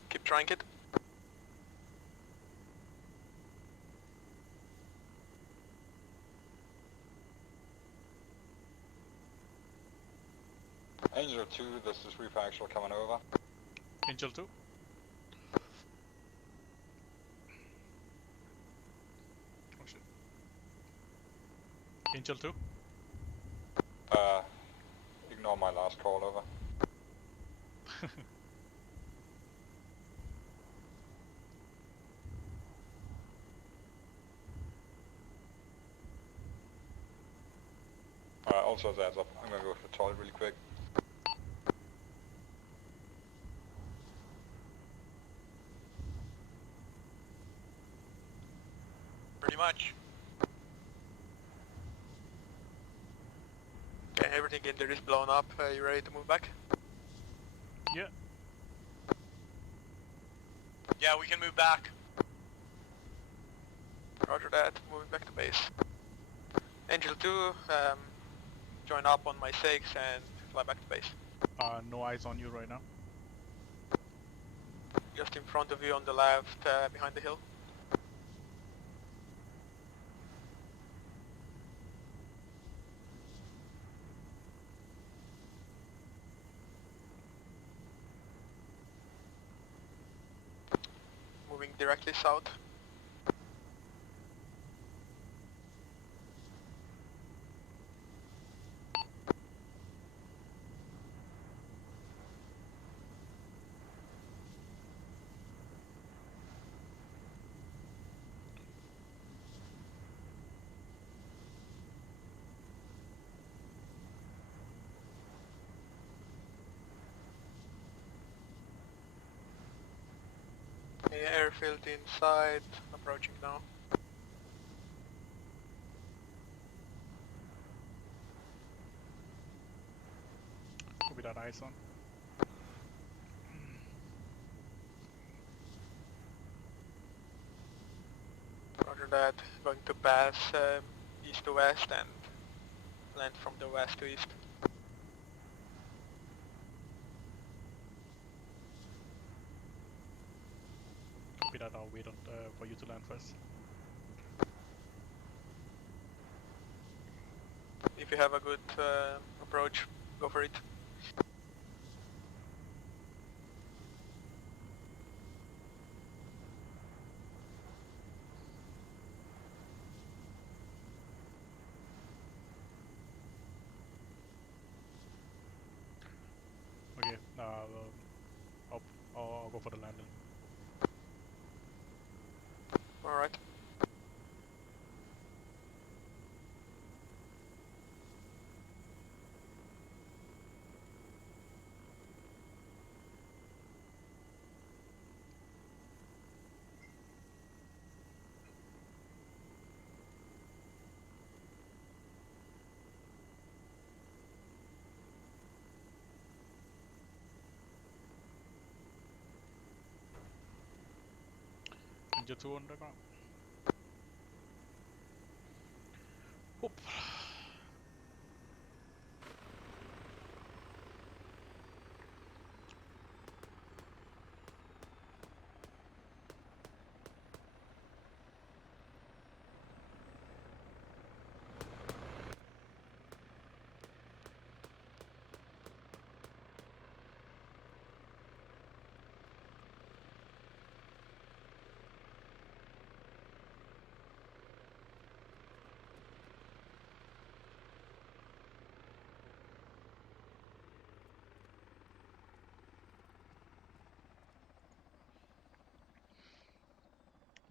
Keep trying it. Angel 2, this is reef actual coming over. Angel 2? Oh shit. Angel 2? Ignore my last call. Over. Also as heads up, I'm gonna go for the toilet really quick. Pretty much. Okay, everything in there is blown up. You ready to move back? Yeah. Yeah, we can move back. Roger that, moving back to base. Angel 2, join up on my 6 and fly back to base. No eyes on you right now. Just in front of you on the left, behind the hill. Moving directly south. The airfield inside, approaching now. Copy that, eyes on. Roger that, going to pass east to west and land from the west to east. Copy that, I'll wait on, for you to land first. If you have a good approach, go for it. I'll go for the landing. Alright. Ninja 2 underground. Whoop.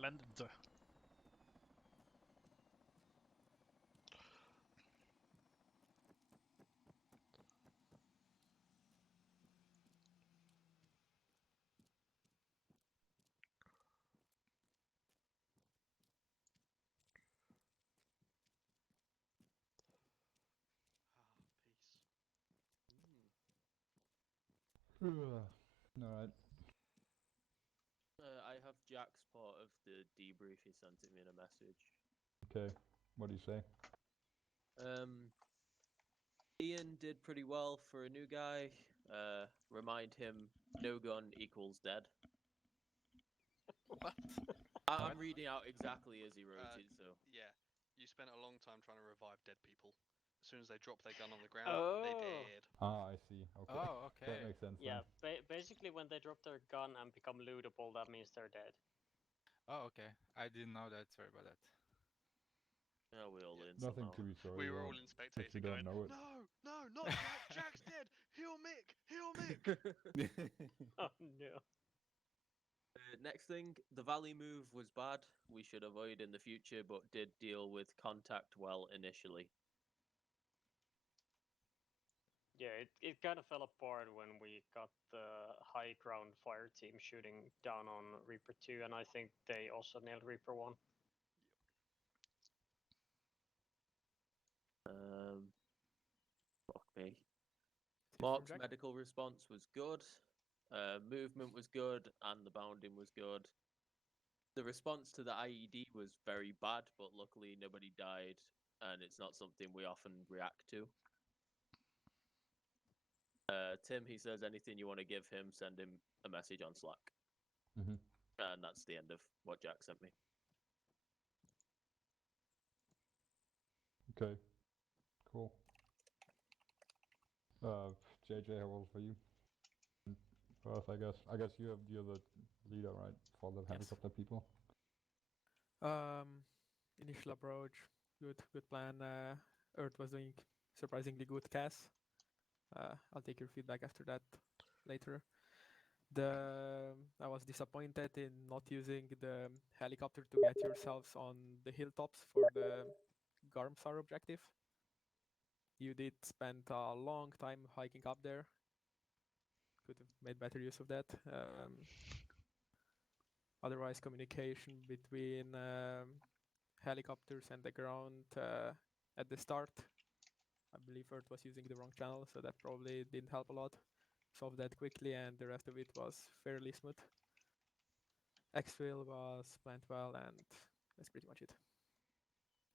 Landed. Alright. I have Jack's part of the debrief. He sent it me in a message. Okay. What do you say? Ian did pretty well for a new guy. Remind him, no gun equals dead. What? I'm reading out exactly as he wrote it, so. Yeah, you spent a long time trying to revive dead people. As soon as they drop their gun on the ground, they dead. Ah, I see. Okay. Oh, okay. That makes sense Yeah, then. basically when they drop their gun and become lootable, that means they're dead. Oh, okay. I didn't know that. Sorry about that. Yeah, we all in Nothing somehow. to be sorry We were about all in if spectator you don't going, know it. No, not Jack! Jack's dead! Heal Mick! Heal Mick! Oh no. Next thing, the valley move was bad. We should avoid in the future, but did deal with contact well initially. Yeah, it kind of fell apart when we got the high ground fire team shooting down on Reaper 2, and I think they also nailed Reaper 1. Fuck me. Mark's medical response was good. Movement was good, and the bounding was good. The response to the IED was very bad, but luckily nobody died, and it's not something we often react to. Tim, he says anything you want to give him, send him a message on Slack. Mm-hmm. And that's the end of what Jack sent me. Okay. Cool. JJ, how old are you? First, I guess you're the leader, right, for the helicopter people. Initial approach, good plan. Earth was doing surprisingly good CAS. I'll take your feedback after that later. I was disappointed in not using the helicopter to get yourselves on the hilltops for the Garmsar objective. You did spend a long time hiking up there. Could have made better use of that. Otherwise, communication between helicopters and the ground at the start, I believe Earth was using the wrong channel, so that probably didn't help a lot. Solved that quickly, and the rest of it was fairly smooth. Exfil was planned well, and that's pretty much it.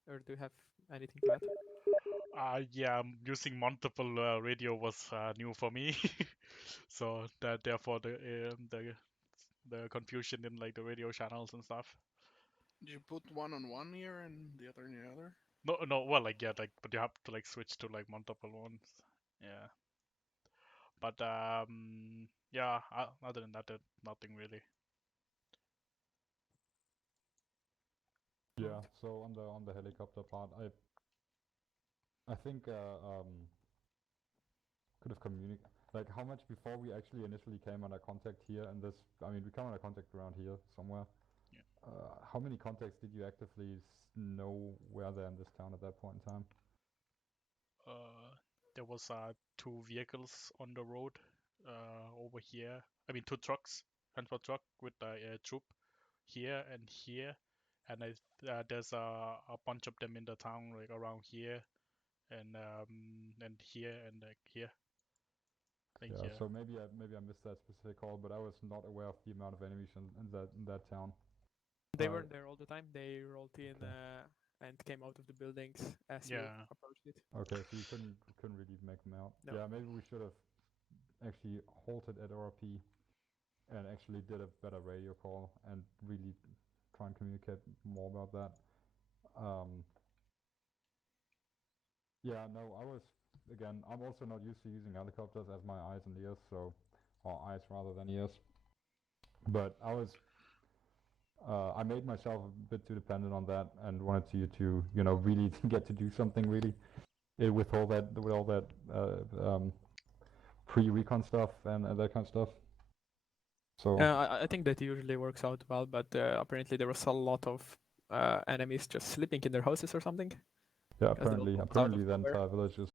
Or do you have anything to add? Yeah, using multiple radio was new for me, so that therefore the confusion in like the radio channels and stuff. Did you put one on one ear and the other in the other? No, well, like yeah, like but you have to like switch to like multiple ones. Yeah. But yeah, other than that, nothing really. Yeah. So on the helicopter part, I think could have like how much before we actually initially came under contact here in this, I mean we come under contact around here somewhere. Yeah. How many contacts did you actively know were there in this town at that point in time? There was 2 vehicles on the road over here. I mean 2 trucks, transport truck with a troop here and here, and there's a bunch of them in the town, like around here, and here and like here. Like, Yeah, so maybe I missed that specific call, but I was not aware of the amount of enemies in that town. They weren't there all the time. They rolled in and came out of the buildings as you approached it. Okay, so you couldn't really make them out. No. Yeah, maybe we should have actually halted at RP and actually did a better radio call and really try and communicate more about that. Yeah, no, I'm also not used to using helicopters as my eyes and ears, or eyes rather than ears. But I made myself a bit too dependent on that and wanted you to, really get to do something really with all that pre-recon stuff and that kind of stuff. So I think that usually works out well, but apparently there was a lot of enemies just sleeping in their houses or something. Yeah, apparently the entire village is